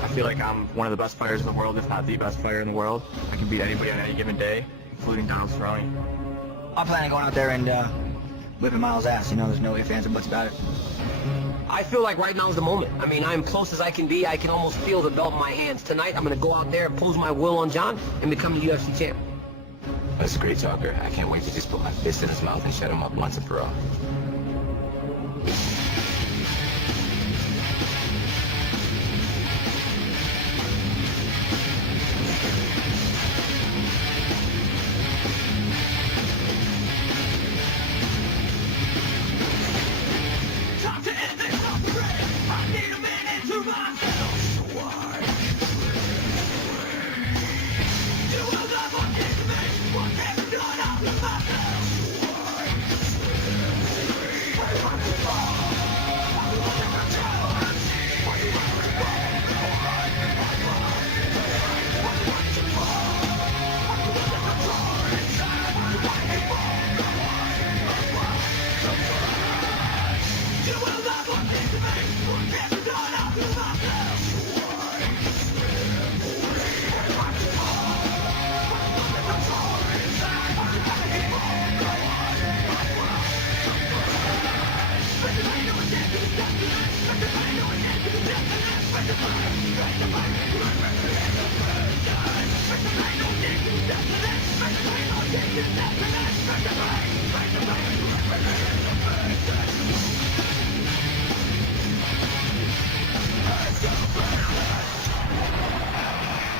I feel like I'm one of the best fighters in the world, if not the best fighter in the world. I can beat anybody on any given day, including Donald Cerrone. I'm planning on going out there and whipping Miles' ass. You know, there's no ifs, ands, and buts about it. I feel like right now is the moment. I mean, I'm close as I can be. I can almost feel the belt in my hands. Tonight, I'm going to go out there, impose my will on John, and become a UFC champ. That's a great talker. I can't wait to just put my fist in his mouth and shut him up once and for all.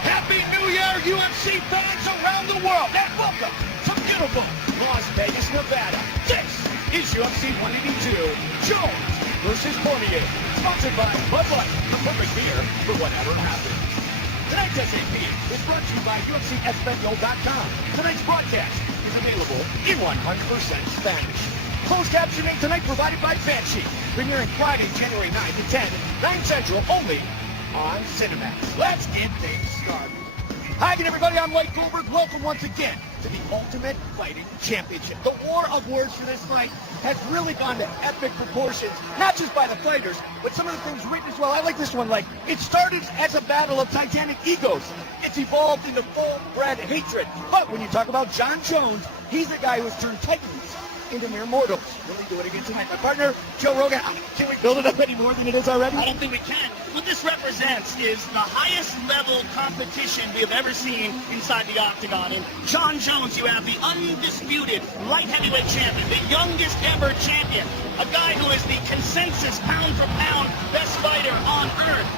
Happy New Year, UFC fans around the world, and welcome to beautiful Las Vegas, Nevada. This is UFC 182, Jones versus Cormier, sponsored by Bud Light, the perfect beer for whatever happens. Tonight's SAP is brought to you by UFCEspanol.com. Tonight's broadcast is available in 100% Spanish. Closed captioning tonight provided by Banshee, premiering Friday, January 9th at 10, 9 Central, only on Cinemax. Let's get things started. Hi again, everybody. I'm Mike Goldberg. Welcome once again to the Ultimate Fighting Championship. The war of words for this fight has really gone to epic proportions, not just by the fighters, but some of the things written as well. I like this one. Like, it started as a battle of titanic egos. It's evolved into full-bred hatred. But when you talk about Jon Jones, he's the guy who has turned titans into mere mortals. Will he do it again tonight? My partner, Joe Rogan. Can we build it up any more than it is already? I don't think we can. What this represents is the highest level competition we have ever seen inside the octagon. In Jon Jones, you have the undisputed light heavyweight champion, the youngest ever champion, a guy who is the consensus pound for pound best fighter on earth.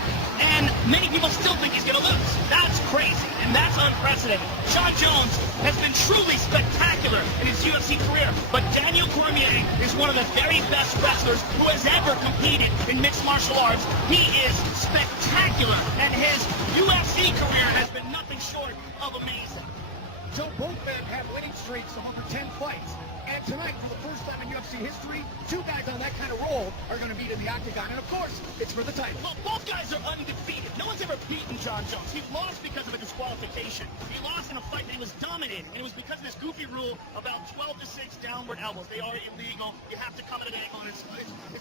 And many people still think he's going to lose. That's crazy, and that's unprecedented. Jon Jones has been truly spectacular in his UFC career, but Daniel Cormier is one of the very best wrestlers who has ever competed in mixed martial arts. He is spectacular, and his UFC career has been nothing short of amazing. So both men have winning streaks of over 10 fights. And tonight, for the first time in UFC history, two guys on that kind of roll are going to meet in the octagon. And of course, it's for the title. Well, both guys are undefeated. No one's ever beaten Jon Jones. He lost because of a disqualification. He lost in a fight that he was dominating, and it was because of this goofy rule about 12 to 6 downward elbows. They are illegal. You have to come at an angle, and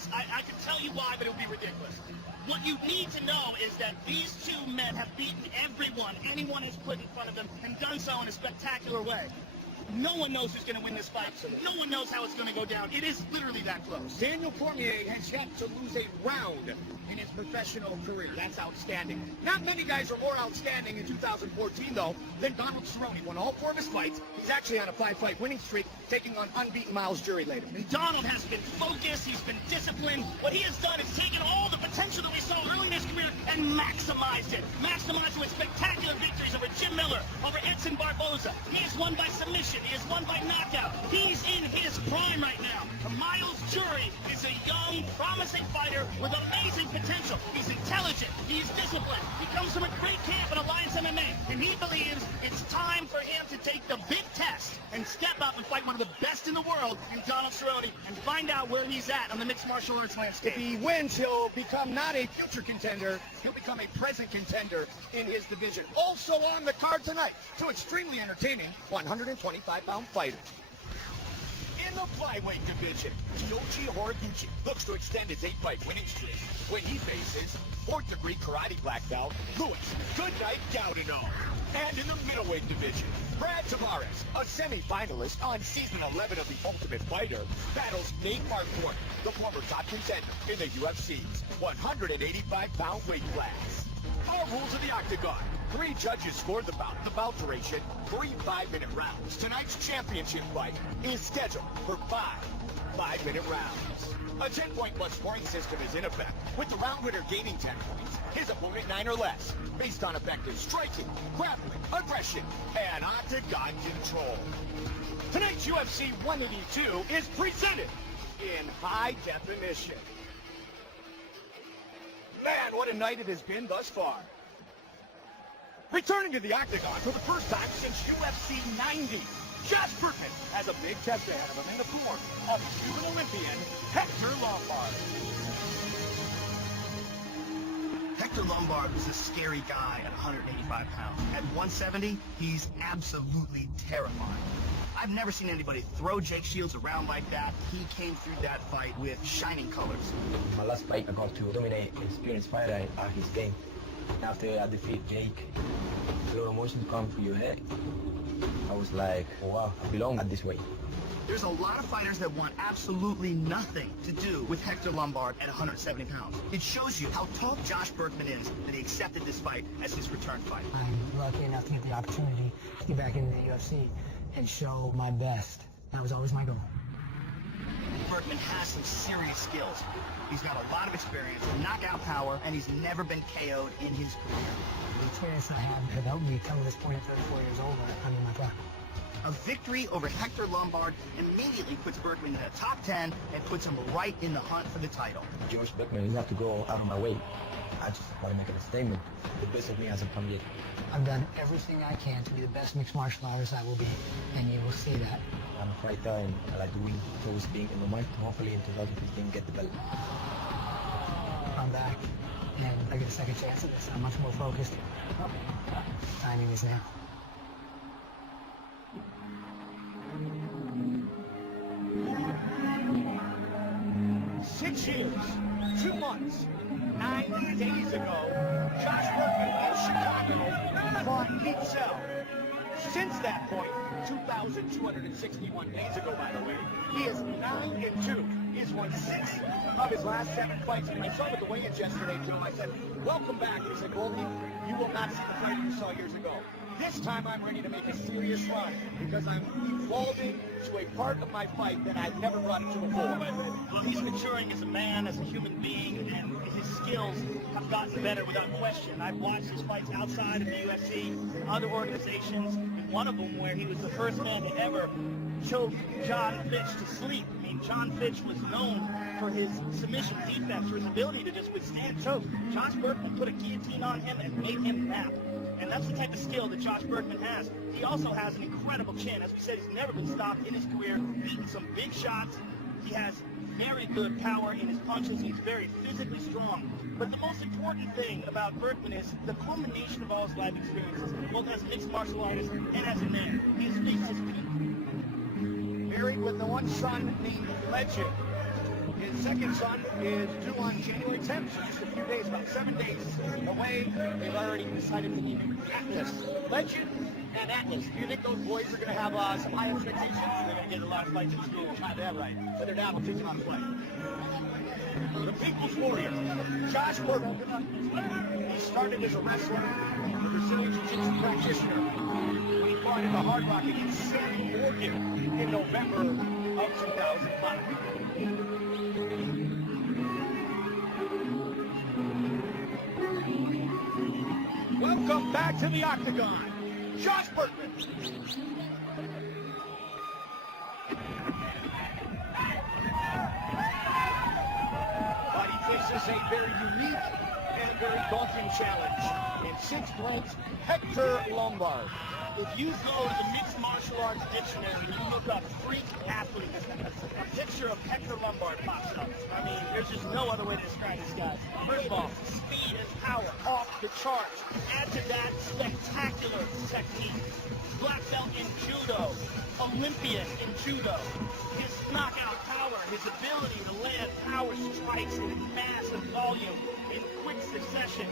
I can tell you why, but it would be ridiculous. What you need to know is that these two men have beaten everyone anyone has put in front of them, and done so in a spectacular way. No one knows who's going to win this fight. No one knows how it's going to go down. It is literally that close. Daniel Cormier has yet to lose a round in his professional career. That's outstanding. Not many guys are more outstanding in 2014, though, than Donald Cerrone. Won all 4 of his fights. He's actually on a 5-fight winning streak, taking on unbeaten Miles Jury later. Donald has been focused. He's been disciplined. What he has done is taken all the potential that we saw early in his career and maximized it. Maximized it with spectacular victories over Jim Miller, over Edson Barboza. He has won by submission. He has won by knockout. He's in his prime right now. Miles Jury is a young, promising fighter with amazing potential. He's intelligent. He's disciplined. He comes from a great camp in Alliance MMA, and he believes it's time for him to take the big test and step up and fight one of the best in the world in Donald Cerrone and find out where he's at on the mixed martial arts landscape. If he wins, he'll become not a future contender. He'll become a present contender in his division. Also on the card tonight, 2 extremely entertaining 125-pound fighters. In the flyweight division, Yoji Horiguchi looks to extend his 8-fight winning streak when he faces 4th-degree karate black belt Louis Goodnight Gaudino. And in the middleweight division, Brad Tavares, a semi-finalist on season 11 of The Ultimate Fighter, battles Nate Marquardt, the former top contender in the UFC's 185-pound weight class. Our rules of the octagon. 3 judges scored the bout. The bout duration, 3 5-minute rounds. Tonight's championship fight is scheduled for 5 5-minute rounds. A 10-point plus scoring system is in effect, with the round winner gaining 10 points, his opponent 9 or less, based on effective striking, grappling, aggression, and octagon control. Tonight's UFC 182 is presented in high definition. Man, what a night it has been thus far. Returning to the octagon for the first time since UFC 90, Josh Bergman has a big test ahead of him in the form of Cuban Olympian Hector Lombard. Hector Lombard was a scary guy at 185 pounds. At 170, he's absolutely terrifying. I've never seen anybody throw Jake Shields around like that. He came through that fight with shining colors. My last fight, I got to dominate an experienced fighter at his game. After I defeat Jake, a lot of emotions come through your head. I was like, oh, wow, I belong at this weight. There's a lot of fighters that want absolutely nothing to do with Hector Lombard at 170 pounds. It shows you how tough Josh Bergman is that he accepted this fight as his return fight. I'm lucky enough to get the opportunity to get back into the UFC and show my best. That was always my goal. Bergman has some serious skills. He's got a lot of experience, knockout power, and he's never been KO'd in his career. The experience I have has helped me come to this point at 34 years old where I'm in my prime. A victory over Hector Lombard immediately puts Bergman in the top 10 and puts him right in the hunt for the title. George Bergman, you have to go out of my way. I just want to make a statement. The best of me hasn't come yet. I've done everything I can to be the best mixed martial artist I will be, and you will see that. I'm a fighter and I like to win. It's always being in my mind. Hopefully in 2015 get the belt. I'm back, and I get a second chance at this. I'm much more focused. Timing is now. Six years, 2 months, 9 days ago, Josh Bergman of Chicago fought Pete Sell. Since that point, 2,261 days ago, by the way, he is 9-2. He's won 6 of his last 7 fights. And I saw him at the weigh-ins yesterday, Joe. I said, welcome back. And he said, Goldie, you will not see the fight you saw years ago. This time I'm ready to make a serious run because I'm evolving to a part of my fight that I've never brought it to before. Well, he's maturing as a man, as a human being, and his skills have gotten better without question. I've watched his fights outside of the UFC, other organizations, and one of them where he was the first man to ever choke John Fitch to sleep. I mean, John Fitch was known for his submission defense, for his ability to just withstand chokes. Josh Bergman put a guillotine on him and made him nap. And that's the type of skill that Josh Bergman has. He also has an incredible chin. As we said, he's never been stopped in his career, beaten some big shots. He has very good power in his punches. He's very physically strong. But the most important thing about Bergman is the culmination of all his life experiences, both as a mixed martial artist and as a man. He has reached his peak. Married with the one son named Legend. His second son is due on January 10th, so just a few days, about 7 days away. They've already decided to name him Atlas. Legend and Atlas. Do you think those boys are going to have some high expectations? They're going to get a lot of fights in school. Not that right. But their dad will teach them how to fight. The People's Warrior, Josh Burton. He started as a wrestler, a Brazilian Jiu-Jitsu practitioner. He fought in the Hard Rock against Sammy Morgan in November of 2005. Welcome back to the Octagon, Josh Burton. But he faces a very unique and a very daunting challenge. In 6th ranked, Hector Lombard. If you go to the mixed martial arts dictionary and you look up freak athlete, a picture of Hector Lombard pops up. I mean, there's just no other way to describe this guy. First of all, speed and power off the charts. Add to that spectacular technique. Black belt in judo, Olympian in judo. His knockout power, his ability to land power strikes in mass and volume in quick succession.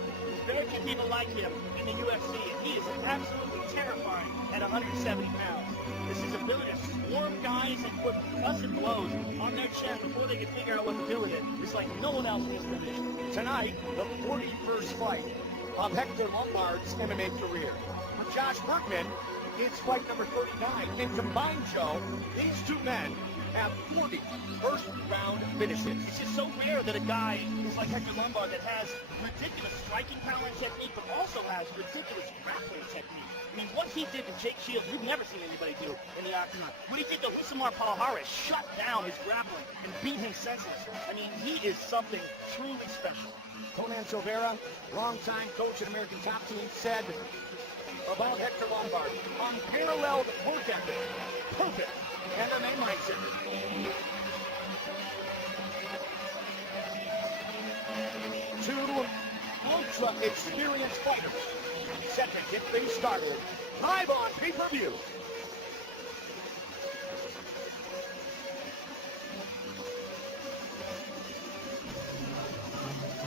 Very few people like him in the UFC, and he is absolutely terrifying at 170 pounds. This is his ability to swarm guys and put cussing blows on their chest before they can figure out what to do with it. It's like no one else in this division. Tonight, the 41st fight of Hector Lombard's MMA career. For Josh Burton, it's fight number 39. And combined, Joe, these two men have 40 first-round finishes. It's just so rare that a guy is like Hector Lombard that has ridiculous striking power and technique, but also has ridiculous grappling technique. I mean, what he did to Jake Shields, we've never seen anybody do in the Octagon. What he did to Rousimar Palhares, shut down his grappling and beat him senseless. I mean, he is something truly special. Conan Silveira, longtime coach at American Top Team, said about Hector Lombard, unparalleled work ethic, perfect MMA mindset. Two ultra-experienced fighters set to get things started live on pay-per-view.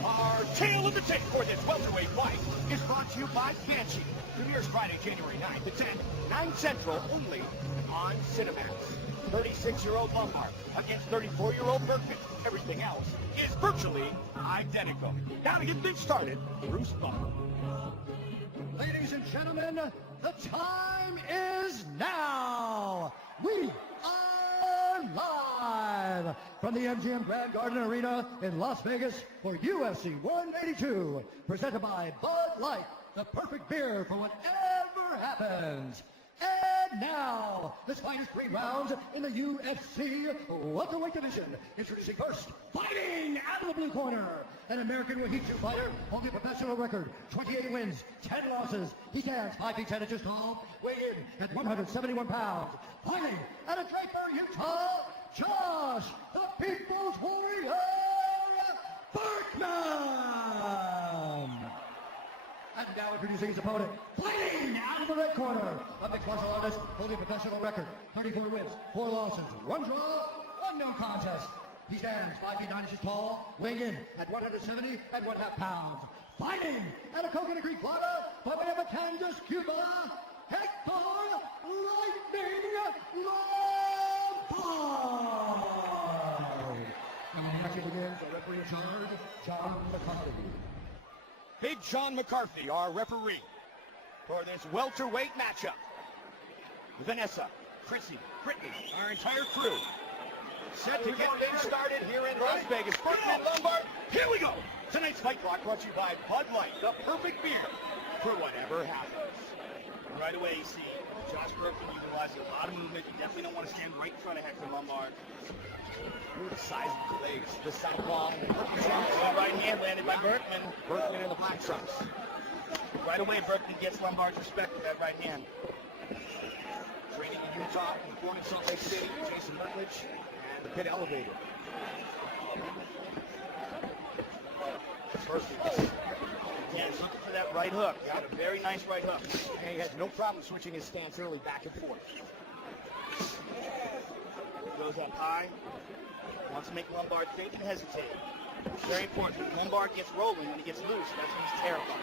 Our tale of the tape for this welterweight fight is brought to you by Banshee. Premieres Friday, January 9th at 10, 9 Central, only on Cinemax. 36-year-old Lombard against 34-year-old Burton. Everything else is virtually identical. Now to get things started, Bruce Buffer. Ladies and gentlemen, the time is now. We are live from the MGM Grand Garden Arena in Las Vegas for UFC 182, presented by Bud Light, the perfect beer for whatever happens. And now, this fight is 3 rounds in the UFC welterweight division. Introducing first, fighting out of the blue corner, an American Jiu-Jitsu fighter holding a professional record, 28 wins, 10 losses. He stands 5 feet 10 inches tall, weighing in at 171 pounds. Fighting out of Draper, Utah, Josh, the People's Warrior, Burkman. And now introducing his opponent, fighting out of the red corner, a mixed martial artist holding a professional record, 34 wins, 4 losses, 1 draw, 1 no contest. He stands 5 feet 9 inches tall, weighing in at 170 and 1/2 pounds. Fighting out of Coconut Creek, Florida, by way of Kansas, Cuba, Hector Lightning Lombard. And when the action begins, the referee in charge, John McCarthy. Big John McCarthy, our referee for this welterweight matchup. Vanessa, Chrissy, Brittany, our entire crew, set to get things started here in Las Vegas. Burton Lombard, here we go! Tonight's fight block brought to you by Bud Light, the perfect beer for whatever happens. Right away, you see Josh Burton utilizing a lot of movement. You definitely don't want to stand right in front of Hector Lombard. Ooh, the size of the legs, the southpaw. Right hand landed by Burton. Burton in the black trunks. Right away, Burton gets Lombard's respect with that right hand. Training in Utah, born in Salt Lake City, Jason Rutledge, and the pit elevator. First, Yeah, he's looking for that right hook. Got a very nice right hook. and he has no problem switching his stance early back and forth. Goes up high. Wants to make Lombard think and hesitate. Very important. When Lombard gets rolling and he gets loose, that's when he's terrified.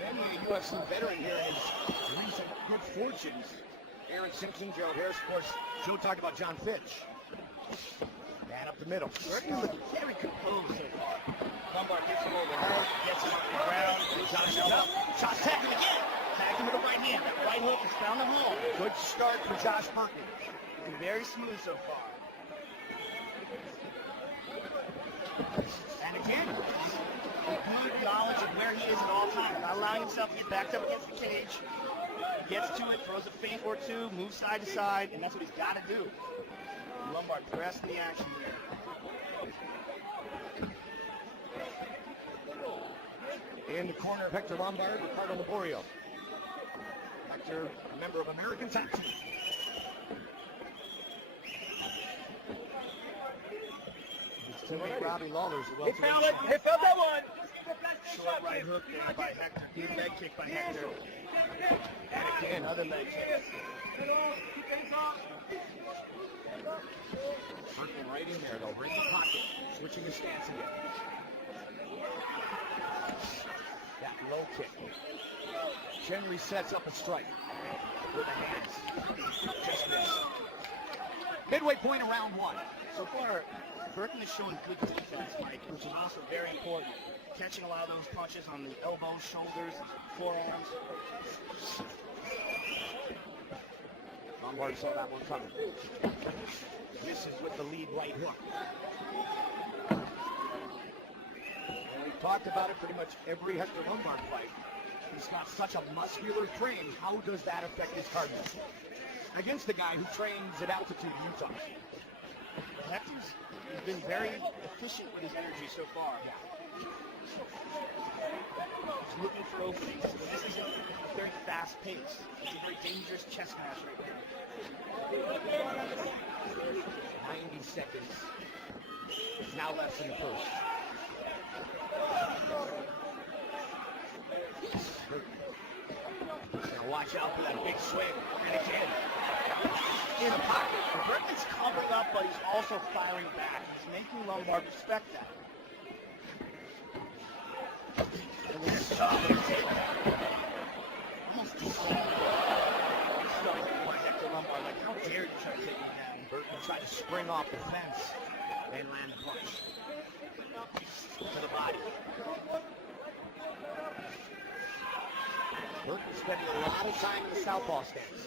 Many a UFC veteran here has recent good fortunes. Aaron Simpson, Gerald Harris, of course. Joe talked about John Fitch. Man up the middle. Burton's looking very composed so far. Lombard gets him over her, gets him off the ground. Josh up. Josh tagged him again. Tagged him with a right hand. That right hook has found the hole. Good start for Josh Burton. Been very smooth so far. And again, good knowledge of where he is at all times. Not allowing himself to get backed up against the cage. He gets to it, throws a feint or two, moves side to side, and that's what he's got to do. Lombard pressing the action here. In the corner of Hector Lombard, Ricardo Laborio. Hector, a member of American Top Team. His teammate Robbie Lawler's well. He found that one! Short right hook there by Hector. Good leg kick by Hector. And again, Another leg kick. Burton right in there, though, right in the pocket. Switching his stance again. That low kick. Generally sets up a strike with the hands. Just missed. Midway point of round one. So far, Burton is showing good defense, Mike, which is also very important. Catching a lot of those punches on the elbows, shoulders, forearms. Lombard saw that one coming. Misses with the lead right hook. And we talked about it pretty much every Hector Lombard fight. He's got such a muscular frame. How does that affect his cardio? Against the guy who trains at altitude in Utah. Hector's been very efficient with his energy so far. He's looking for openings. This is a very fast pace. It's a very dangerous chess match right now. 90 seconds. Now left in the first. Gonna watch out for that big swing. And again. In the pocket. Burton's covered up, but he's also firing back. He's making Lombard respect that. And then just almost stunned by Hector Lombard. Like, how dare you try to take me down? Burton tried to spring off the fence and land the punch. To the body. Burton spending a lot of time in the southpaw stance.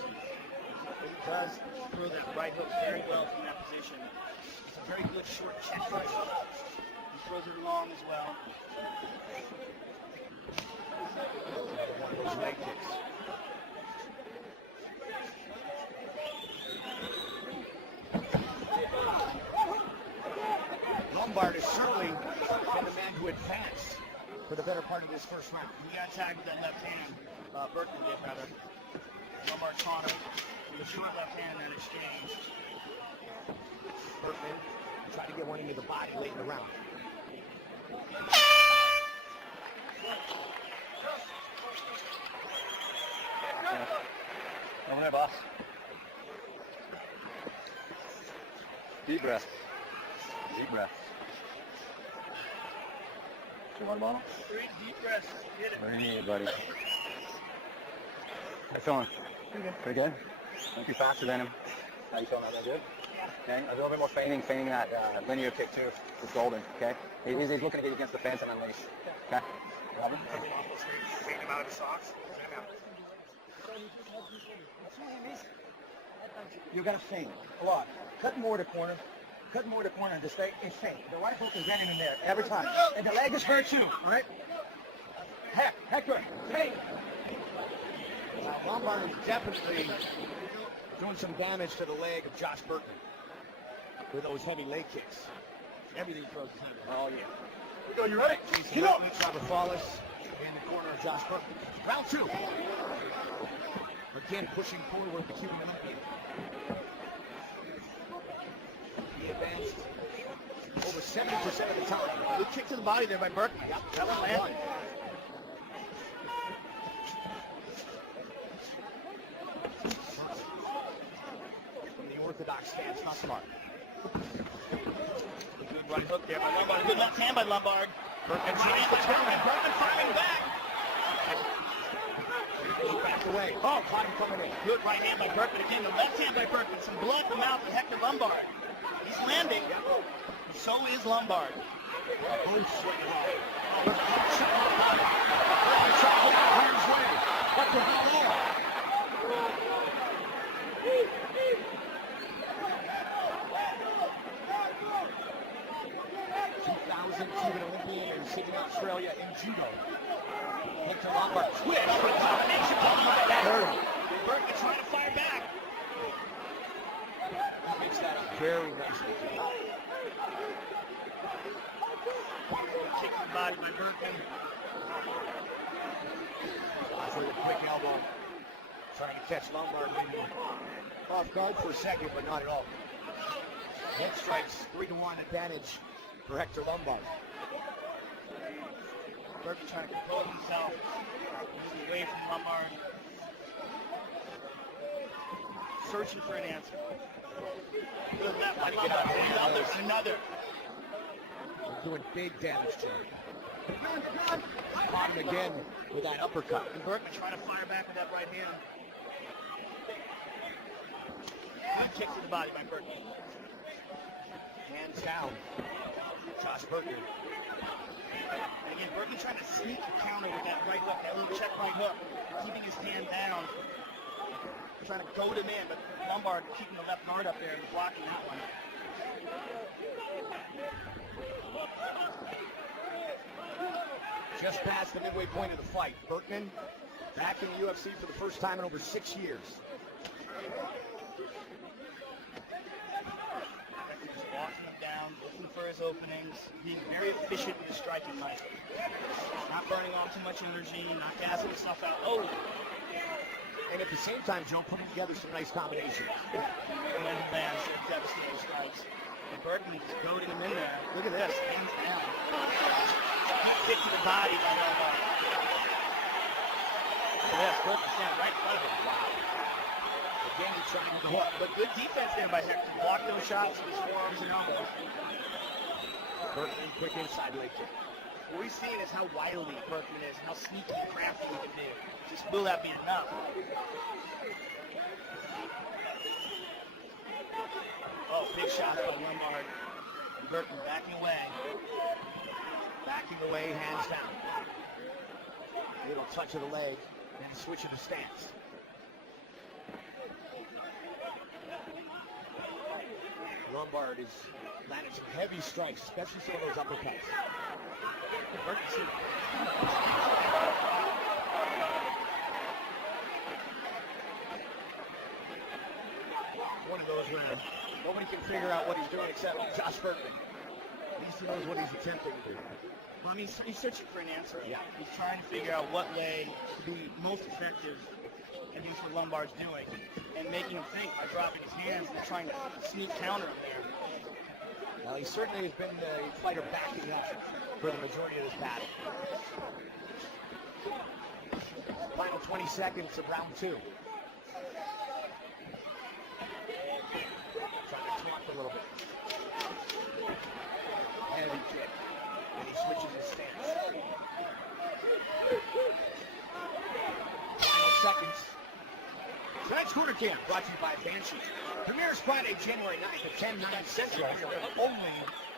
He does throw that right hook very well from that position. It's a very good short check right hook. He throws it long as well. One of those leg kicks. Lombard has certainly been the man who advanced for the better part of this first round. He got tagged with that left hand. Burton did, rather. Lombard caught him with a short left hand in that exchange. Burton tried to get one into the body late in the round. Over there, boss. Deep breath. Deep breath. You want a bottle? 3 deep breaths. Get it. What do you need, buddy? How you feeling? Pretty good. Don't be faster than him. How you feeling? That good? Okay. A little bit more feigning that linear kick too. With Golden. Okay. He's looking to get against the fence and unleash. Okay. Robin? Take him out of his socks. You gotta feint a lot. Cut more to corner. Cut more to corner and just stay and feint. The right hook is getting in there every time. And the leg is hurt too, all right? Hector, feint. Lombard is definitely doing some damage to the leg of Josh Burton with those heavy leg kicks. Everything throws behind him. Oh, yeah. Here we go, you ready? Get up! Travis in the corner of Josh Burton. Round 2. Again, pushing forward the Cuban Olympian. He advanced over 70% of the time. Good kick to the body there by Burton. Yep, that was landed. From the unorthodox stance, not smart. Good right hook there by Lombard. Good left hand by Lombard. Berkman right hand by Berkman. Berkman firing back. He backed away. Oh, caught him coming in. Good right hand by Berkman. Again, the left hand by Berkman. Some blood from mouth of Hector Lombard. He's landing. So is Lombard. Both swinging hard. Cuban Olympian in Sydney, Australia in judo. Hector Lombard twist for the combination. That hurt him. Berkman trying to fire back. He makes that up very nicely. Kick to the body by Berkman. For the quick elbow. Trying to catch Lombard off guard for a second, but not at all. Head strikes, 3-1 advantage for Hector Lombard. Berkman trying to compose himself. Moving away from Lombard. Searching for an answer. Good left by Lombard. Now there's another. Doing big damage to him. Caught him again with that uppercut. And Berkman trying to fire back with that right hand. Good kick to the body by Berkman. Hands down. Josh Berkman. And again, Berkman trying to sneak a counter with that right hook, that little check right hook, keeping his hand down, trying to goad him in, but Lombard keeping the left guard up there and blocking that one. Just past the midway point of the fight. Berkman back in the UFC for the first time in over 6 years. Walking him down, looking for his openings, being very efficient in his striking fight. Not burning off too much energy, not gassing himself out. Oh! And at the same time, Joe putting together some nice combinations. And then he lands some devastating strikes. And Berkman is goading him in there. Look at this, hands down. Good kick to the body by Lombard. Look at this, Berkman standing right in front of him. Again, he's trying to Yeah, but good defense there by Hector. Block those shots with his forearms and elbows. Berkman, quick inside leg kick. What we're seeing is how wily Berkman is, how sneaky and crafty he can be. Just will that be enough? Oh, big shot by Lombard. Berkman backing away. Backing away, hands down. Little touch of the leg, then switch of the stance. Lombard is landing some heavy strikes, especially some of those uppercuts. One of those where nobody can figure out what he's doing except Josh Berkman. At least he knows what he's attempting to do. Well, I mean, he's searching for an answer. Yeah. He's trying to figure out what way to be most effective against what Lombard's doing and making him think by dropping his hands and trying to sneak counter him there. Well, he certainly has been a fighter backing up for the majority of this battle. Final 20 seconds of round 2. Trying to talk a little bit. Heavy kick. And he switches his stance. Final seconds. Tonight's Corner Camp brought to you by Banshee. Premieres Friday, January 9th at 10, 9 Central, only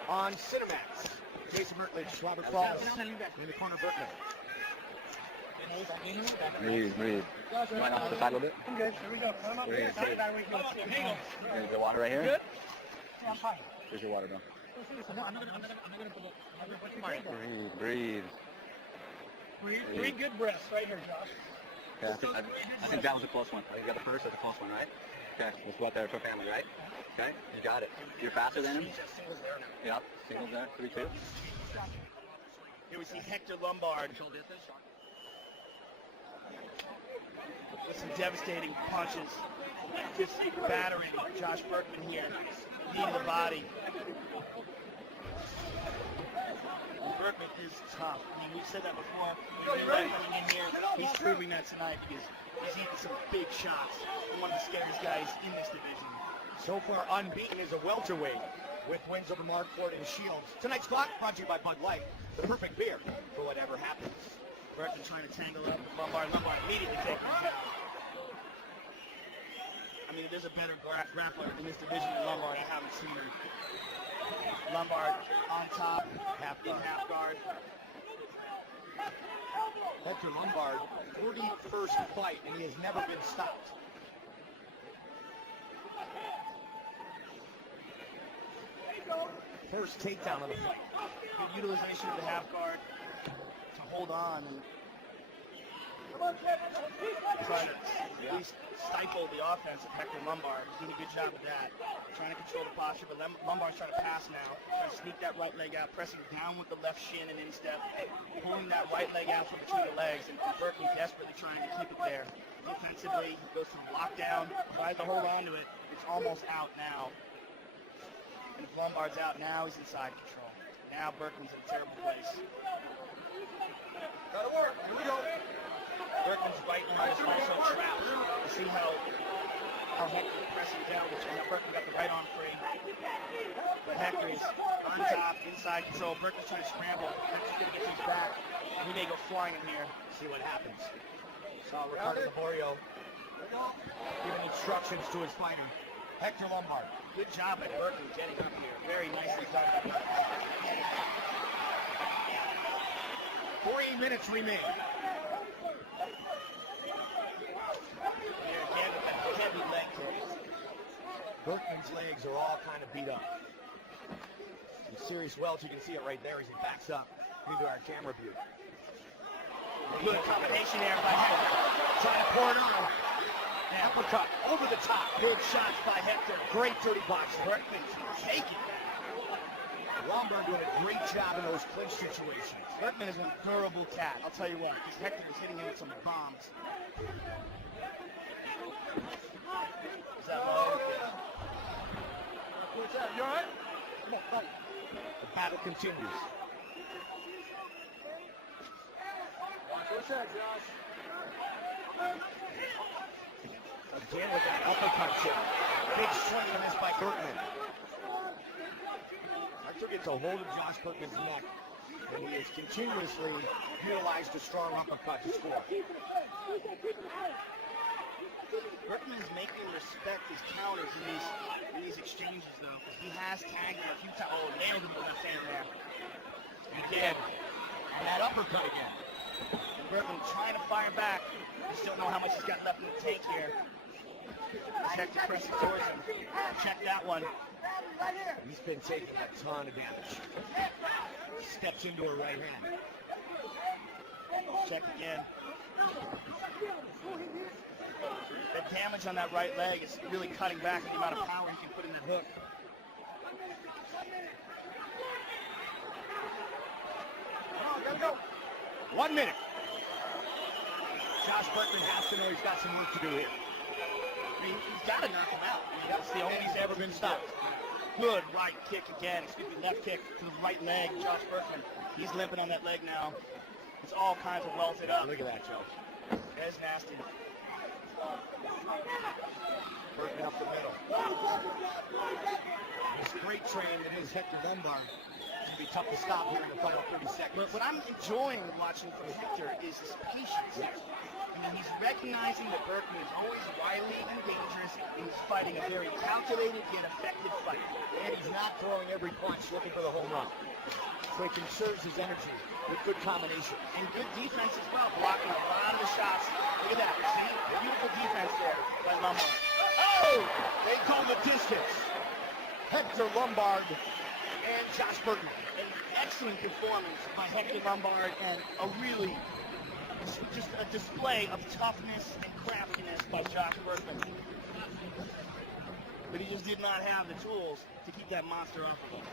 on Cinemax. Jason Mertlich, Robert Falls, in the corner, Berkman. Breathe. Right off the side a little bit. I'm good. Here we go. Come up here. There's your water right here. Good? Yeah, I'm fine. There's your water, bro. No, I'm not gonna put it. Breathe. Three good breaths right here, Josh. Yeah, I think that was a close one. I think you got the first. That's a close one, right? Okay, let's go out there for family, right? Okay, you got it. You're faster than him? Yep, singles there, 3-2. Here we see Hector Lombard with some devastating punches. Just battering Josh Berkman here. Knee to the body. Berkman is tough. I mean, we've said that before. Coming in here, he's proving that tonight because he's eating some big shots. One of the scariest guys in this division. So far unbeaten as a welterweight with wins over Mark Ford and Shields. Tonight's clock brought to you by Bud Light, the perfect beer for whatever happens. Burton trying to tangle up with Lombard. Lombard immediately taking him down. I mean, if there's a better grappler in this division than Lombard, I haven't seen her. Lombard on top, in half guard. Hector Lombard, 41st fight, and he has never been stopped. First takedown of the fight. Good utilization of the half guard to hold on and try to at least stifle the offense of Hector Lombard. He's doing a good job of that. Trying to control the posture, but Lombard's trying to pass now. Trying to sneak that right leg out, pressing down with the left shin and instep, pulling that right leg out from between the legs, and Burton desperately trying to keep it there. Defensively, he goes from lockdown, tries to hold on to it. It's almost out now. And if Lombard's out now, he's inside control. Now Burton's in a terrible place. Gotta work. Here we go. Burton's right now is also trapped. You see how Hector pressing down, which Burton got the right arm free. But Hector is on top, inside control. Burton's trying to scramble. Hector's going to get to his back. He may go flying in here. See what happens. Saw Ricardo Laborio giving instructions to his fighter, Hector Lombard. Good job at Burton getting up here. Very nicely done. 3 minutes remain. Heavy leg kick. Burton's legs are all kind of beat up. Some serious welts. You can see it right there as he backs up into our camera view. Good combination there by Hector. Trying to pour it on. An uppercut over the top. Big shots by Hector. Great dirty boxing. Burton's taking. Lombard doing a great job in those clinch situations. Burton is a durable cat. I'll tell you what. This Hector is hitting him with some bombs. Is that low? What's that? You all right? Come on, fight. The battle continues. What's that, Josh? Again with that uppercut kick. Big swing on this by Burton. Hector gets a hold of Josh Burton's neck, and he has continuously utilized a strong uppercut to score. Burton is making respect his counters in these exchanges, though. He has tagged him a few times. Oh, nailed him with that hand there. And again, and that uppercut again. Burton trying to fire back. Just don't know how much he's got left in the tank here. Hector pressing towards him. Check that one. He's been taking a ton of damage. Steps into her right hand. Check again. The damage on that right leg is really cutting back the amount of power you can put in that hook. Gotta go. 1 minute. Josh Burton has to know he's got some work to do here. I mean, he's got to knock him out. That's the only he's ever been stopped. Good right kick again. Excuse me, left kick to the right leg. Josh Burton. He's limping on that leg now. It's all kinds of welted up. Look at that, Joe. That is nasty. Burton up the middle. This great train that is Hector Lombard. It's going to be tough to stop here in the final 30 seconds. But what I'm enjoying watching from Hector is his patience. I mean, he's recognizing that Burton is always wily and dangerous, and he's fighting a very calculated yet effective fight. And he's not throwing every punch looking for the home run. So he conserves his energy with good combination. And good defense as well, blocking a lot of the shots. Look at that. See? Beautiful defense there by Lombard. Oh! They go the distance. Hector Lombard and Josh Burton. An excellent performance by Hector Lombard and a really just a display of toughness and craftiness by Josh Burton. But he just did not have the tools to keep that monster off of him.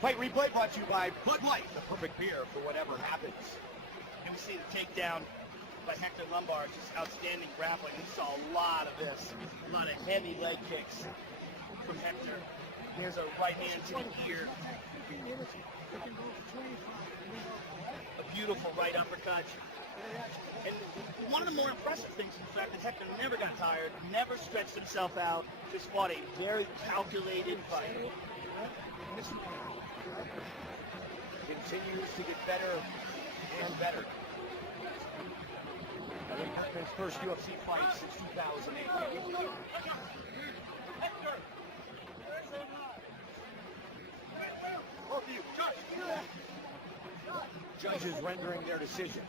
Fight replay brought to you by Bud Light, the perfect beer for whatever happens. And we see the takedown by Hector Lombard, just outstanding grappling. We saw a lot of this, a lot of heavy leg kicks from Hector. There's a right hand to the ear. A beautiful right uppercut. And one of the more impressive things is the fact that Hector never got tired, never stretched himself out, just fought a very calculated fight. Continues to get better and better. Having his first UFC fight since 2008. Both of you, judge. Judges rendering their decision.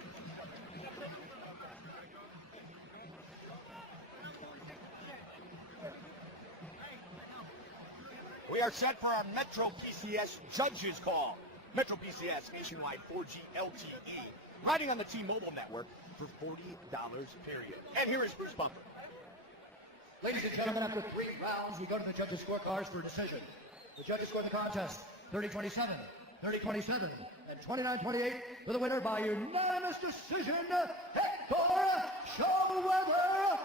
We are set for our Metro PCS judges call. Metro PCS nationwide 4G LTE, riding on the T-Mobile network for $40 period. And here is Bruce Bumper. Ladies and gentlemen, after 3 rounds, we go to the judges' scorecards for decision. The judges scored the contest 30-27, 30-27, and 29-28 with a winner by unanimous decision, Hector Showweather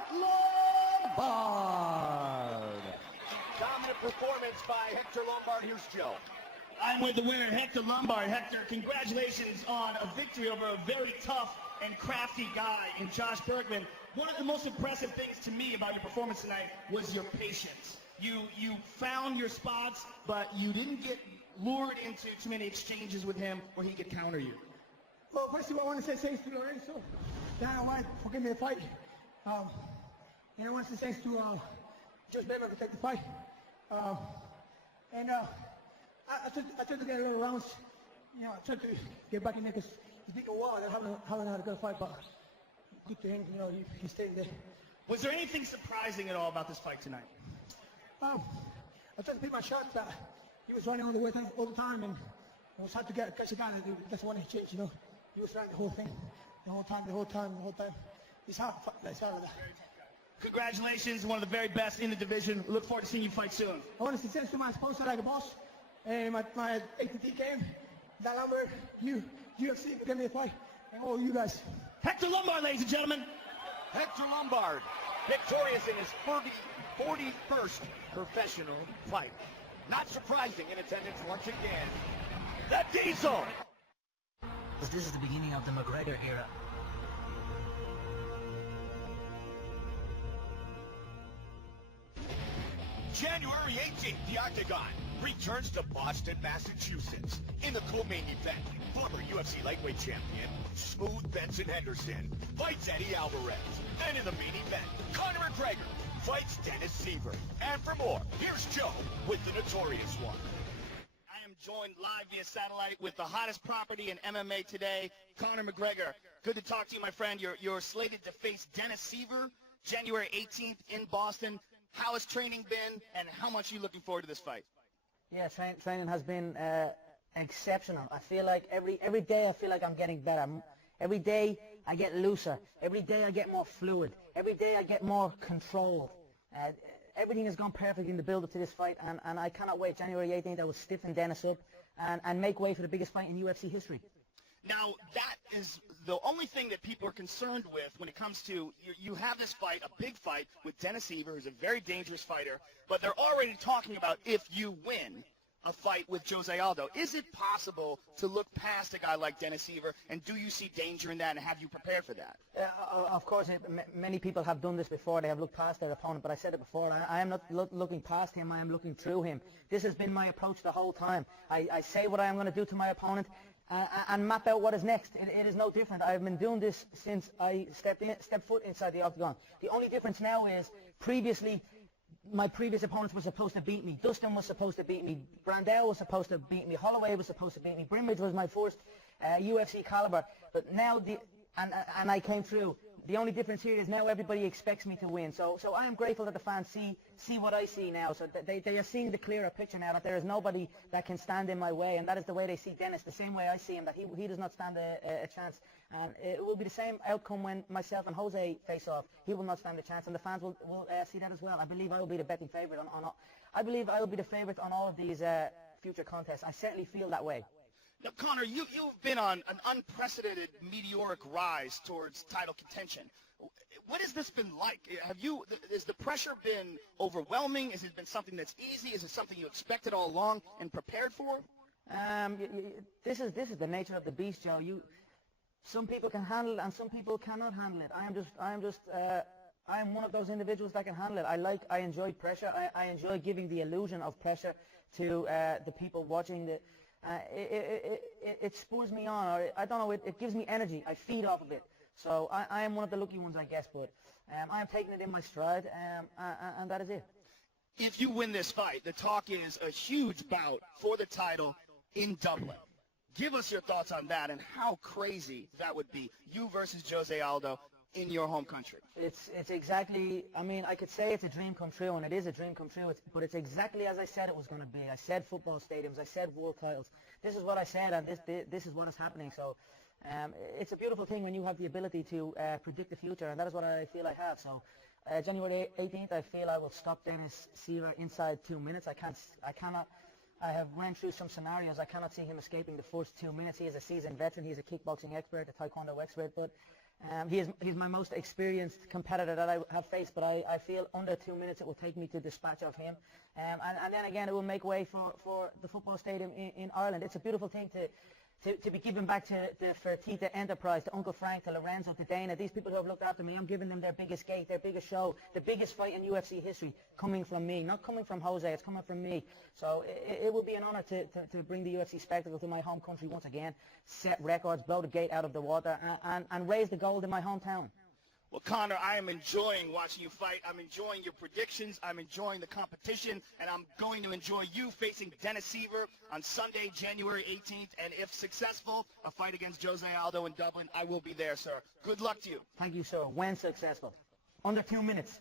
Lombard. Dominant performance by Hector Lombard. Here's Joe. I'm with the winner, Hector Lombard. Hector, congratulations on a victory over a very tough and crafty guy in Josh Bergman. One of the most impressive things to me about your performance tonight was your patience. You found your spots, but you didn't get lured into too many exchanges with him where he could counter you. Well, first of all, I want to say thanks to Lorenzo, Dana White, for giving me the fight. And I want to say thanks to Judge Bergman for taking the fight. I tried to get a little rounds. You know, I tried to get back in there because he's big a wall and I haven't had a good fight, but good to him, you know, he stayed there. Was there anything surprising at all about this fight tonight? I tried to pick my shots. He was running all the way all the time, and it was hard to catch a guy that's one exchange, you know. He was running the whole thing, the whole time. It's hard. It's hard with that. Congratulations, one of the very best in the division. We look forward to seeing you fight soon. I want to say thanks to my sponsor, like a boss, and my ATT game, that number, UFC, for giving me a fight, and all you guys. Hector Lombard, ladies and gentlemen. Hector Lombard, victorious in his 41st professional fight. Not surprising in attendance once again, the Diesel. This is the beginning of the McGregor era. January 18th, the Octagon returns to Boston, Massachusetts. In the co-main event, former UFC lightweight champion Smooth Benson Henderson fights Eddie Alvarez. And in the main event, Conor McGregor fights Dennis Seaver. And for more, here's Joe with the Notorious One. I am joined live via satellite with the hottest property in MMA today, Conor McGregor. Good to talk to you, my friend. You're slated to face Dennis Seaver January 18th in Boston. How has training been, and how much are you looking forward to this fight? Yeah, training has been exceptional. I feel like every day I feel like I'm getting better. Every day I get looser. Every day I get more fluid. Every day I get more controlled. Everything has gone perfect in the build-up to this fight, and I cannot wait. January 18th, I will stiffen Dennis up and make way for the biggest fight in UFC history. Now, that is the only thing that people are concerned with when it comes to, you have this fight, a big fight with Dennis Seaver, who's a very dangerous fighter, but they're already talking about if you win a fight with Jose Aldo. Is it possible to look past a guy like Dennis Seaver, and do you see danger in that, and have you prepared for that? Of course, many people have done this before. They have looked past their opponent, but I said it before, I am not looking past him, I am looking through him. This has been my approach the whole time. I say what I am going to do to my opponent, and map out what is next. It is no different. I've been doing this since I stepped foot inside the octagon. The only difference now is, previously, my previous opponents were supposed to beat me. Dustin was supposed to beat me. Brandel was supposed to beat me. Holloway was supposed to beat me. Brimage was my first UFC caliber. But now, and I came through. The only difference here is now everybody expects me to win. So I am grateful that the fans see what I see now. So they are seeing the clearer picture now, that there is nobody that can stand in my way. And that is the way they see Dennis, the same way I see him, that he does not stand a chance. And it will be the same outcome when myself and Jose face off. He will not stand a chance, and the fans will see that as well. I believe I will be the betting favourite I believe I will be the favourite on all of these future contests. I certainly feel that way. Now, Conor, you've been on an unprecedented meteoric rise towards title contention. What has this been like? Has the pressure been overwhelming? Has it been something that's easy? Is it something you expected all along and prepared for? This is the nature of the beast, Joe. Some people can handle it and some people cannot handle it. I am one of those individuals that can handle it. I enjoy pressure. I enjoy giving the illusion of pressure to the people watching. It spurs me on, or I don't know. It gives me energy. I feed off of it. So I am one of the lucky ones, I guess. But I am taking it in my stride, and that is it. If you win this fight, the talk is a huge bout for the title in Dublin. Give us your thoughts on that and how crazy that would be. You versus Jose Aldo in your home country. It's exactly, I mean, I could say it's a dream come true, and it is a dream come true, but it's exactly as I said it was going to be. I said football stadiums, I said world titles. This is what I said, and this is what is happening. So it's a beautiful thing when you have the ability to predict the future, and that is what I feel I have. So January 18th, I feel I will stop Dennis Sierra inside 2 minutes. I have ran through some scenarios. I cannot see him escaping the first 2 minutes. He is a seasoned veteran. He's a kickboxing expert, a taekwondo expert, but he's my most experienced competitor that I have faced, but I feel under 2 minutes it will take me to dispatch of him. And then again, it will make way for the football stadium in Ireland. It's a beautiful thing to be given back to the Fertitta enterprise, to Uncle Frank, to Lorenzo, to Dana, these people who have looked after me. I'm giving them their biggest gate, their biggest show, the biggest fight in UFC history, coming from me, not coming from Jose, it's coming from me. So it will be an honor to bring the UFC spectacle to my home country once again, set records, blow the gate out of the water, and raise the gold in my hometown. Well, Conor, I am enjoying watching you fight. I'm enjoying your predictions. I'm enjoying the competition, and I'm going to enjoy you facing Dennis Siever on Sunday, January 18th. And if successful, a fight against Jose Aldo in Dublin, I will be there, sir. Good luck to you. Thank you, sir. When successful? Under 2 minutes.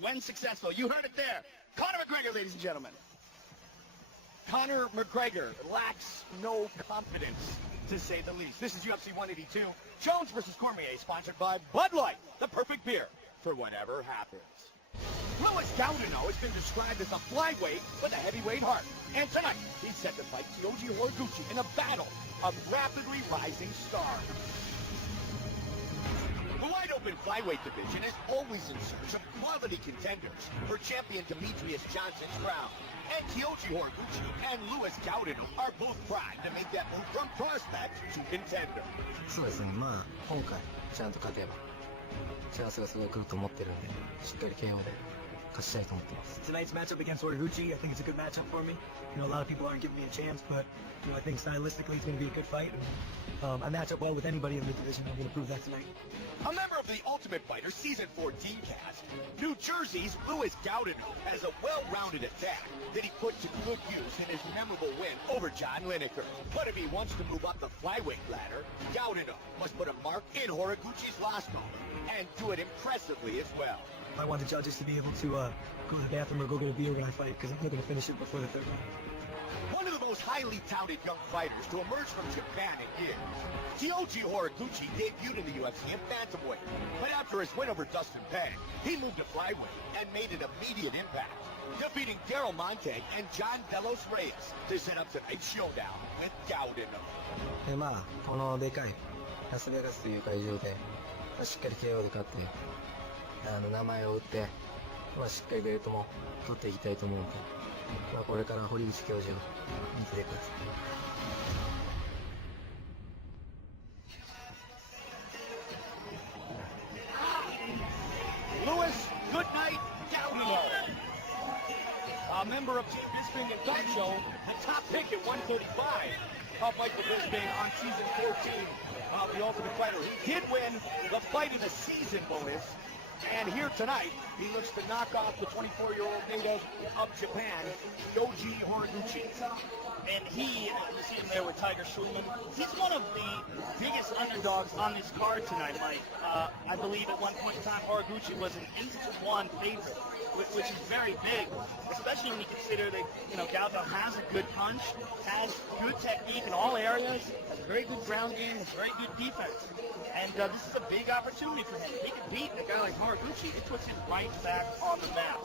When successful. You heard it there. Conor McGregor, ladies and gentlemen. Conor McGregor lacks no confidence, to say the least. This is UFC 182. Jones versus Cormier, sponsored by Bud Light, the perfect beer for whatever happens. Louis Gaudino has been described as a flyweight with a heavyweight heart. And tonight, he's set to fight Kyoji Horiguchi in a battle of rapidly rising stars. The wide-open flyweight division is always in search of quality contenders for champion Demetrius Johnson's crown. And Kyoji Horiguchi and Louis Gaudino are both primed to make that move from prospect to contender. そうですね、まあ今回ちゃんと勝てばチャンスがすごい来ると思ってるんで、しっかり KO で勝ちたいと思ってます。 Tonight's matchup against Horiguchi, I think it's a good matchup for me. You know, a lot of people aren't giving me a chance, but you know, I think stylistically it's going to be a good fight. And, I match up well with anybody in the division. I'm going to prove that tonight. A member of the Ultimate Fighter Season 14 cast, New Jersey's Louis Gaudino has a well-rounded attack that he put to good use in his memorable win over John Lineker. But if he wants to move up the flyweight ladder, Gaudino must put a mark in Horiguchi's loss column and do it impressively as well. I want the judges to be able to go to the bathroom or go get a beer when I fight, because I'm looking to finish it before the third round. One of the most highly touted young fighters to emerge from Japan in years, Kyoji Horiguchi debuted in the UFC in bantamweight, but after his win over Dustin Pang, he moved to flyweight and made an immediate impact, defeating Daryl Montague and John Delos Reyes to set up tonight's showdown with Gaudino. でまあこのでかいラスベガスという会場でしっかり KO で勝って名前を打って、しっかりベルトも取っていきたいと思うので、これから堀口教授を見ててください。Louis, good night, Gaudino. A member of Team Bisping and Talk Show, the top pick at 135. I'll fight for Bisping on season 14 of The Ultimate Fighter. He did win the fight of the season bonus. And here tonight, he looks to knock off the 24-year-old native of Japan, Kyoji Horiguchi. And you see him there with Tiger Schulman. He's one of the biggest underdogs on this card tonight, Mike. I believe at one point in time, Horiguchi was an 8-1 favorite, which is very big, especially when you consider that, Gaudino has a good punch, has good technique in all areas, has a very good ground game, has very good defense. And this is a big opportunity for him. If he can beat a guy like Horiguchi, it puts him right back on the map.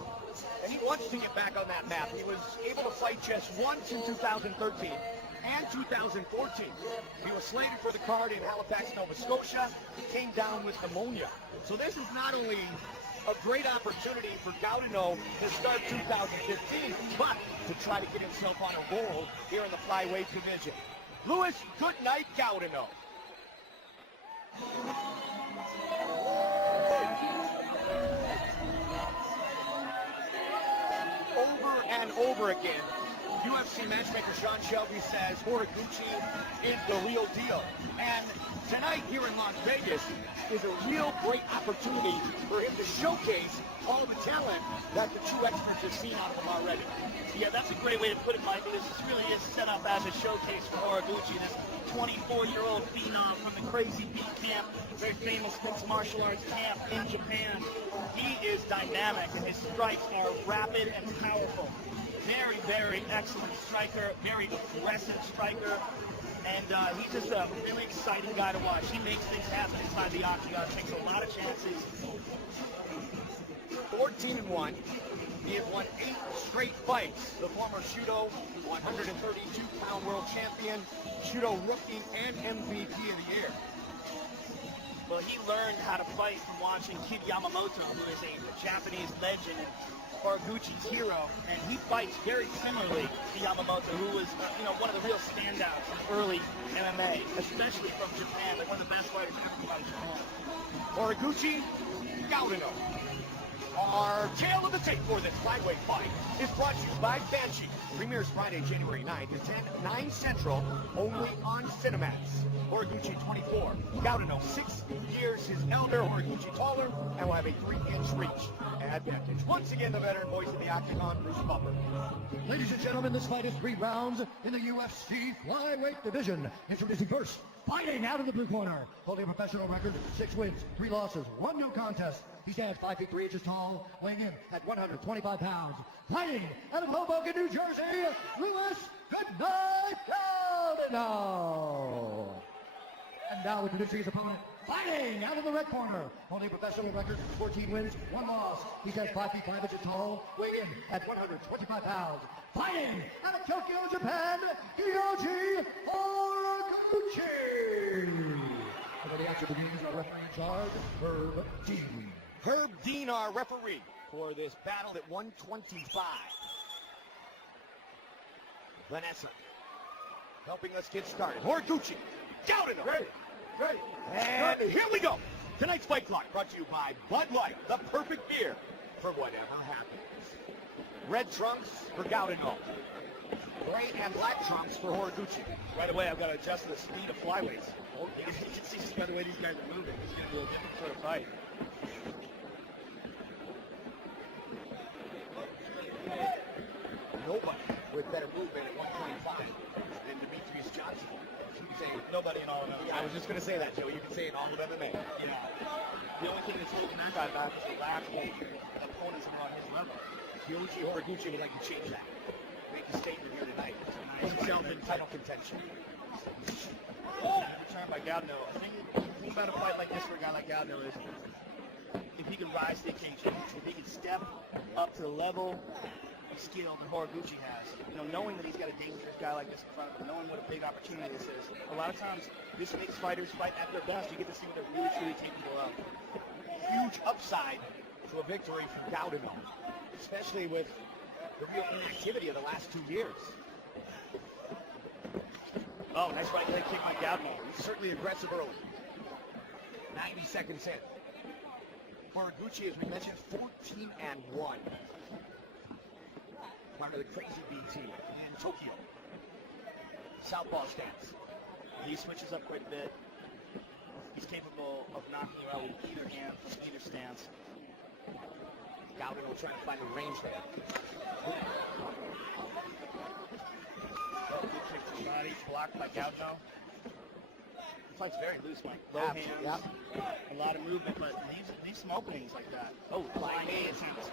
And he wants to get back on that map. He was able to fight just once in 2013 and 2014. He was slated for the card in Halifax, Nova Scotia. He came down with pneumonia. So this is not only a great opportunity for Gaudineau to start 2015, but to try to get himself on a roll here in the flyweight division. Louis, good night, Gaudineau. Over and over again, UFC matchmaker Sean Shelby says Horiguchi is the real deal. And tonight here in Las Vegas is a real great opportunity for him to showcase all the talent that the two experts have seen out of him already. Yeah, that's a great way to put it, Michael. This really is set up as a showcase for Horiguchi, this 24-year-old phenom from the Crazy Beat camp, very famous mixed martial arts camp in Japan. He is dynamic, and his strikes are rapid and powerful. Very, very excellent striker, very aggressive striker, and he's just a really exciting guy to watch. He makes things happen inside the octagon, takes a lot of chances. 14-1. He has won 8 straight fights. The former Judo 132-pound world champion, Judo rookie, and MVP of the year. Well, he learned how to fight from watching Kid Yamamoto, who is a Japanese legend and Horiguchi's hero, and he fights very similarly to Yamamoto, who was, one of the real standouts in early MMA, especially from Japan, like one of the best fighters ever come out of Japan. Horiguchi, Gaudineau. Our tale of the tape for this flyweight fight is brought to you by Banshee. Premieres Friday, January 9th at 9 Central, only on Cinemax. Horiguchi 24, Gaudineau 6 years his elder, Horiguchi taller, and will have a 3-inch reach advantage. Once again, the veteran voice of the Octagon, Bruce Buffer. Ladies and gentlemen, this fight is 3 rounds in the UFC flyweight division. Introducing first, fighting out of the blue corner, holding a professional record, 6 wins, 3 losses, 1 no contest. He stands 5 feet 3 inches tall, weighing in at 125 pounds. Fighting out of Hoboken, New Jersey, Louis Goodnight Gaudineau. And now introducing his opponent, fighting out of the red corner, holding a professional record, 14 wins, 1 loss. He stands 5 feet 5 inches tall, weighing in at 125 pounds. Fighting out of Tokyo, Japan, Yoji Horiguchi. And when the action begins, our referee in charge, Herb Dean. Herb Dean, our referee for this battle at 125. Vanessa helping us get started. Horiguchi, Gaudineau. Ready. And here we go. Tonight's fight clock brought to you by Bud Light, the perfect beer for whatever happens. Red trunks for Gaudineau. Gray and black trunks for Horiguchi. Right away, I've got to adjust the speed of flyweights. You can see just by the way these guys are moving. It's going to be a different sort of fight. Nobody with better movement at 125 than Demetrius Johnson. You can say Nobody in all of MMA. I was just going to say that, Joe. You can say in all of MMA. Yeah. The only thing that's holding that guy back is the lack of opponents that are on his level. Yoji Horiguchi would like to change that. Make a statement here tonight. Put himself in title contention. Good turn by Gaudineau. I think the thing about a fight like this for a guy like Gaudineau is if he can rise to the occasion, if he can step up to the level of skill that Horiguchi has, knowing that he's got a dangerous guy like this in front of him, knowing what a big opportunity this is. A lot of times, this makes fighters fight at their best. You get to see what they're really, truly capable of. Huge upside to a victory from Gaudineau, especially with the real inactivity of the last 2 years. Oh, nice right leg kick by Gaudineau. He's certainly aggressive early. 90 seconds in. Horiguchi, as we mentioned, 14-1. Part of the Crazy Bee team in Tokyo. Southpaw stance. He switches up quite a bit. He's capable of knocking you out with either hand, either stance. Gaudineau trying to find the range there. Good kick to the body, blocked by Gaudineau. The fight's very loose, Mike. Low hands, a lot of movement, but leave some openings like that. Oh, flying knee attempts.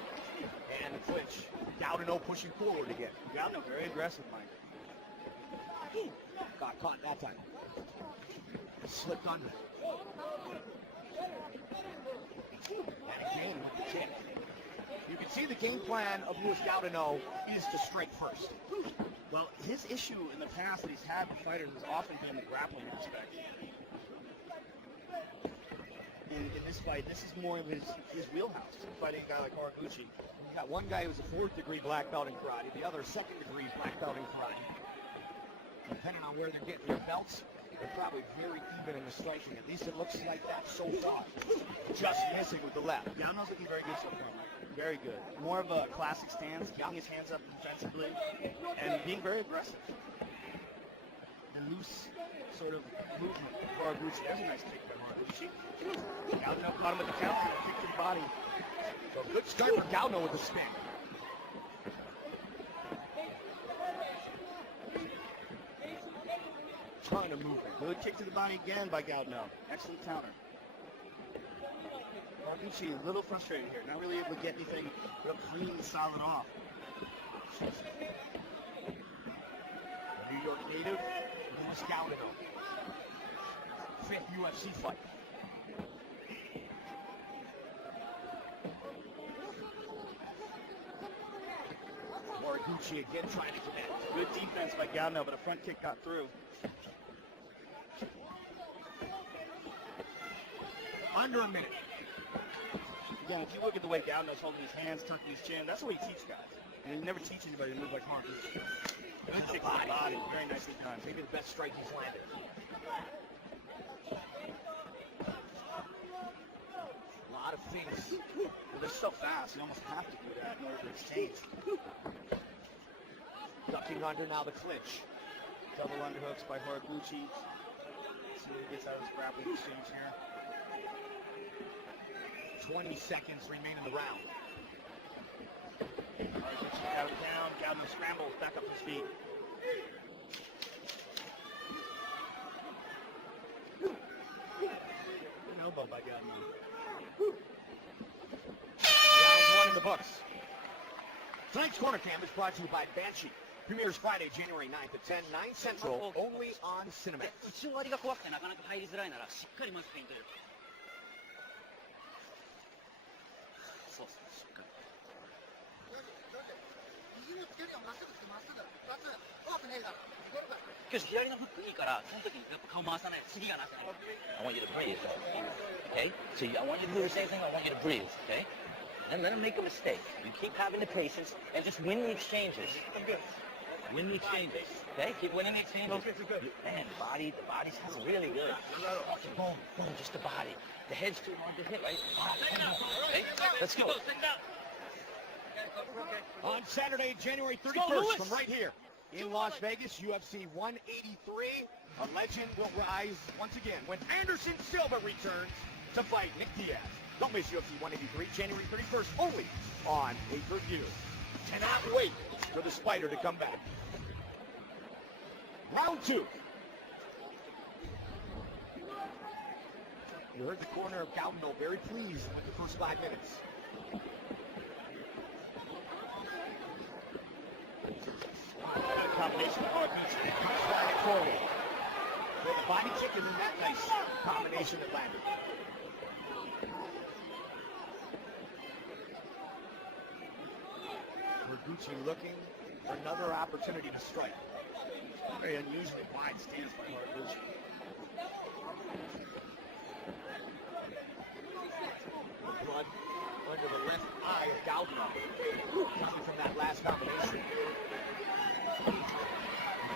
And the clinch. Gaudineau pushing forward again. Gaudineau very aggressive, Mike. Got caught that time. Slipped under. And again with the kick. You can see the game plan of Luis Gaudino is to strike first. Well, his issue in the past that he's had with fighters has often been the grappling aspect. In this fight, this is more of his wheelhouse, fighting a guy like Horiguchi. You got one guy who's a 4th degree black belt in karate, the other 2nd degree black belt in karate. Depending on where they're getting their belts, they're probably very even in the striking. At least it looks like that so far. Just missing with the left. Gaudino's looking very good so far. Very good. More of a classic stance, getting his hands up defensively, and being very aggressive. The loose sort of movement for Horiguchi. There's a nice kick from Horiguchi. Gaudino caught him at the counter, kick to the body. So good start for Gaudino with the spin. Ton of movement. Good kick to the body again by Gaudino. Excellent counter. Horiguchi a little frustrated here. Not really able to get anything real clean and solid off. New York native, Luis Gaudino. 5th UFC fight. Horiguchi again trying to connect. Good defense by Gaudino, but a front kick got through. Under a minute. Again, if you look at the way Gaudino's holding his hands, tucking his chin, that's the way he teaches guys. And you never teach anybody to move like Horiguchi. Good kick to the body. Very nicely done. Maybe the best strike he's landed. A lot of things. Well, they're so fast, you almost have to do that in order to exchange. Ducking under now the clinch. Double underhooks by Horiguchi. See what he gets out of his grappling exchange here. 20 seconds remain in the round. Horiguchi out down. Gaudino scrambles back up to his feet. An elbow by Gaudino. Round 1 in the books. Tonight's Corner Cam is brought to you by Banshee. Premieres Friday, January 9th at 10, 9 Central, only on Cinemax. 打ち終わりが怖くてなかなか入りづらいならしっかりまずペイント入れる。そうそう、しっかり。右のつけるよ、まっすぐつけ、まっすぐ。2つ、怖くねえから。けど左のフックいいから、その時にやっぱ顔回さない。次がなくない。I want you to breathe. Okay? So I want you to do the same thing. I want you to breathe. Okay? And let him make a mistake. You keep having the patience and just win the exchanges. Win the exchanges. Okay? Keep winning the exchanges. Man, the body's really good. Boom, boom, just the body. The head's too hard to hit, right? Okay? Let's go. On Saturday, January 31st, from right here in Las Vegas, UFC 183, a legend will rise once again when Anderson Silva returns to fight Nick Diaz. Don't miss UFC 183, January 31st, only on pay-per-view. Cannot wait for the Spider to come back. Round 2. You heard the corner of Gaudino very pleased with the first 5 minutes. Combination. Sliding forward. With a body kick and that nice combination that landed. Horiguchi looking for another opportunity to strike. Very unusually wide stance by Horiguchi. Blood under the left eye of Gaudino. Coming from that last combination.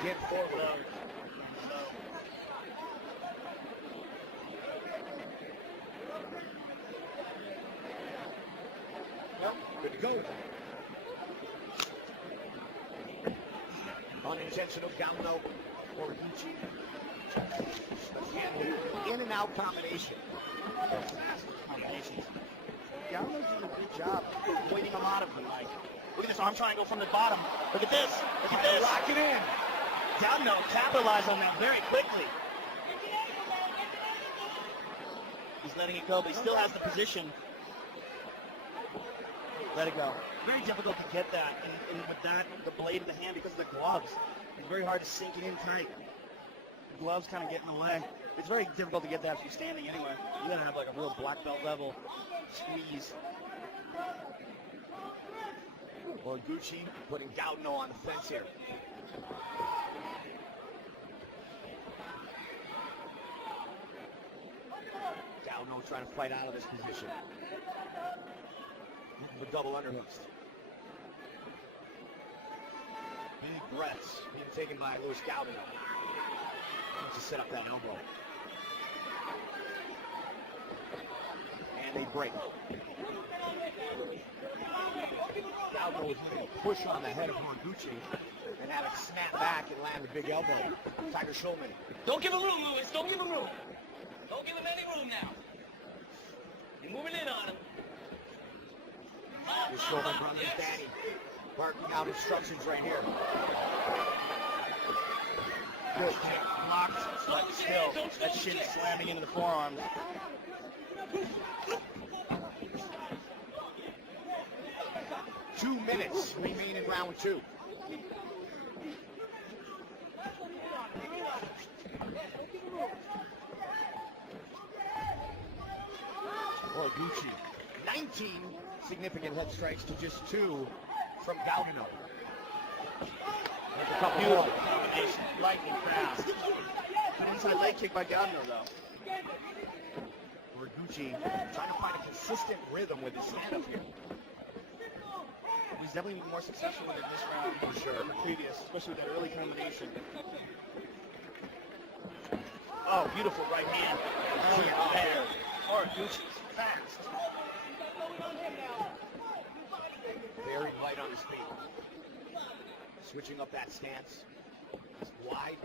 Get forward. Well, good to go. Unintentional Gaudino. Horiguchi. In and out combination. Fast combinations. Gaudino's doing a good job waiting a lot of them, Mike. Look at this arm triangle from the bottom. Look at this. Look at this. Lock it in. Gaudino capitalized on that very quickly. He's letting it go, but he still has the position. Let it go. Very difficult to get that, and with that, the blade of the hand because of the gloves. It's very hard to sink it in tight. The gloves kind of get in the way. It's very difficult to get that if you're standing anywhere. You gotta have like a real black belt level squeeze. Horiguchi putting Gaudino on the fence here. Gaudino trying to fight out of this position. The double underhooks. Big breaths being taken by Luis Gaudino. Wants to set up that elbow. And they break. Gaudino was looking to push on the head of Horiguchi and have it snap back and land a big elbow. Tiger Schulman. Don't give him room, Lewis. Don't give him room. Don't give him any room now. You're moving in on him. The Schulman brothers, Danny, barking out instructions right here. Good kick, blocked, but still, that shin slamming into the forearms. Two minutes remain in round two. Horiguchi, 19 significant head strikes to just 2 from Gaudino. A couple more. Lightning fast. An inside leg kick by Gaudino, though. Horiguchi trying to find a consistent rhythm with his stand-up here. He's definitely been more successful in this round for sure than the previous, especially with that early combination. Oh, beautiful right hand. Oh, yeah, there. Horiguchi's fast. Very light on his feet. Switching up that stance. He's wide,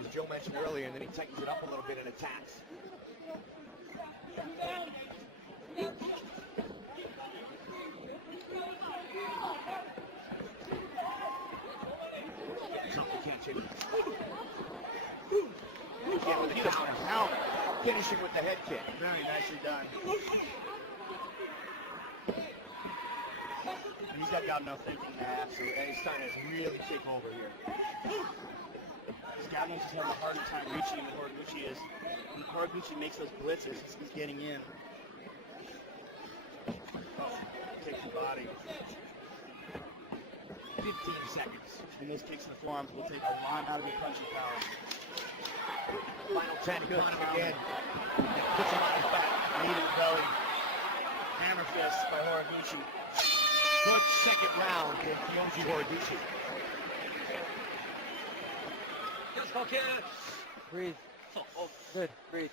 as Joe mentioned earlier, and then he tightens it up a little bit and attacks. Something catching. Again with the counter. Now finishing with the head kick. Very nicely done. He's got Gaudino thinking. Absolutely. And he's starting to really take over here. Gaudino's just having a harder time reaching than Horiguchi is. When Horiguchi makes those blitzes, he's getting in. Oh, takes the body. 15 seconds. And those kicks in the forearms will take a lot out of your punching power. Final 10, good on him again. Puts him on his back. Knee to the belly. Hammer fist by Horiguchi. Good second round for Kyoji Horiguchi. Just okay. Breathe. Oh, Good. Breathe.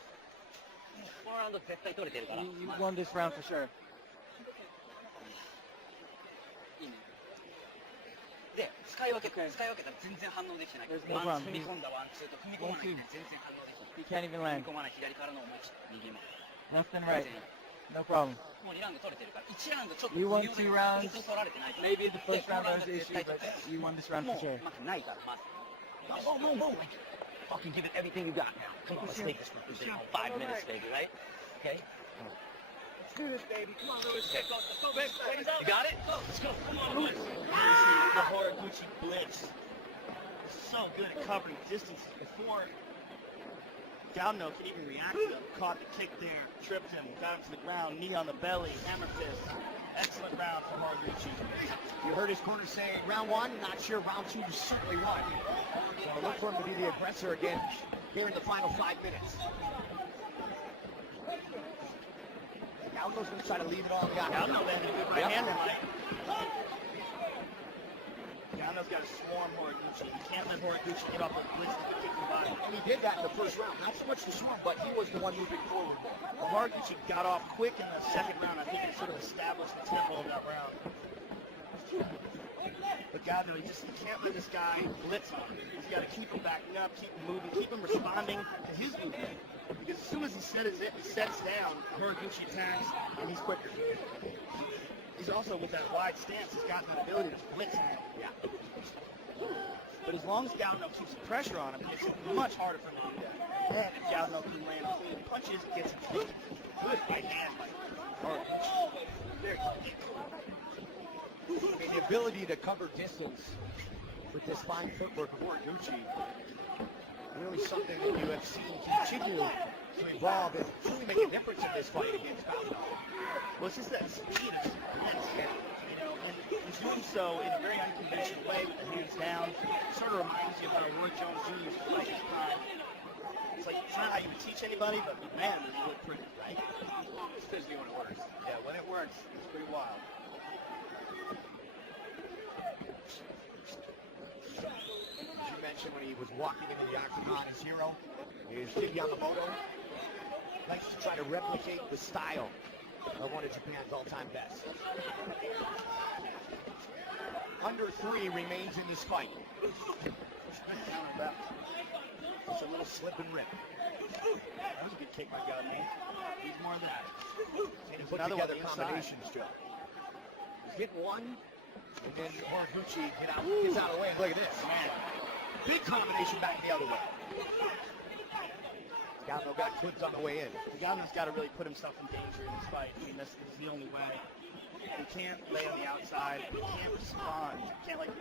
4ラウンド絶対取れてるから。You won this round for sure. いいね。で、使い分けたら全然反応できてない。 There's no ワン problem. 踏み込んだワンツーと踏み込まないで全然反応できない。 He can't even 踏み land. 込まない左からの思い切り右も。 Left and right. No problem. もう2ラウンド取れてるから。1ラウンドちょっと You won 2 rounds. ずっと取られてない。 Maybe the first round was で the issue, but you won this round も for う sure. まずないからまず。Boom, boom, boom. Fucking give it everything you got now. Come on, let's make this work. This is 5 minutes, baby, right? Okay? Let's do this, baby. Come on, Lewis. Okay. Let's go, baby. You got it? Let's go. Come on, Lewis. The Horiguchi blitz. So good at covering distances before Gaudino could even react to him. Caught the kick there, tripped him, got him to the ground, knee on the belly, hammer fist. Excellent round for Horiguchi. You heard his corner say, round 1, not sure. Round 2, you certainly won. So look for him to be the aggressor again here in the final 5 minutes. Gaudino's going to try to leave it all on Gaudino. Gaudino landed a good right hand tonight. Gaudino's got to swarm Horiguchi. He can't let Horiguchi get off the blitz to kick the body. And he did that in the first round. Not so much the swarm, but he was the one moving forward. Horiguchi got off quick in the second round. I think it sort of established the tempo of that round. But Gaudino, you can't let this guy blitz on him. He's got to keep him backing up, keep him moving, keep him responding to his movement. Because as soon as he sets down, Horiguchi attacks, and he's quicker. He's also, with that wide stance, he's got that ability to blitz him. Yeah. But as long as Gaudino keeps pressure on him, it makes it much harder for him to do that. And if Gaudino can land clean punches, it gets him good right hand by Horiguchi. Very good. The ability to cover distance with this fine footwork of Horiguchi, really something that UFC can continue to evolve and truly make a difference in this fight against Gaudino. Well, it's just that speed of blitz. and he's doing so in a very unconventional way with the hands down. Sort of reminds you of how Roy Jones Jr. used to fight his prime. It's like, it's not how you would teach anybody, but man, does it look pretty, right? Especially when it works. Yeah, when it works, it's pretty wild. As you mentioned, when he was walking into the octagon as hero, is Kid Yamamoto. Likes to try to replicate the style of one of Japan's all-time best. Under 3 remains in this fight. It's a little slip and rip. That was a good kick by God, man. Needs more of that. And put together combinations, Joe. Hit one, and then Horiguchi gets out of the way. And look at this, man. Big combination back the other way. Gano got clipped on the way in. Gano's got to really put himself in danger in this fight. I mean, this is the only way. He can't lay on the outside. He can't respond. He can't wait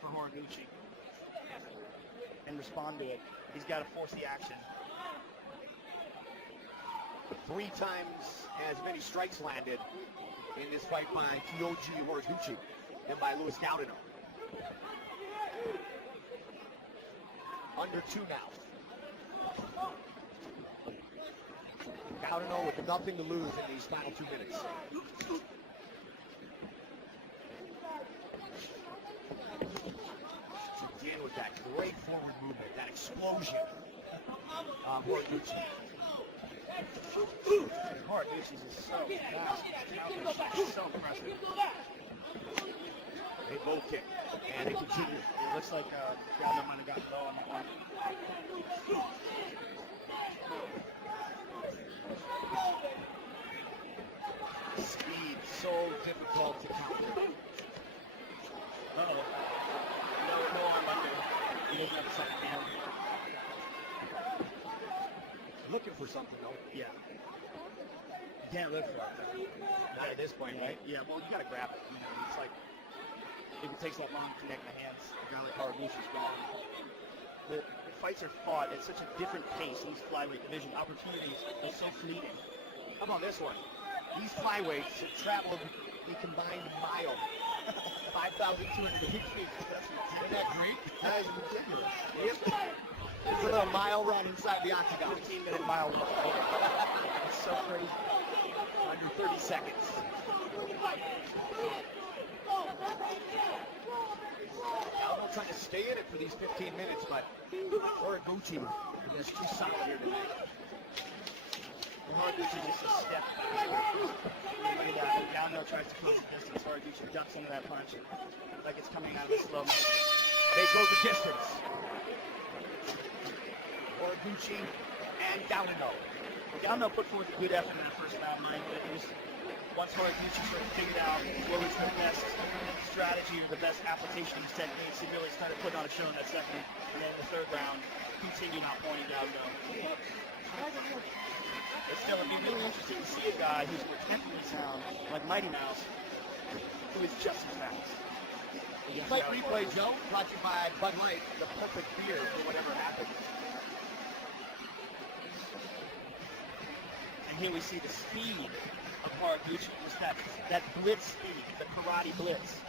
for Horiguchi and respond to it. He's got to force the action. 3 times as many strikes landed in this fight by Kyoji Horiguchi than by Luis Gaudino. Under 2 now. Gaudino with nothing to lose in these final 2 minutes. Again with that great forward movement, that explosion. Horiguchi. Horiguchi's is so fast. He's so impressive. They both kick, and it continues. It looks like Gano might have gotten low on that one. Speed, so difficult to counter. Uh-oh. No arm under. He doesn't have a second hand. Looking for something, though. Yeah. You can't look for it. Not at this point, right? Yeah, well, you got to grab it. You know, it's like, if it takes that long to connect my hands, a guy like Horiguchi's gone. The fights are fought at such a different pace in this flyweight division. Opportunities are so fleeting. How about this one? These flyweights have traveled a combined mile. 5,200 feet. Isn't that great? That is ridiculous. It's a little mile run inside the octagon. 15-minute mile run. It's so crazy. Under 30 seconds. Aldo trying to stay in it for these 15 minutes, but Horiguchi is too solid here tonight. Horiguchi just a step back. Gano tries to close the distance. Horiguchi ducks into that punch like it's coming out of a slow motion. They go the distance. Horiguchi and Gaudino. Gano put forth a good effort in that first round, Mike. But it was, once Horiguchi sort of figured out what was the best strategy or the best application of his techniques, he really started putting on a show in that second. And then in the third round, continued outpointing Gaudio. But still, it'd be really interesting to see a guy who's more technically sound, like Mighty Mouse, who is just as fast. Fight replay, Joe, brought to you by Bud Light, the perfect beer for whatever happens. And here we see the speed of Horiguchi, just that blitz speed, the karate blitz.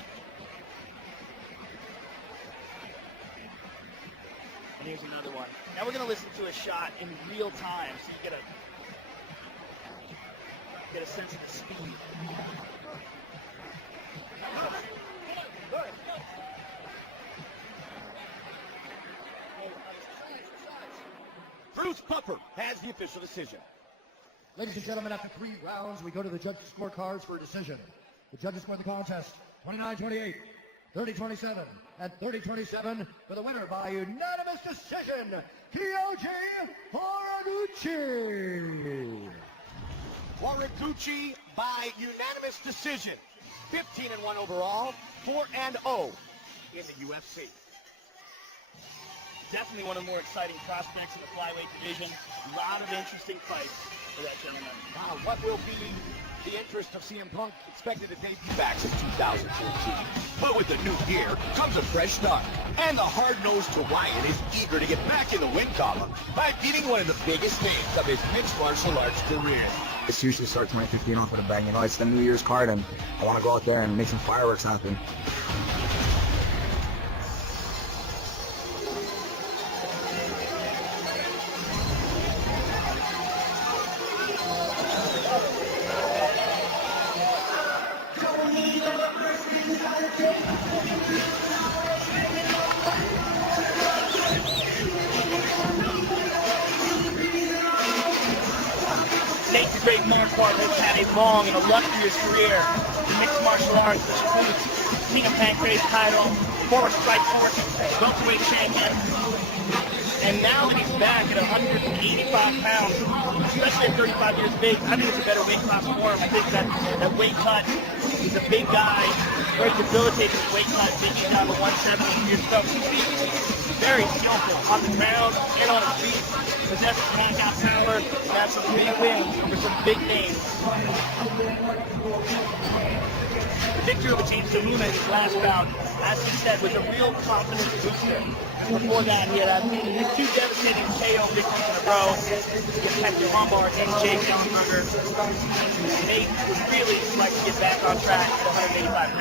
And here's another one. Now we're going to listen to a shot in real time, so you get a sense of the speed. Bruce Buffer has the official decision. Ladies and gentlemen, after 3 rounds, we go to the judges' scorecards for a decision. The judges scored the contest 29-28, 30-27, and 30-27 for the winner by unanimous decision, Kyoji Horiguchi. Horiguchi by unanimous decision. 15-1 overall, 4-0 in the UFC. Definitely one of the more exciting prospects in the flyweight division. A lot of interesting fights for that gentleman. Wow, what will be The interest of CM Punk expected to debut back since 2014. But with the new gear comes a fresh start. And the hard-nosed Hawaiian is eager to get back in the win column by beating one of the biggest names of his mixed martial arts career. It's usually start 2015 off with a bang. You know, it's the New Year's card, and I want to go out there and make some fireworks happen. The great Marquardt has had a long and illustrious career in mixed martial arts, which includes King of Pancrase title, former Strike Force welterweight champion. And now that he's back at 185 pounds, especially at 35 years of age, I think it's a better weight class for him. I think that weight cut, he's a big guy, very debilitating weight cut, taking down to 170 years old. Very skillful on the ground and on his feet. Possesses knockout power, and has some big wins over some big names. The victory over James DeLuna in his last bout, as he said, was a real confidence booster. Before that, he had two devastating KO victories in a row against Hector Lombard and Jake Ellenberger. Nate would really like to get back on track at 185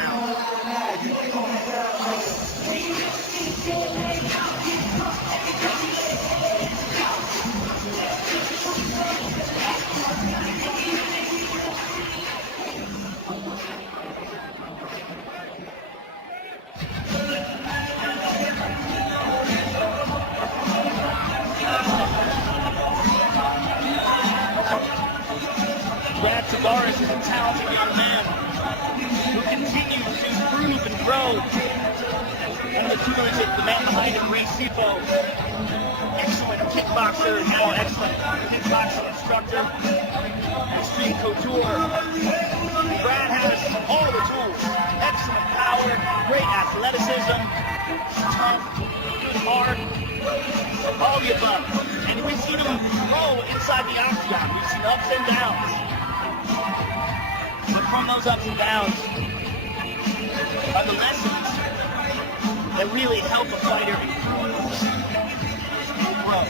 Brad Tavares is a talented young man who continues to improve and grow. One of the tutors is the man behind him, Reese Sipo. Excellent kickboxer, excellent kickboxing instructor. Extreme couture. Brad has all the tools. Excellent power, great athleticism, tough, good heart, all the above. And we've seen him grow inside the octagon. We've seen ups and downs. But from those ups and downs are the lessons that really help a fighter grow.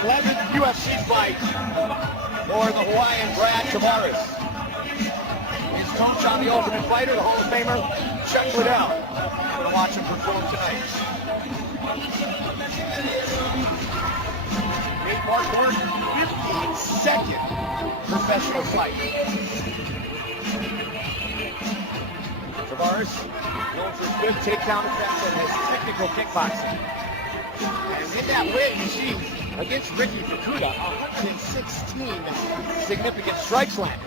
11th UFC fight for the Hawaiian Brad Tavares. His coach on the Ultimate Fighter, the Hall of Famer, Chuck Liddell. We're going to watch him perform tonight. Nate Marquardt, 52nd professional fight. Tavares known for his good takedown defense and his technical kickboxing. And in that win, you see, against Ricky Fukuda, 116 significant strikes landed.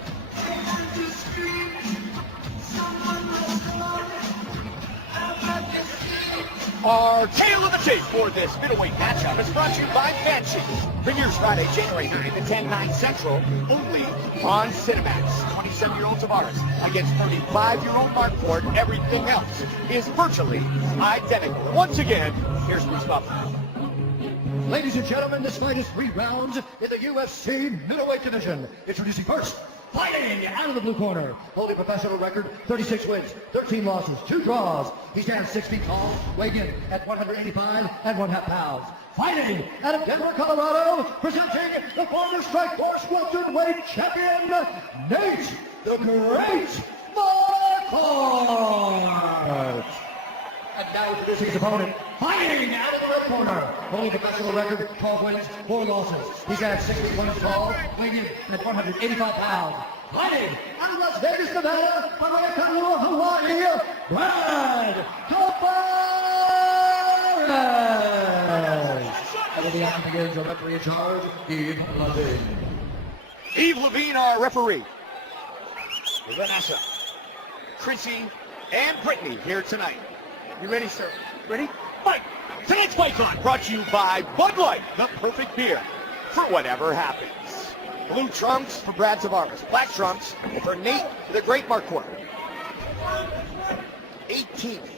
Our tail of the tape for this middleweight matchup is brought to you by Banshee. Premieres Friday, January 9th at 10, 9 Central, only on Cinemax. 27-year-old Tavares against 35-year-old Marquardt. Everything else is virtually identical. Once again, here's Bruce Buffalo. Ladies and gentlemen, this fight is 3 rounds in the UFC middleweight division. Introducing first, fighting out of the blue corner, holding professional record, 36 wins, 13 losses, 2 draws. He stands 6 feet tall, weighing in at 185 and 1/2 pounds. Fighting out of Denver, Colorado, presenting the former Strike Force welterweight champion, Nate the Great Marquardt. And now introducing his opponent, fighting out of the red corner, holding professional record, 12 wins, 4 losses. He stands 6 feet 1 inch tall, weighing in at 185 pounds. Fighting out of Las Vegas, Nevada, by way of Honolulu, Hawaii, Brad Tavares. And with the action begins, the referee in charge, Yves Levine. Yves Levine, our referee. Vanessa, Chrissy, and Brittany here tonight. You ready, sir? Ready? Fight! Tonight's fight card brought to you by Bud Light, the perfect beer for whatever happens. Blue trunks for Brad Tavares. Black trunks for Nate the Great Marquardt. 18th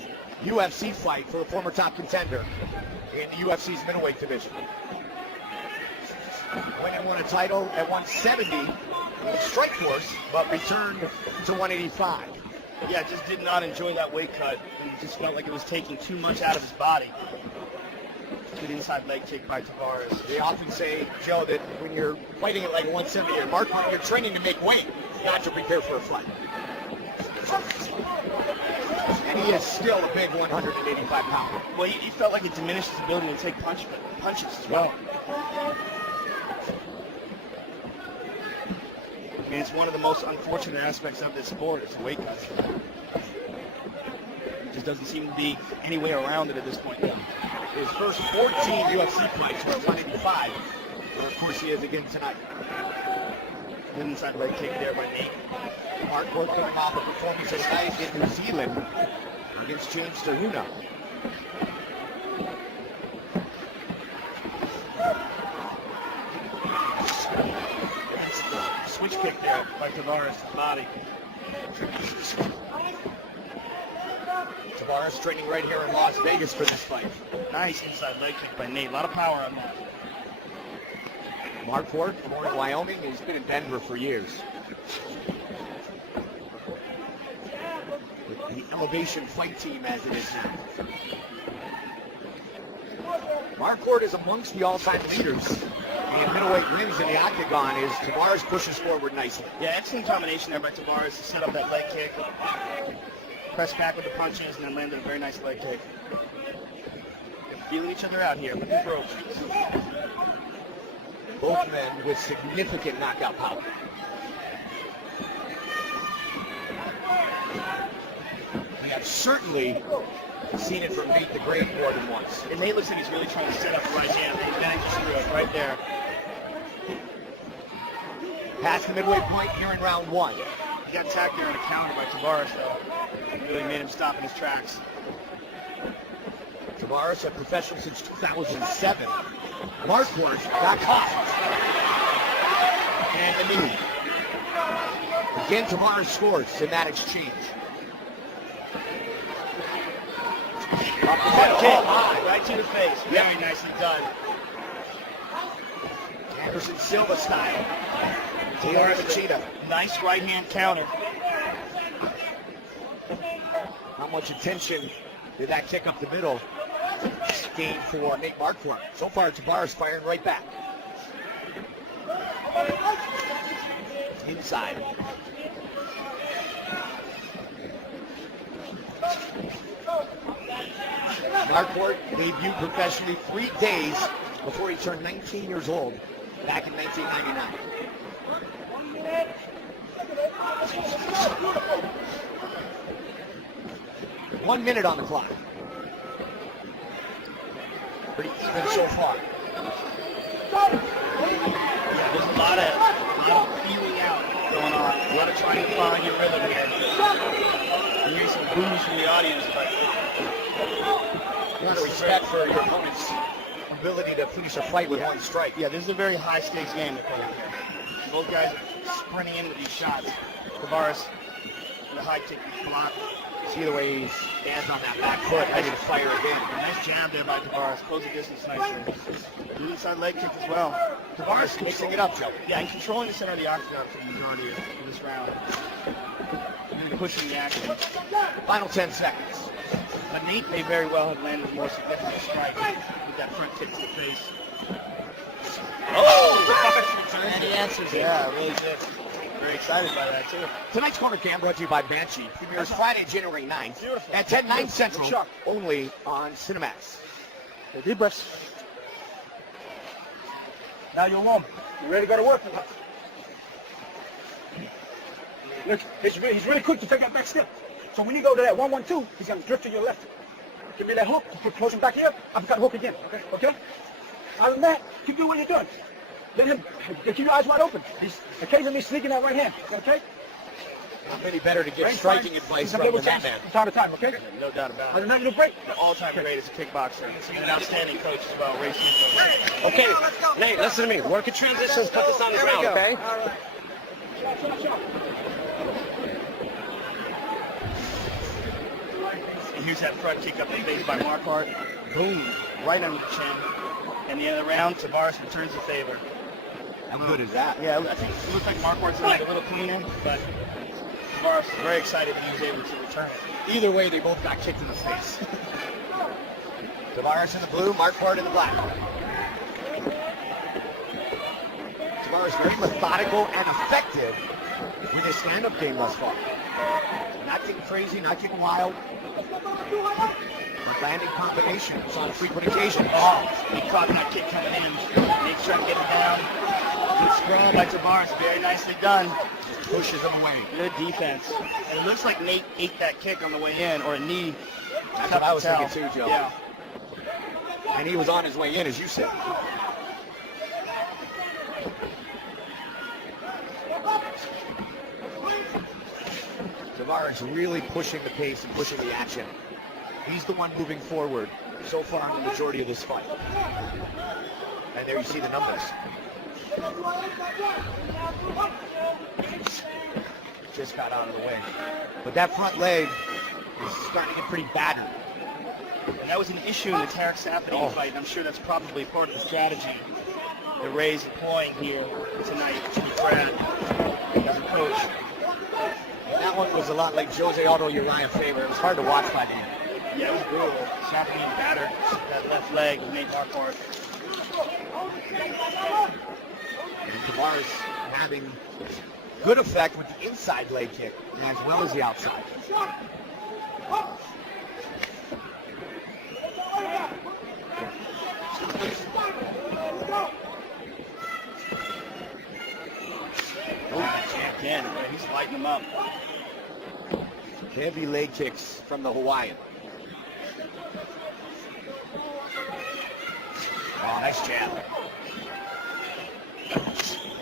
UFC fight for the former top contender in the UFC's middleweight division. Went and won a title at 170 strike force, but returned to 185. Yeah, just did not enjoy that weight cut, and just felt like it was taking too much out of his body. Good inside leg kick by Tavares. They often say, Joe, that when you're fighting at like 170 or mark, you're training to make weight, not to prepare for a fight. And he is still a big 185 pounder. Well, he felt like it diminished his ability to take punches as well. I mean, it's one of the most unfortunate aspects of this sport is the weight cuts. Just doesn't seem to be any way around it at this point. His first 14 UFC fights were at 185. And of course he is again tonight. Good inside leg kick there by Nate. Marquardt coming off a performance tonight in New Zealand against James Staruna. That's the switch kick there by Tavares to the body. Tavares training right here in Las Vegas for this fight. Nice inside leg kick by Nate. A lot of power on that. Marquardt, born in Wyoming, he's been in Denver for years. With the Elevation Fight Team, as it is now. Marquardt is amongst the all-time leaders in middleweight wins in the octagon as Tavares pushes forward nicely. Yeah, excellent combination there by Tavares to set up that leg kick. Press back with the punches and then landed a very nice leg kick. They're feeling each other out here with the ropes. Both men with significant knockout power. We have certainly seen it from Nate the Great more than once. And Nate looks like he's really trying to set up the right hand. He manages to do it right there. Past the midway point here in round one. He got attacked there on a counter by Tavares, though. Really made him stop in his tracks. Tavares, a professional since 2007. Marquardt got caught. And the knee. Again, Tavares scores in that exchange. Up the middle. Kick, right to the face. Very nicely done. Anderson Silva style. Tavares, nice right hand counter. Not much attention did that kick up the middle gain for Nate Marquardt. So far, Tavares firing right back. Inside. Marquardt debuted professionally 3 days before he turned 19 years old back in 1999. One minute on the clock. Pretty even so far. Yeah, there's a lot of feeling out going on. A lot of trying to find your rhythm here. Maybe some boos from the audience, but a lot of respect for your opponent's ability to finish a fight with one strike. Yeah, this is a very high stakes game they're playing here. Both guys are sprinting into these shots. Tavares with a high kick block. See the way he stands on that back foot, ready to fire again. Nice jab there by Tavares. Close the distance nicely. Good inside leg kick as well. Tavares mixing it up, Joe. Yeah, and controlling the center of the octagon for the majority of this round. And pushing the action. Final 10 seconds. But Nate may very well have landed a more significant strike with that front kick to the face. Oh! And he answers it. Yeah, really did. Very excited by that, too. Tonight's Corner Cam brought to you by Banshee. Premieres Friday, January 9th at 10/9 Central, only on Cinemax. Deep breaths. Now you're warm. You ready to go to work? Look, he's really quick to take that back step. So when you go to that 1-1-2, he's going to drift to your left. Give me that hook, close him back here, uppercut hook again, okay? Other than that, keep doing what you're doing. Let him, keep your eyes wide open. He's occasionally sneaking that right hand, okay? Not many better to give striking advice from that man. From time to time, okay? No doubt about it. Other than that, you'll break. The all-time great as a kickboxer. He's an outstanding coach as well, Ray Okay, Nate, listen to me. Work at transitions, put this on the ground, okay? All right. And here's that front kick up the face by Marquardt. Boom, right under the chin. And the end of the round, Tavares returns the favor. How good is that? Yeah, I think it looks like Marquardt's like a little cleaner, but Tavares is very excited that he was able to return it. Either way, they both got kicked in the face. Tavares in the blue, Marquardt in the black. Tavares very methodical and effective with his stand-up game thus far. Not getting crazy, not getting wild. But landing combinations on frequent occasions. Oh, he caught that kick coming in. Nate's trying to get it down. Good scrum by Tavares, very nicely done. Pushes him away. Good defense. And it looks like Nate ate that kick on the way in, or a knee. That's what I was thinking too, Joe. Yeah. And he was on his way in, as you said. Tavares really pushing the pace and pushing the action. He's the one moving forward so far in the majority of this fight. And there you see the numbers. Just got out of the way. But that front leg is starting to get pretty battered. And that was an issue in the Tarek Safdie fight, and I'm sure that's probably part of the strategy that Ray's employing here tonight to Brad as a coach. That one was a lot like Jose Aldo Uriah Faber. It was hard to watch by the end. Yeah, it was brutal. Safdie battered that left leg of Nate Marquardt. And Tavares having good effect with the inside leg kick as well as the outside. Again, he's lighting him up. Heavy leg kicks from the Hawaiian. Oh, nice jab.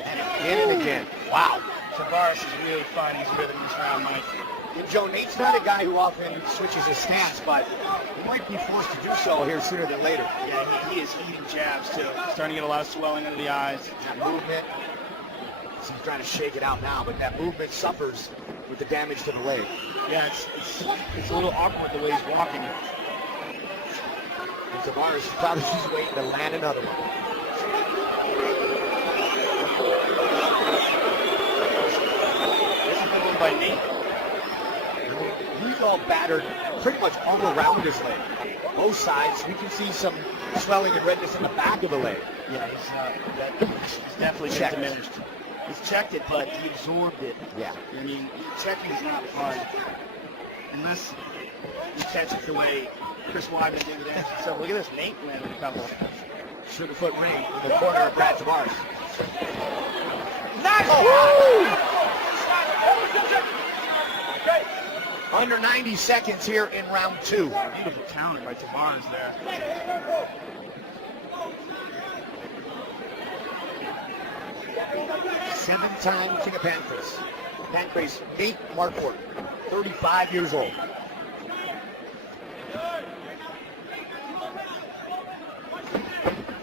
And again and again. Wow. Tavares is really finding his rhythm this round, Mike. Joe, Nate's not a guy who often switches his stance, but he might be forced to do so here sooner than later. Yeah, he is eating jabs, too. Starting to get a lot of swelling under the eyes. That movement, he's trying to shake it out now, but that movement suffers with the damage to the leg. Yeah, it's a little awkward the way he's walking. And Tavares is probably just waiting to land another one. This is a good one by Nate. He's all battered pretty much all around his leg. Both sides, we can see some swelling and redness in the back of the leg. Yeah, he's definitely been diminished. He's checked it, but he absorbed it. Yeah. I mean, checking is not fun unless you catch it the way Chris Weidman did with Anderson. So look at this, Nate landed a couple. Sugarfoot ring in the corner of Brad Tavares. Under 90 seconds here in round two. Beautiful counter by Tavares there. Seven-time King of Pancrase, Nate Marquardt, 35 years old.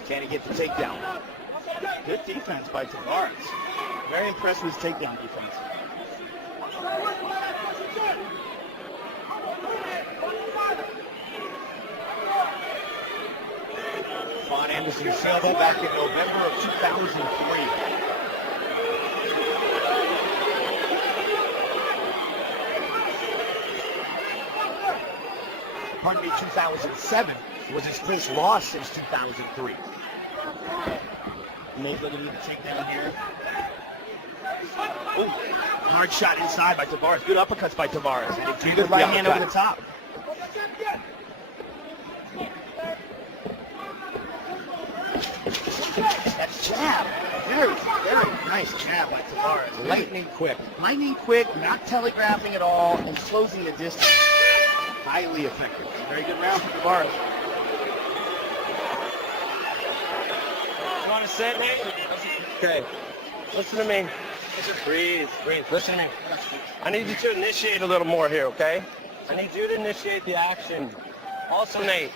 Can he get the takedown? Good defense by Tavares. Very impressed with his takedown defense. Juan Anderson Silva back in November of 2003. Pardon me, 2007 was his first loss since 2003. Nate looking to take down here. Ooh, hard shot inside by Tavares. Good uppercuts by Tavares. And good right hand over the top. That jab. Very, very nice jab by Tavares. Lightning quick. Lightning quick, not telegraphing at all, and closing the distance. Highly effective. Very good round for Tavares. You want to sit, Nate? Okay. Listen to me. Breathe. Listen to me. I need you to initiate a little more here, okay? I need you to initiate the action. Also, Nate,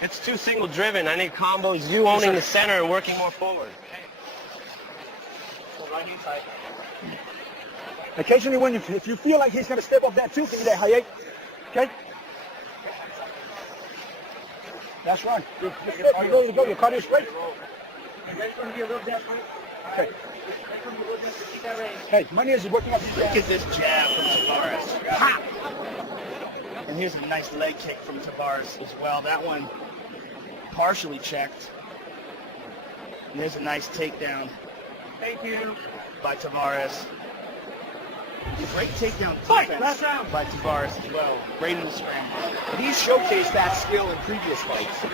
it's too single-driven. I need combos, you owning the center and working more forward. Right hand tight. Occasionally, if you feel like he's going to step up that too, can you there, Hayek? Okay? That's right. You're ready to go. Your cardio's straight. You're ready to be a little desperate. Okay. Hey, my knees are working up. Look at this jab from Tavares. Ha! And here's a nice leg kick from Tavares as well. That one partially checked. And there's a nice takedown. Thank you. By Tavares. Great takedown defense by Tavares as well. Great in the scramble. He's showcased that skill in previous fights.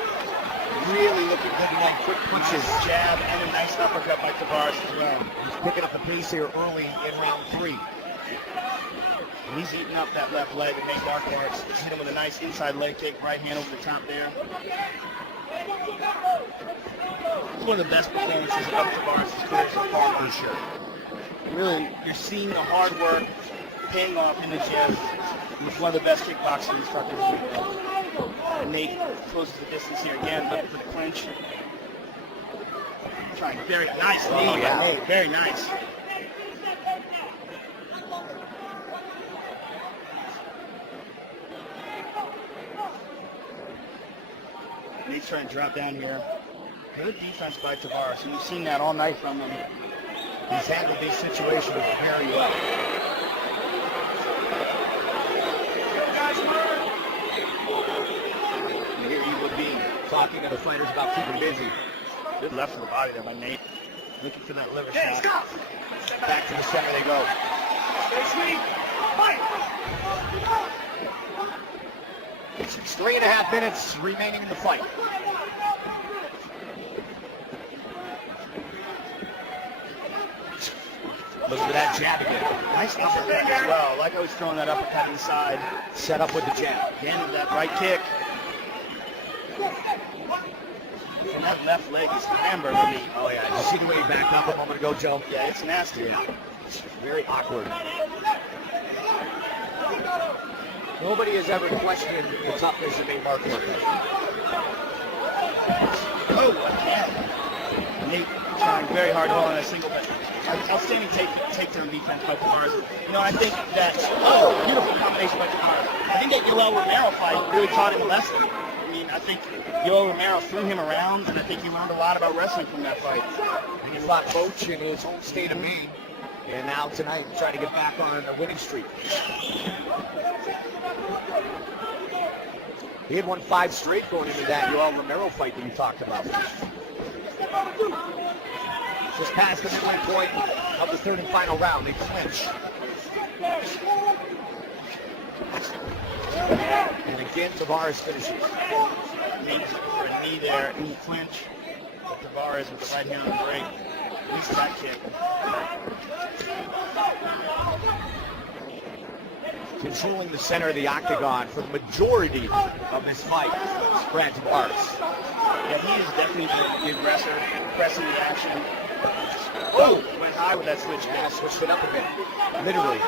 Really looking good in quick punches. Nice jab and a nice uppercut by Tavares as well. He's picking up the pace here early in round 3. And he's eating up that left leg and made mark marks. Hit him with a nice inside leg kick, right hand over the top there. One of the best performances of Tavares' career so far, for sure. Really, you're seeing the hard work paying off in the gym. He's one of the best kickboxing instructors. And Nate closes the distance here again, looking for the clinch. Trying very nice knee by Nate, very nice. Nate's trying to drop down here. Good defense by Tavares, and we've seen that all night from him. He's handled these situations very well. Here he would be talking to the fighters about keeping busy. Good left to the body there by Nate. Looking for that liver shot. Back to the center they go. It's 3.5 minutes remaining in the fight. Look for that jab again. Nice uppercut as well. Like I was throwing that uppercut inside. Set up with the jab. Again, that right kick. And that left leg is hammered on me. Oh yeah, you see the way he backed up a moment ago, Joe? Yeah, it's nasty. Yeah. It's very awkward. Nobody has ever questioned the toughness of Nate Marquardt. Oh, again. Nate trying very hard on a single, but outstanding takedown defense by Tavares. You know, I think that, beautiful combination by Tavares. I think that Yoel Romero fight really taught him a lesson. I mean, I think Yoel Romero threw him around, and I think he learned a lot about wrestling from that fight. And he fought Boach in his home state of Maine, and now tonight trying to get back on a winning streak. He had won 5 straight going into that Yoel Romero fight that you talked about. Just past the midway point of the 3rd and final round, they clinch. And again, Tavares finishes. Nate for a knee there in the clinch. But Tavares with the right hand on the break. He's that kick. Controlling the center of the octagon for the majority of this fight, Brad Tavares. Yeah, he is definitely the aggressor, pressing the action. Oh, went high with that switch. Yeah, switched it up a bit. Literally.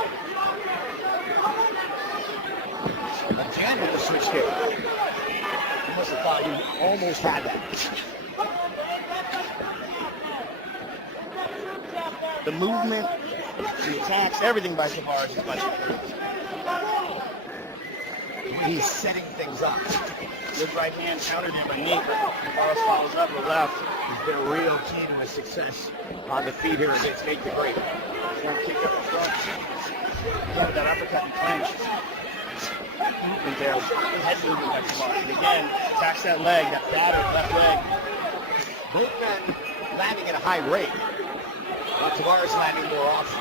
Again with the switch kick. He must have thought he almost had that. The movement, the attacks, everything by Tavares is much improved. He's setting things up. Good right hand countered him by Nate. Tavares follows up with left. He's been a real key to his success on the feet here against Nate the Great. Trying to kick up the front. Yeah, with that uppercut and clinch. Movement there. Head movement by Tavares. And again, attacks that leg, that battered left leg. Both men landing at a high rate. Tavares landing more often.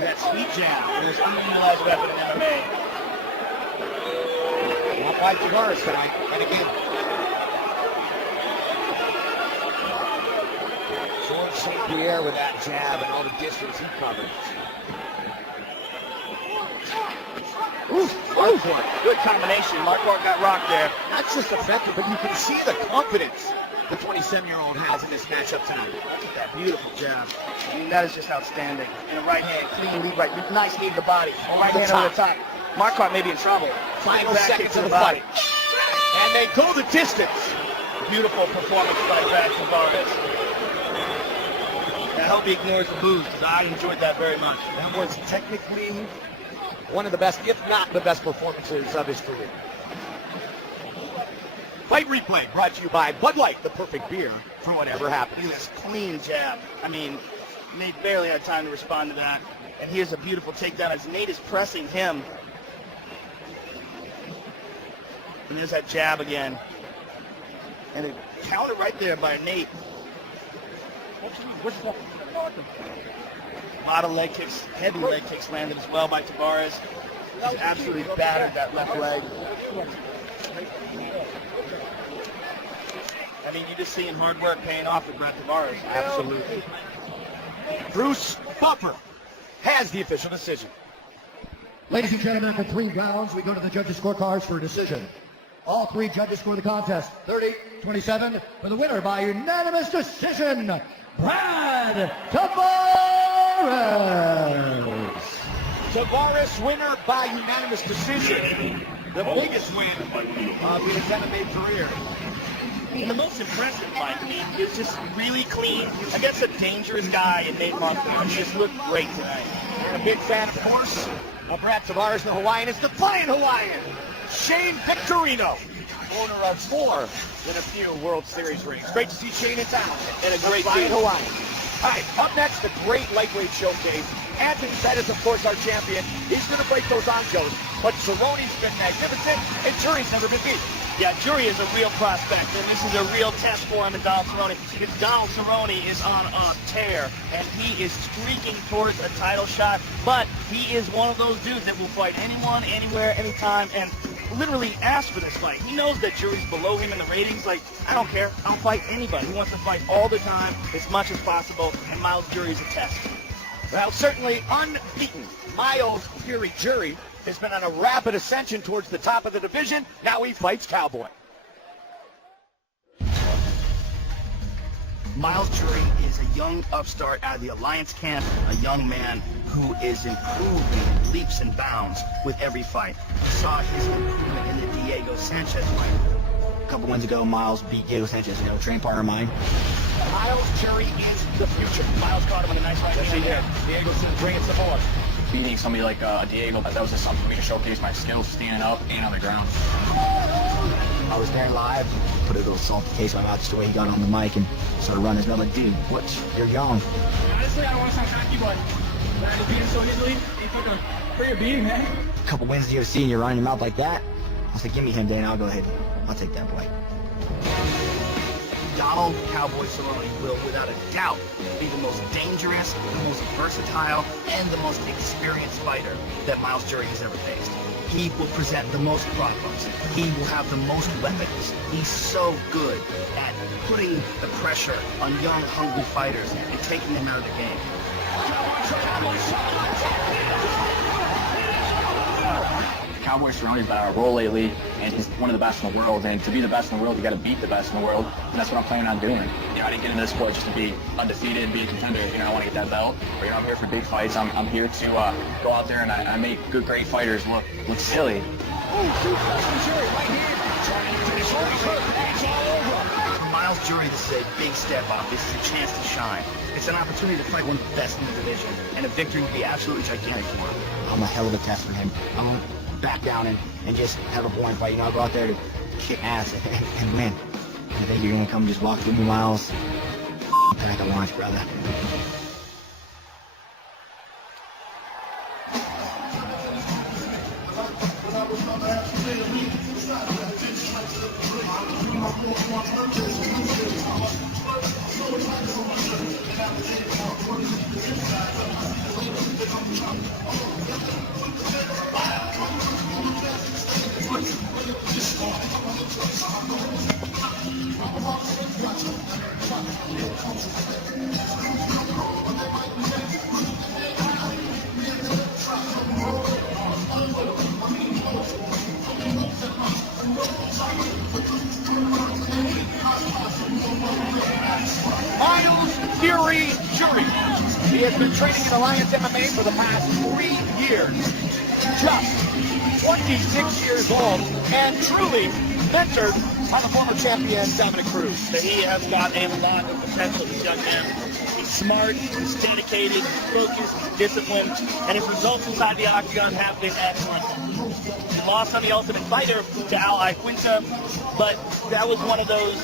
That sweet jab. There's unutilized weapon in MMA. Not by Tavares tonight. And again. George St. Pierre with that jab and all the distance he covered. Marquardt. Good combination. Marquardt got rocked there. Not just effective, but you can see the confidence the 27-year-old has in this matchup tonight. That beautiful jab. I mean, that is just outstanding. And a right hand, clean lead right. Nice knee to the body. A right hand over the top. Marquardt may be in trouble. Final seconds of the fight. And they go the distance. Beautiful performance by Brad Tavares. I hope he ignores the boos, because I enjoyed that very much. That was technically one of the best, if not the best performances of his career. Fight replay brought to you by Bud Light, the perfect beer for whatever happens. Look at this clean jab. I mean, Nate barely had time to respond to that. And here's a beautiful takedown as Nate is pressing him. And there's that jab again. And a counter right there by Nate. A lot of leg kicks, heavy leg kicks landed as well by Tavares. He's absolutely battered that left leg. I mean, you're just seeing hard work paying off with Brett Tavares. Absolutely. Bruce Buffer has the official decision. Ladies and gentlemen, after 3 rounds, we go to the judges' scorecards for a decision. All 3 judges score the contest 30-27 for the winner by unanimous decision, Brad Tavares. Tavares winner by unanimous decision. The biggest win of his MMA career. And the most impressive fight, I mean, it's just really clean against a dangerous guy in Nate Montgomery. He just looked great tonight. And a big fan, of course, of Brad Tavares, the Hawaiian. It's the Flying Hawaiian, Shane Victorino, owner of more than a few World Series rings. Great to see Shane in town. And a great Flying team. Hawaiian. All right, up next, the great lightweight showcase. Anthony Pettis, of course, our champion. He's going to break those anjos, but Cerrone's been magnificent, and Jury's never been beat. Yeah, Jury is a real prospect, and this is a real test for him and Donald Cerrone. Because Donald Cerrone is on a tear, and he is streaking towards a title shot, but he is one of those dudes that will fight anyone, anywhere, anytime, and literally ask for this fight. He knows that Jury's below him in the ratings. Like, I don't care. I'll fight anybody. He wants to fight all the time, as much as possible, and Miles Jury is a test. Well, certainly unbeaten. Miles Fury Jury has been on a rapid ascension towards the top of the division. Now he fights Cowboy. Miles Jury is a young upstart out of the Alliance camp, a young man who is improving leaps and bounds with every fight. We saw his improvement in the Diego Sanchez fight. A couple wins ago, Miles beat Diego Sanchez, trained partner of mine. Miles Jury is the future. Miles caught him in a nice fight. Yes, he did. Diego's going to bring it some more. Beating somebody like Diego, that was just something for me to showcase my skills standing up and on the ground. I was there live, put a little salty taste in my mouth just the way he got on the mic and started running his mouth like, dude, what? You're young. Honestly, I don't want to sound cocky, but I was beating so easily. He took a pretty beating, man. A couple wins in the UFC and you're running your mouth like that? I was like, give me him, Dana. I'll go ahead. I'll take that boy. Donald Cowboy Cerrone will, without a doubt, be the most dangerous, the most versatile, and the most experienced fighter that Miles Jury has ever faced. He will present the most problems. He will have the most weapons. He's so good at putting the pressure on young, hungry fighters and taking them out of the game. Cowboy Cerrone's been on a roll lately, and he's one of the best in the world. And to be the best in the world, you got to beat the best in the world, and that's what I'm planning on doing. I didn't get into this sport just to be undefeated and be a contender. I want to get that belt. But I'm here for big fights. I'm here to go out there and I make good, great fighters look silly. Miles Jury, this is a big step up. This is a chance to shine. It's an opportunity to fight one of the best in the division, and a victory would be absolutely gigantic for him. I'm a hell of a test for him. I won't back down and just have a boring fight. I'll go out there to kick ass and win. I think you're going to come just walk through me, Miles. Pack a lunch, brother. Miles Fury Jury. He has been training in Alliance MMA for the past 3 years. Just 26 years old and truly mentored by the former champion Dominic Cruz. He has got a lot of potential, this young man. He's smart, he's dedicated, he's focused, he's disciplined, and his results inside the octagon have been excellent. He lost on the Ultimate Fighter to Al Iaquinta, but that was one of those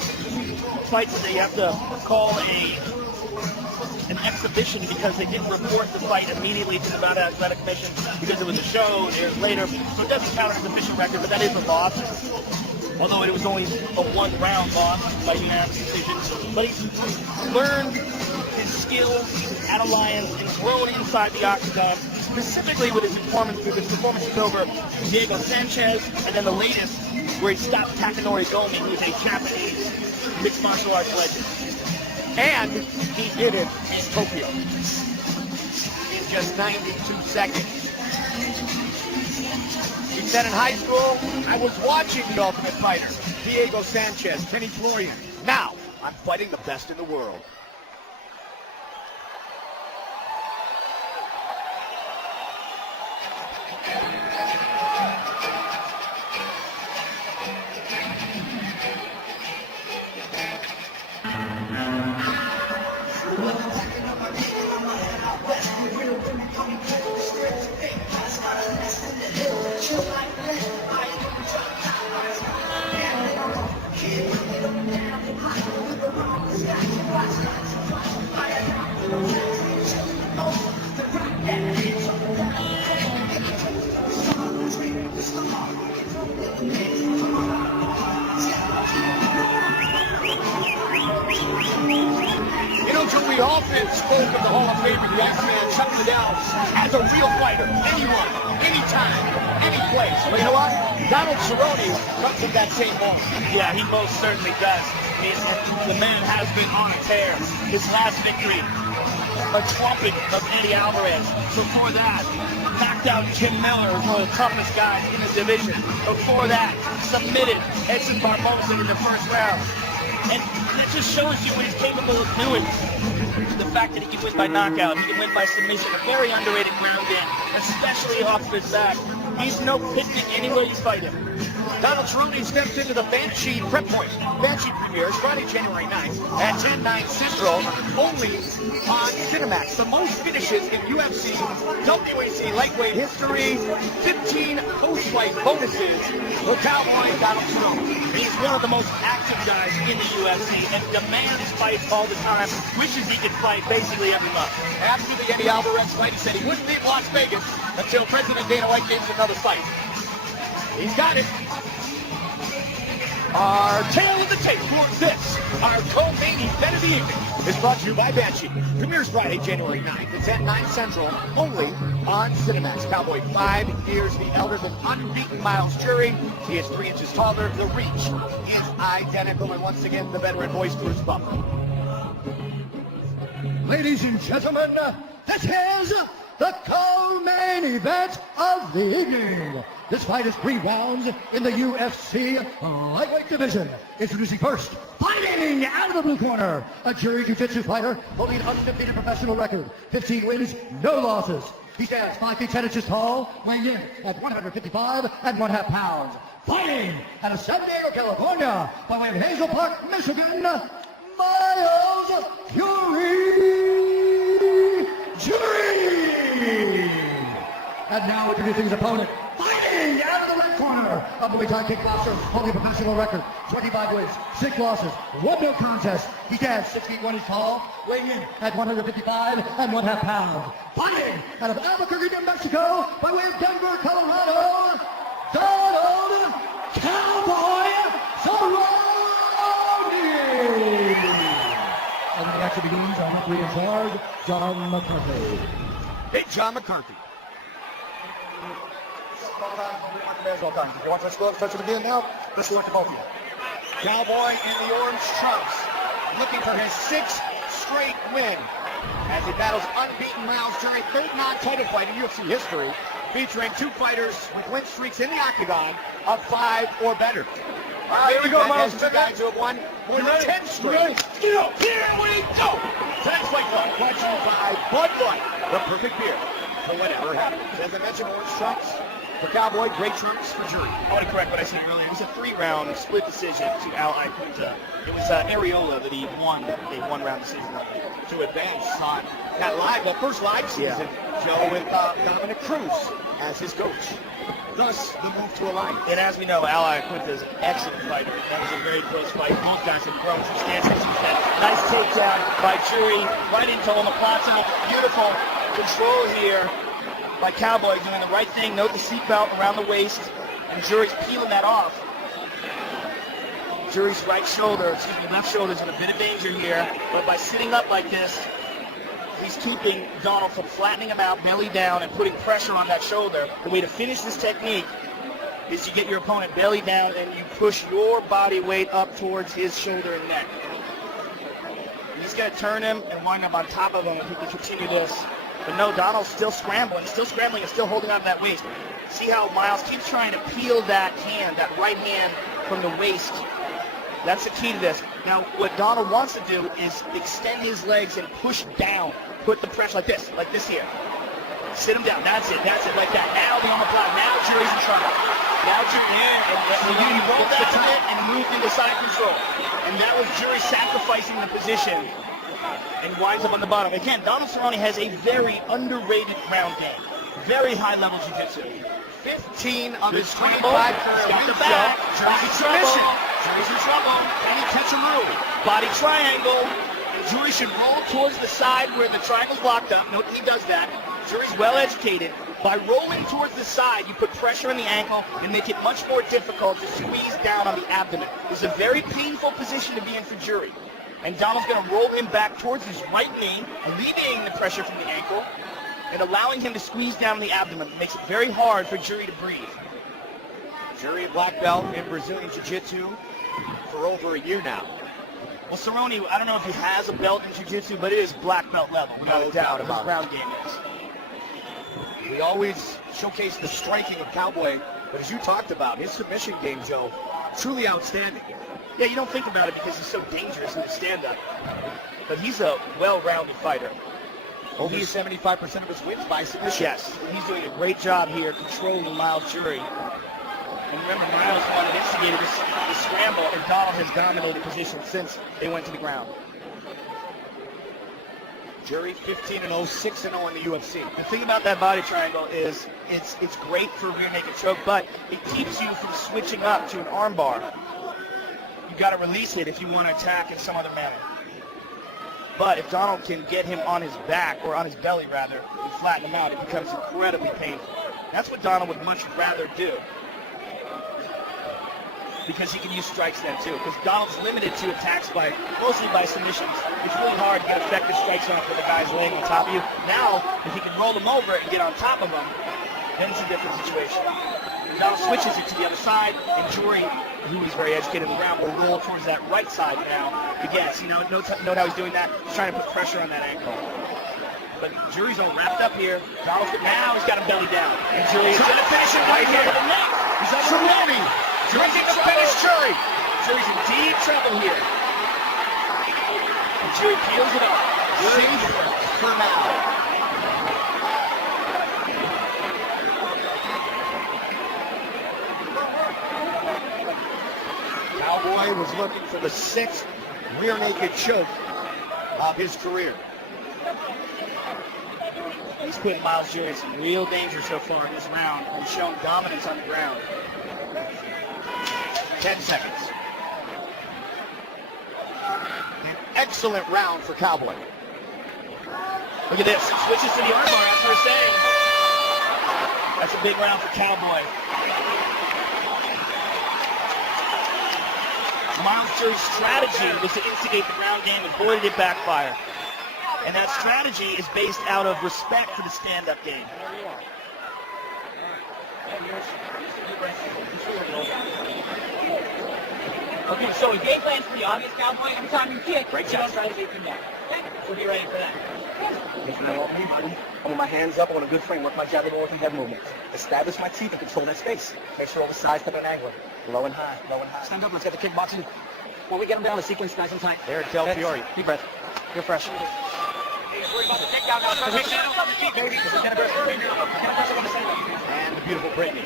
fights that you have to call an exhibition because they didn't report the fight immediately to the Nevada Athletic Commission because it was a show years later. So it doesn't count as an official record, but that is a loss. Although it was only a one-round loss by unanimous decision. But he's learned his skills at Alliance and grown inside the octagon, specifically with his performances over Diego Sanchez, and then the latest where he stopped Takanori Gomi, who's a Japanese mixed martial arts legend. And he did it in Tokyo in just 92 seconds. He said in high school, I was watching The Ultimate Fighter, Diego Sanchez, Kenny Florian. Now, I'm fighting the best in the world. We often spoke of the Hall of Famer, the X-Man, Chuck Liddell, as a real fighter. Anyone, anytime, any place. But you know what? Donald Cerrone comes from that same moment. Yeah, he most certainly does. The man has been on a tear. His last victory, a trumpet of Eddie Alvarez. Before that, knocked out Jim Miller, one of the toughest guys in the division. Before that, submitted Edson Barboza in the first round. And that just shows you what he's capable of doing. The fact that he can win by knockout, he can win by submission, a very underrated ground game, especially off his back. He's no picnic any way you fight him. Donald Cerrone steps into the Banshee prep point. Banshee premieres Friday, January 9th at 10/9 Central, only on Cinemax. The most finishes in UFC, WAC lightweight history, 15 post-fight bonuses for Cowboy Donald Cerrone. He's one of the most active guys in the UFC and demands fights all the time, wishes he could fight basically every month. After the Eddie Alvarez fight, he said he wouldn't leave Las Vegas until President Dana White gave him another fight. He's got it. Our tail of the tape for this, our co-main event of the evening, is brought to you by Banshee. Premieres Friday, January 9th at 10/9 Central, only on Cinemax. Cowboy, 5 years the elder, the unbeaten Miles Jury. He is 3 inches taller. The reach is identical. And once again, the veteran voice, Bruce Buffer. Ladies and gentlemen, this is the co-main event of the evening. This fight is 3 rounds in the UFC lightweight division. Introducing first, fighting out of the blue corner, a jury jiu-jitsu fighter holding an undefeated professional record, 15 wins, no losses. He stands 5 feet 10 inches tall, weighing in at 155 1/2 pounds. Fighting out of San Diego, California, by way of Hazel Park, Michigan, Miles Fury Jury. And now introducing his opponent, fighting out of the red corner, a Muay Thai kickboxer, holding a professional record, 25 wins, 6 losses, 1 no contest. He stands 6 feet 1 inches tall, weighing in at 155 1/2 pounds. Fighting out of Albuquerque, New Mexico, by way of Denver, Colorado, Donald Cowboy Cerrone. And the action begins. Our referee in charge, John McCarthy. Hey, John McCarthy. You want to touch it again now? Let's look at both of you. Cowboy in the orange trunks, looking for his 6th straight win as he battles unbeaten Miles Jury, 3rd non-title fight in UFC history, featuring 2 fighters with win streaks in the octagon of 5 or better. All right, here we go, Miles. 2 guys who have won more than 10 straight. Here we go. Tonight's fight club, brought to you by Bud Light, the perfect beer for whatever happens. As I mentioned, orange trunks. for Cowboy, great terms for Jury. I want to correct what I said earlier. It was a 3-round split decision to Al Iaquinta. It was Areola that he won a 1-round decision to advance on that first live season, Joe, with Dominic Cruz as his coach. Thus, the move to a line. And as we know, Al Iaquinta is an excellent fighter. That was a very close fight. Both guys have grown substantially since then. Nice takedown by Jury right into omoplata. Beautiful control here by Cowboy, doing the right thing. Note the seatbelt around the waist, and Jury's peeling that off. Jury's left shoulder is in a bit of danger here, but by sitting up like this, he's keeping Donald from flattening him out, belly down, and putting pressure on that shoulder. The way to finish this technique is you get your opponent belly down and you push your body weight up towards his shoulder and neck. He's going to turn him and wind up on top of him if he can continue this. But no, Donald's still scrambling and still holding on to that waist. See how Miles keeps trying to peel that hand, that right hand from the waist. That's the key to this. Now, what Donald wants to do is extend his legs and push down. Put the pressure like this here. Sit him down. That's it, like that. Now the omoplata. Now Jury's in trouble. Now Jury, he rolled out of it and moved into side control. And that was Jury sacrificing the position and winds up on the bottom. Again, Donald Cerrone has a very underrated ground game. Very high-level jiu-jitsu. 15 of his 25 curls. Got the back. Jury's submission. Jury's in trouble. Can he catch a move? Body triangle. Jury should roll towards the side where the triangle's locked up. Note he does that. Jury's well educated. By rolling towards the side, you put pressure on the ankle and make it much more difficult to squeeze down on the abdomen. It's a very painful position to be in for Jury. And Donald's going to roll him back towards his right knee, alleviating the pressure from the ankle and allowing him to squeeze down the abdomen. It makes it very hard for Jury to breathe. Jury, black belt in Brazilian Jiu-Jitsu for over a year now. Well, Cerrone, I don't know if he has a belt in Jiu-Jitsu, but it is black belt level, without a doubt. His ground game is. We always showcase the striking of Cowboy, but as you talked about, his submission game, Joe, truly outstanding. Yeah, you don't think about it because he's so dangerous in his stand-up. But he's a well-rounded fighter. Over 75% of his wins by submission. Yes, he's doing a great job here controlling Miles Jury. And remember, Miles wanted instigated the scramble, and Donald has dominated position since they went to the ground. Jury 15-0, 6-0 in the UFC. The thing about that body triangle is it's great for rear naked choke, but it keeps you from switching up to an arm bar. You've got to release it if you want to attack in some other manner. But if Donald can get him on his back, or on his belly rather, and flatten him out, it becomes incredibly painful. That's what Donald would much rather do, because he can use strikes then too. Because Donald's limited to attacks mostly by submissions. It's really hard to get effective strikes on when the guy's laying on top of you. Now, if he can roll him over and get on top of him, then it's a different situation. Donald switches it to the other side, and Jury, who is very educated on the ground, will roll towards that right side now. But yes, note how he's doing that. He's trying to put pressure on that ankle. But Jury's all wrapped up here. Donald's now he's got him belly down. And Jury's going to finish it right here. He's up for Cerrone. Jury's in the finish, Jury. Jury's in deep trouble here. And Jury peels it up. Safe for now. Cowboy was looking for the 6th rear naked choke of his career. He's putting Miles Jury in some real danger so far in this round and shown dominance on the ground. 10 seconds. An excellent round for Cowboy. Look at this. Switches to the armbar, as we're saying. That's a big round for Cowboy. Miles Jury's strategy was to instigate the ground game, and boy did it backfire. And that strategy is based out of respect for the stand-up game. Okay, so the game plan's pretty obvious, Cowboy. Every time you kick, you don't try to beat them down. Okay? So be ready for that. That's what I want me, buddy. I want my hands up, I want a good frame, work my jab and work my head movements. Establish my teeth and control that space. Make sure all the sides step and angle. Low and high, low and high. Stand up, let's get the kickboxing. When we get them down, the sequence nice and tight. There, Del Fiore. Deep breath. You're fresh. worry about the takedown now. Start taking it on the feet, baby. And the beautiful Brittany.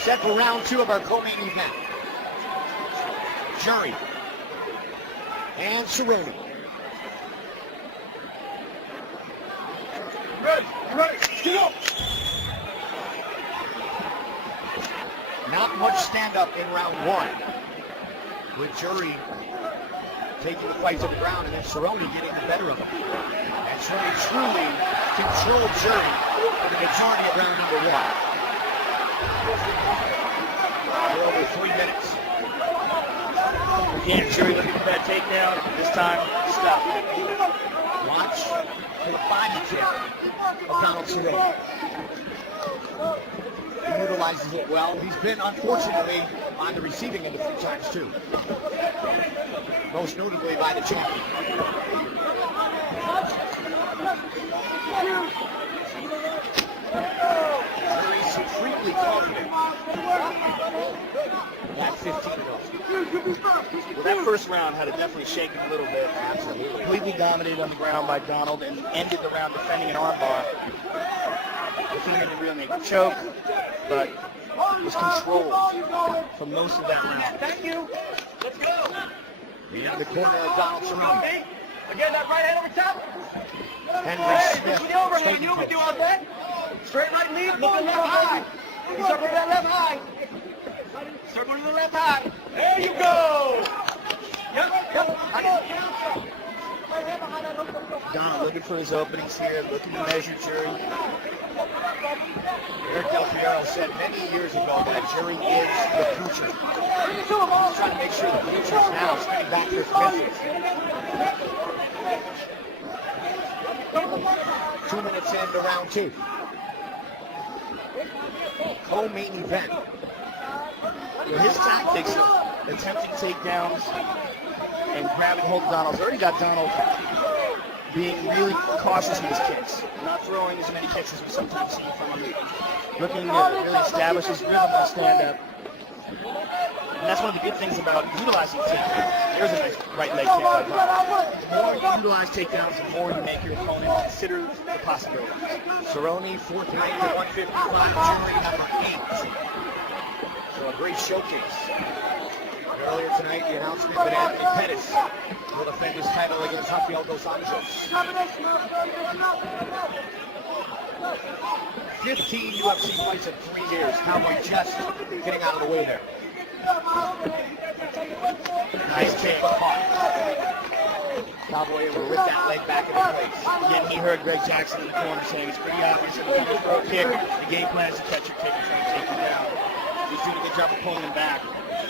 Set for round 2 of our co-main event. Jury and Cerrone. Ready, get up. Not much stand-up in round 1. With Jury taking the fight to the ground and then Cerrone getting the better of him. And Cerrone truly controlled Jury for the majority of round number 1. For over 3 minutes. Again, Jury looking for that takedown. This time, stop. Watch for the body kick of Donald Cerrone. He utilizes it well. He's been, unfortunately, on the receiving end a few times, too. Most notably by the champion. Very supremely confident. At 15 ago. Well, that first round had it definitely shaken a little bit. Absolutely. Completely dominated on the ground by Donald and ended the round defending an armbar. He didn't really make a choke, but was controlled for most of that round. Thank you. Let's go. In the corner of Donald Cerrone. Again, that right hand over top. Henry Smith. The overhand, you overdo all that. Straight right lead, looking left high. You circle to that left high. Circle to the left high. There you go. Yep. Donald looking for his openings here, looking to measure Jury. Eric Del Piero said many years ago that Jury is the future. He's trying to make sure the future is now, spinning back for fifth. 2 minutes into round 2. Co-main event. His tactics, attempting takedowns and grabbing hold of Donald. He's already got Donald being really cautious with his kicks, not throwing as many kicks as we sometimes see from him. Looking to really establish his rhythm on stand-up. And that's one of the good things about utilizing takedowns. There's a nice right leg kick by Donald. The more you utilize takedowns, the more you make your opponent consider the possibilities. Cerrone, 4th ranked at 155, Jury number 8. So a great showcase. Earlier tonight, the announcement that Anthony Pettis will defend his title against Rafael Dos Anjos. 15 UFC fights in 3 years. Cowboy just getting out of the way there. Nice kick, but caught. Cowboy able to rip that leg back into place. Again, he heard Greg Jackson in the corner saying it's pretty obvious that when you throw a kick, the game plan is to catch your kick and try to take you down. He's doing a good job of pulling him back.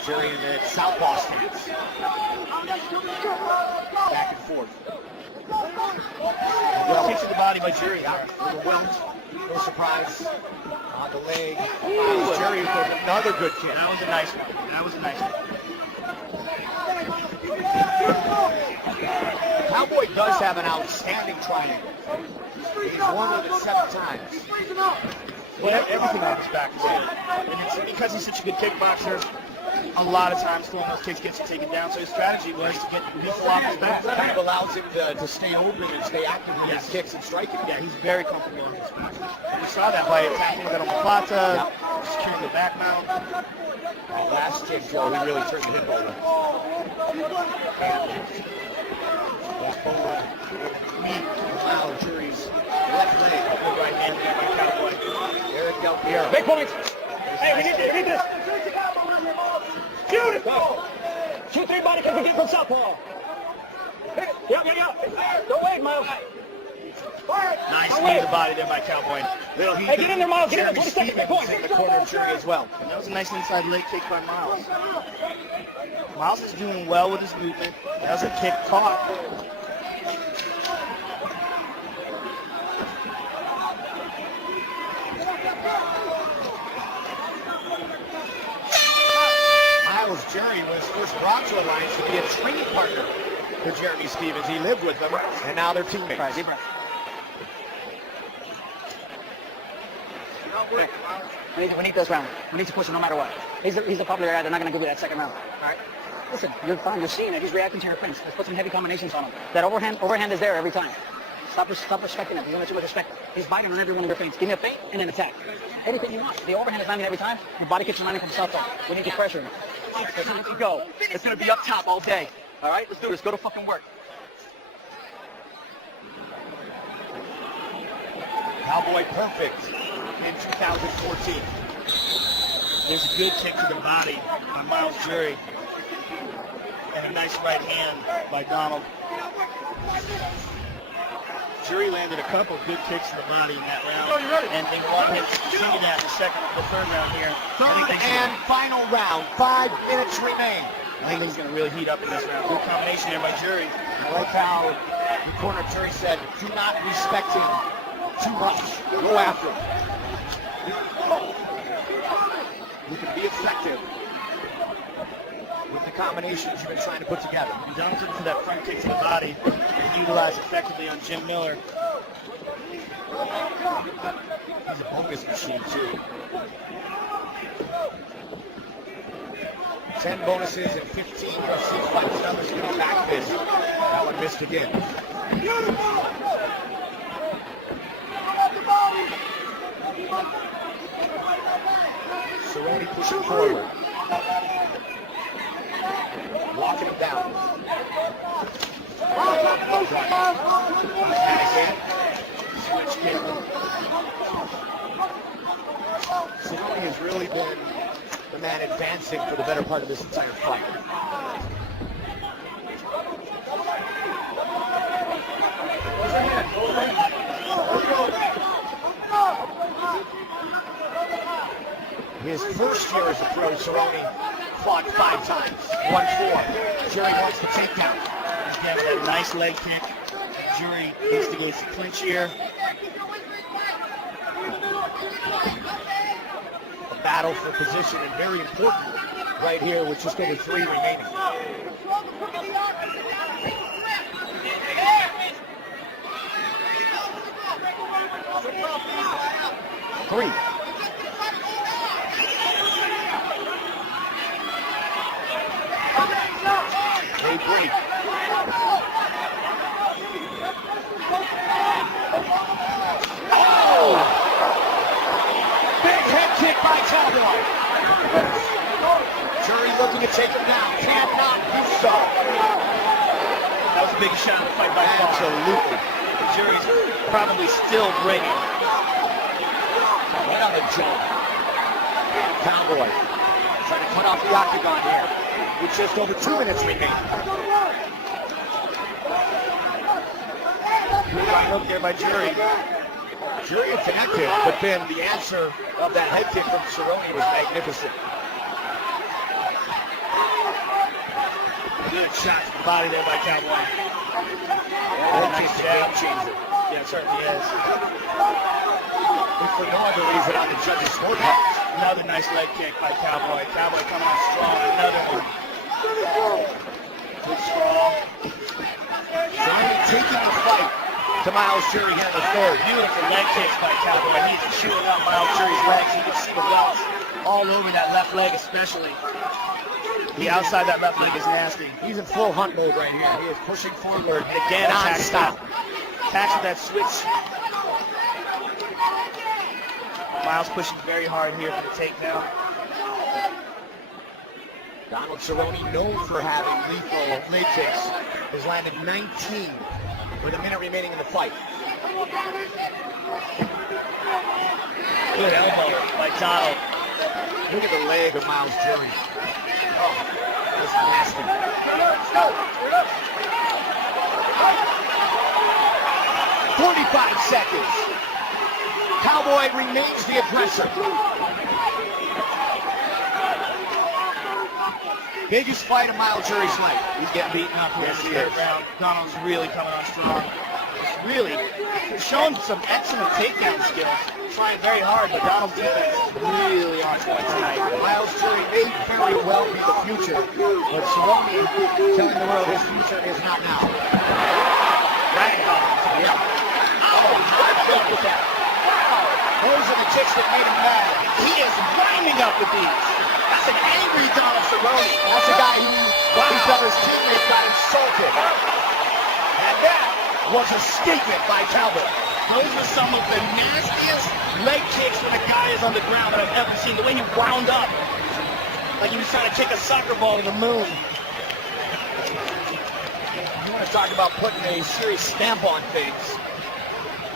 Jury in the southpaw stance. Back and forth. Well, kicks to the body by Jury. Overwhelmed. No surprise. On the leg. Jury with another good kick. That was a nice one. That was a nice one. Cowboy does have an outstanding triangle. He's won with it 7 times. Everything on his back is good. And it's because he's such a good kickboxer, a lot of times throwing those kicks gets you taken down. So his strategy was to get people off his back. It kind of allows him to stay open and stay active with his kicks and striking. Yeah, he's very comfortable on his back. We saw that by attacking that on the plata, securing the back mount. That last kick, Joe, he really turned the hip over. Wow, Jury's left leg, right hand by Cowboy. Eric Del Piero. Big points. Hey, we need this. Beautiful. 2-3 body kick again from southpaw. Yep. Don't wait, Miles. Nice knee to the body there by Cowboy. Hey, get in there, Miles. Get in there. 20 seconds. Big points. In the corner of Jury as well. And that was a nice inside leg kick by Miles. Miles is doing well with his movement. That was a kick caught. Miles Jury was first brought to Alliance to be a training partner to Jeremy Stevens. He lived with him, and now they're teammates. Right, deep breath. We need this round. We need to push him no matter what. He's a popular guy. They're not going to give you that second round. All right? Listen, you're fine. You're seeing it. He's reacting to your feints. Let's put some heavy combinations on him. That overhand is there every time. Stop respecting him. He's going to respect. He's biting on every one of your feints. Give me a feint and then attack. Anything you want. The overhand is landing every time. Your body kicks are landing from southpaw. We need to pressure him. Let's go. It's going to be up top all day. All right? Let's do this. Go to fucking work. Cowboy perfect in 2014. There's a good kick to the body by Miles Jury. And a nice right hand by Donald. Jury landed a couple good kicks to the body in that round. And they want him to continue that in the third round here. Third and final round. 5 minutes remain. I think he's going to really heat up in this round. Good combination there by Jury. I like how the corner Jury said, do not respect him too much. Go after him. You can be effective with the combinations you've been trying to put together. And Donald's looking for that front kick to the body and utilize effectively on Jim Miller. He's a bonus machine too. 10 bonuses and 15 UFC fights. Numbers going to back this. That one missed again. Cerrone pushing forward. Walking him down. And again, switch kick. Cerrone has really been the man advancing for the better part of this entire fight. His first year as a pro, Cerrone fought 5 times, won 4. Jury wants the takedown. Again, with that nice leg kick. Jury instigates the clinch here. A battle for position and very important right here with just over 3 remaining. Three. They break. Oh! Big head kick by Cowboy. Jury looking to take him down. Cannot do so. That was the biggest shot of the fight by far. Absolutely. The Jury's probably still ringing. Right on the jaw. Cowboy trying to cut off the octagon here with just over 2 minutes remaining. Good right hook there by Jury. Jury connected, but then the answer of that head kick from Cerrone was magnificent. Good shot to the body there by Cowboy. That kick's a game changer. Yeah, it certainly is. If for no other reason on the judges' scorecard. Another nice leg kick by Cowboy. Cowboy coming on strong. Another one. Good strong. Cerrone taking the fight to Miles Jury here in the third. Beautiful leg kicks by Cowboy. He's shooting up Miles Jury's legs. You can see the welts all over that left leg especially. The outside that left leg is nasty. He's in full hunt mode right here. He is pushing forward And again, non-stop. Attacks with that switch. Miles pushing very hard here for the takedown. Donald Cerrone, known for having lethal leg kicks, has landed 19 with a minute remaining in the fight. Good elbow by Donald. Look at the leg of Miles Jury. Oh, that's nasty. 45 seconds. Cowboy remains the aggressor. Biggest fight of Miles Jury's life. He's getting beaten up here in the third round. Donald's really coming on strong. Really, he's showing some excellent takedown skills. Trying very hard, but Donald's defense is really on point tonight. Miles Jury may very well be the future, but Cerrone telling the world his future is not now. Right. Yeah. Oh, hard kick with that. Those are the kicks that made him mad. He is winding up with these. That's an angry Donald Cerrone. That's a guy who felt his teammates got insulted. And then, was a statement by Cowboy. Those are some of the nastiest leg kicks when a guy is on the ground that I've ever seen. The way he wound up, like he was trying to kick a soccer ball to the moon. You want to talk about putting a serious stamp on things.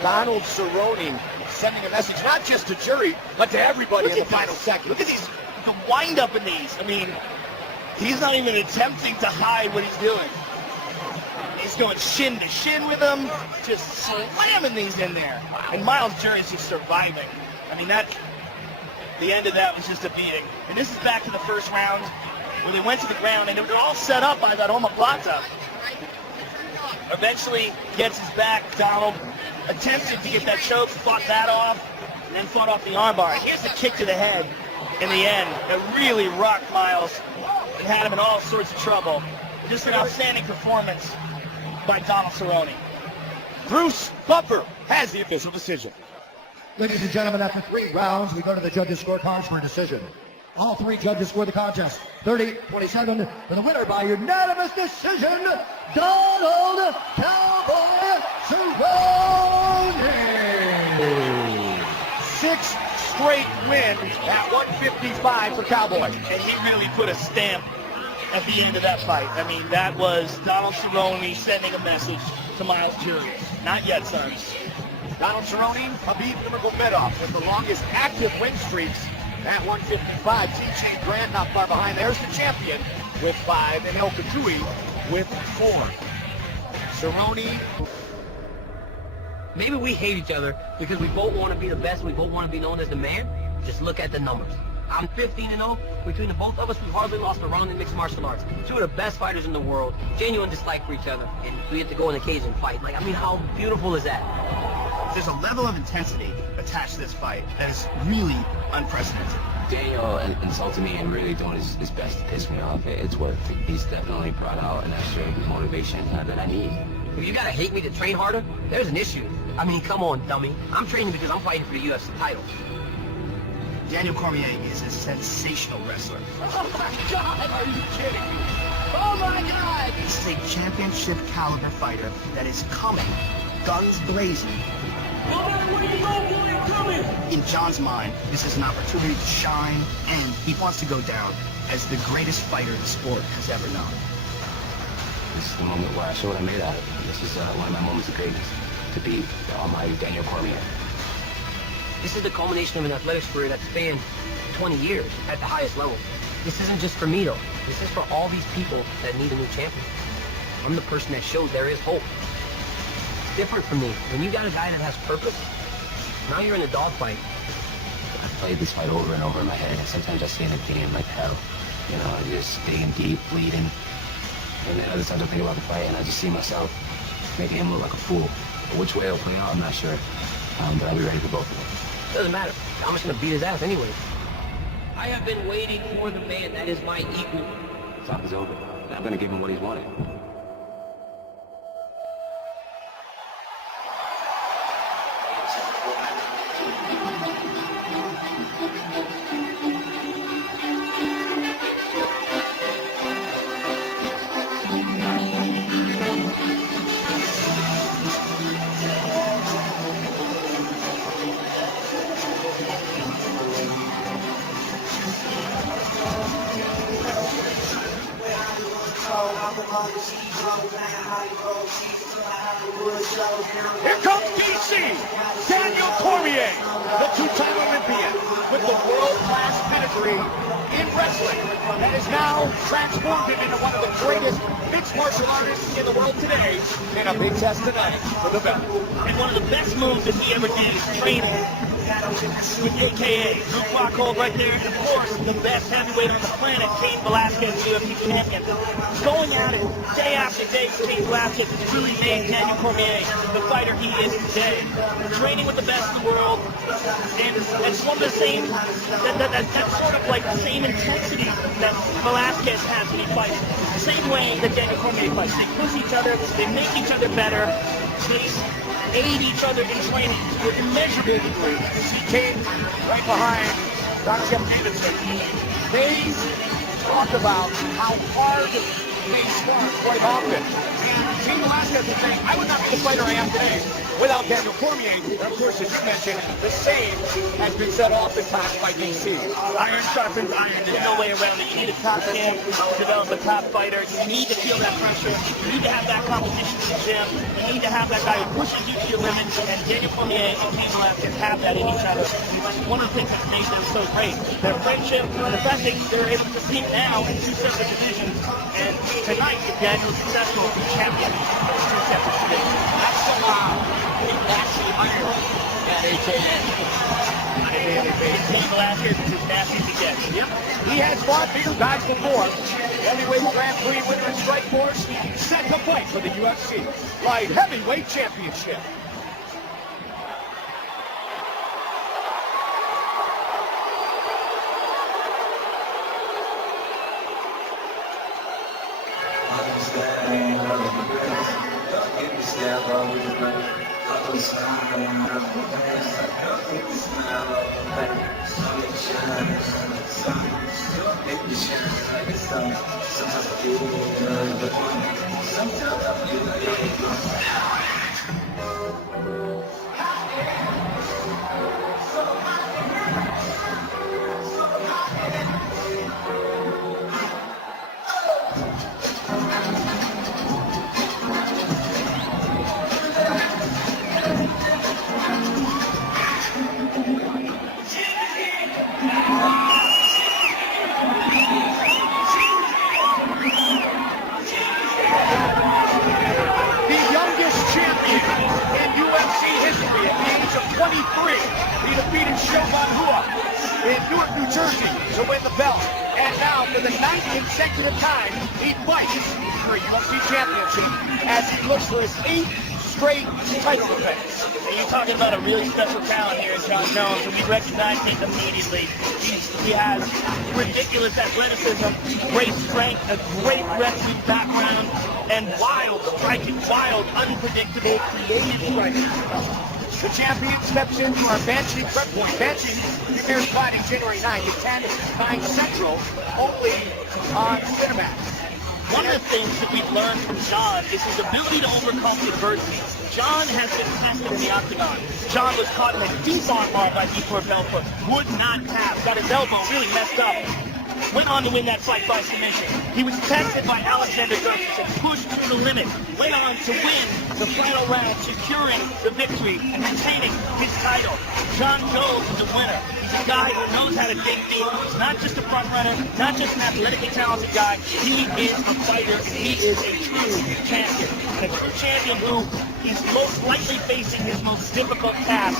Donald Cerrone sending a message not just to jury, but to everybody in the final seconds. Look at these, the wind up in these. I mean, he's not even attempting to hide what he's doing. He's going shin to shin with him, just slamming these in there. And Miles Jury's just surviving. I mean, the end of that was just a beating. And this is back to the first round where they went to the ground and they were all set up by that omoplata. Eventually gets his back. Donald attempted to get that choke, fought that off, and then fought off the armbar. Here's the kick to the head in the end. It really rocked Miles and had him in all sorts of trouble. Just an outstanding performance by Donald Cerrone. Bruce Buffer has the official decision. Ladies and gentlemen, after 3 rounds, we go to the judges' scorecards for a decision. All 3 judges score the contest 30-27 for the winner by unanimous decision, Donald Cowboy Cerrone. 6 straight wins at 155 for Cowboy. And he really put a stamp at the end of that fight. I mean, that was Donald Cerrone sending a message to Miles Jury. Not yet, sons. Donald Cerrone, Khabib Nurmagomedov with the longest active win streaks at 155. TJ Grant not far behind. There's the champion with 5, and El Katui with 4. Cerrone. Maybe we hate each other because we both want to be the best. We both want to be known as the man. Just look at the numbers. I'm 15-0. Between the both of us, we've hardly lost a round in mixed martial arts. 2 of the best fighters in the world. Genuine dislike for each other. And we get to go in the cage and fight. Like, I mean, how beautiful is that? There's a level of intensity attached to this fight that is really unprecedented. Daniel insulted me and really doing his best to piss me off. It's what he's definitely brought out an extra motivation that I need. If you gotta hate me to train harder, there's an issue. I mean, come on, dummy. I'm training because I'm fighting for the UFC title. Daniel Cormier is a sensational wrestler. Oh my God, are you kidding me? Oh my God! This is a championship caliber fighter that is coming, guns blazing. In John's mind, this is an opportunity to shine, and he wants to go down as the greatest fighter the sport has ever known. This is the moment where I show what I'm made out of. This is one of my moments of greatness, to beat the almighty Daniel Cormier. This is the culmination of an athletics career that spanned 20 years at the highest level. This isn't just for me, though. This is for all these people that need a new champion. I'm the person that shows there is hope. It's different from me. When you got a guy that has purpose, now you're in a dogfight. I've played this fight over and over in my head, and sometimes I stay in the game like hell. You know, I just digging deep, bleeding. And then other times I think about the fight, and I just see myself making him look like a fool. But which way it'll play out, I'm not sure. But I'll be ready for both of them. Doesn't matter. I'm just gonna beat his ass anyway. I have been waiting for the man that is my equal. Talk is over. I'm gonna give him what he's wanted. Here comes DC, Daniel Cormier, the 2-time Olympian with the world-class pedigree in wrestling that is now transformed him into one of the greatest mixed martial artists in the world today in a big test tonight for the belt. And one of the best moves that he ever did is training with AKA Luke Rockhold right there, and of course the best heavyweight on the planet, Cain Velasquez, UFC champion. Going at it day after day for Cain Velasquez has really made Daniel Cormier the fighter he is today. Training with the best in the world, and it's one of the same, that's sort of like the same intensity that Velasquez has when he fights. The same way that Daniel Cormier fights. They push each other, they make each other better, they aid each other in training to an immeasurable degree. He came right behind Dr. Jeff Davidson. They talked about how hard They spar quite often. And Cain Velasquez is saying, I would not be the fighter I am today without Daniel Cormier. And of course, as you mentioned, the same has been said oftentimes by DC. Iron sharpens iron. There's no way around it. You need a top champ to develop a top fighter. You need to feel that pressure. You need to have that competition in the gym. You need to have that guy who pushes you to your limits. And Daniel Cormier and Cain Velasquez have that in each other. One of the things that makes them so great, their friendship, the fact that they're able to compete now in two separate divisions. And tonight, if Daniel is successful, he's champion of two separate divisions. That's the That's the iron at AKN. Cain Velasquez is as nasty as he gets. Yep. He has fought bigger guys before. Heavyweight Grand Prix winner in Strikeforce set to fight for the UFC Light Heavyweight Championship. In Newark, New Jersey to win the belt. And now, for the 9th consecutive time, he fights for a UFC championship as he looks for his 8th straight title defense. And you're talking about a really special talent here in John Jones, and we recognize him immediately. He has ridiculous athleticism, great strength, a great wrestling background, and wild striking, wild, unpredictable, creative striking. The champion steps into our Banshee prep point. Banshee premieres fighting January 9th at 10, 9 Central, only on Cinemax. One of the things that we've learned from John is his ability to overcome adversity. John has been tested in the octagon. John was caught in a deep armbar by Vitor Belfort. Would not tap. Got his elbow really messed up. Went on to win that fight by submission. He was tested by Alexander Douglas and pushed to the limit. Went on to win the final round, securing the victory and retaining his title. John Jones is a winner. He's a guy who knows how to dig deep. He's not just a front runner, not just an athletically talented guy. He is a fighter, and he is a true champion. And a true champion who is most likely facing his most difficult task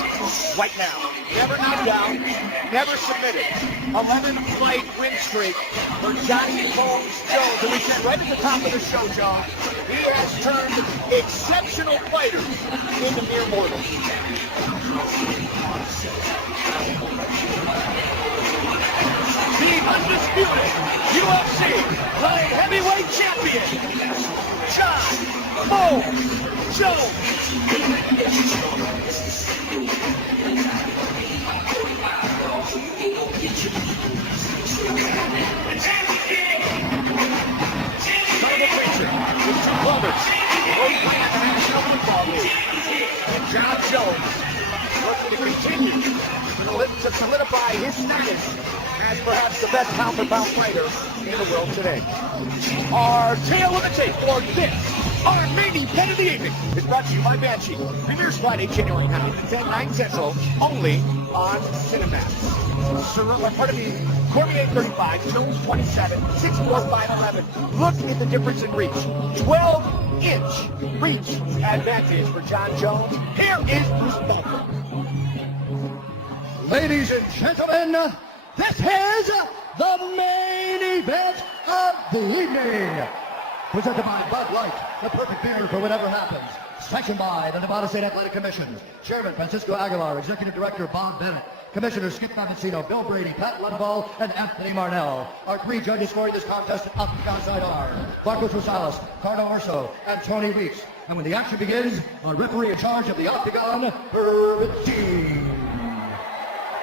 right now. Never knocked down, never submitted. 11-fight win streak for Johnny Bones Jones. And we said right at the top of the show, John, he has turned exceptional fighters into mere mortals. The undisputed UFC Light Heavyweight Champion, John Bones Jones. With 2 brothers, both playing in the National Football League. And John Jones looking to continue to solidify his status as perhaps the best pound-for-pound fighter in the world today. Our tale of the tape for this, our main event of the evening, is brought to you by Banshee. Premieres Friday, January 9th at 10, 9 Central, only on Cinemax. Pardon me, Cormier 35, Jones 27, 6'4", 5'11". Look at the difference in reach. 12-inch reach advantage for John Jones. Here is Bruce Buffer. Ladies and gentlemen, this is the main event of the evening. Presented by Bud Light, the perfect beer for whatever happens. Sanctioned by the Nevada State Athletic Commission. Chairman Francisco Aguilar, Executive Director Bob Bennett. Commissioners Skip Avancino, Bill Brady, Pat Ludwall, and Anthony Marnell. Our 3 judges scoring this contest at Octagon Side are Marcos Rosales, Carlo Urso, and Tony Weeks. And when the action begins, our referee in charge of the Octagon, Richie.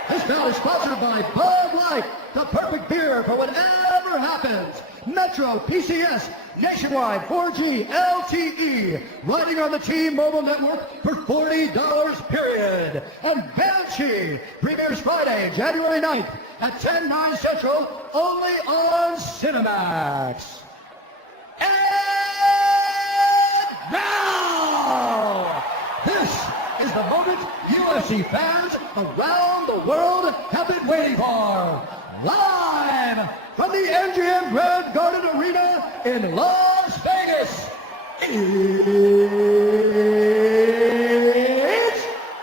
This bout is sponsored by Bud Light, the perfect beer for whatever happens. Metro PCS nationwide 4G LTE, riding on the T-Mobile network for $40 period. And Banshee premieres Friday, January 9th at 10/9 Central, only on Cinemax. And now, this is the moment UFC fans around the world have been waiting for. Live from the MGM Grand Garden Arena in Las Vegas, it's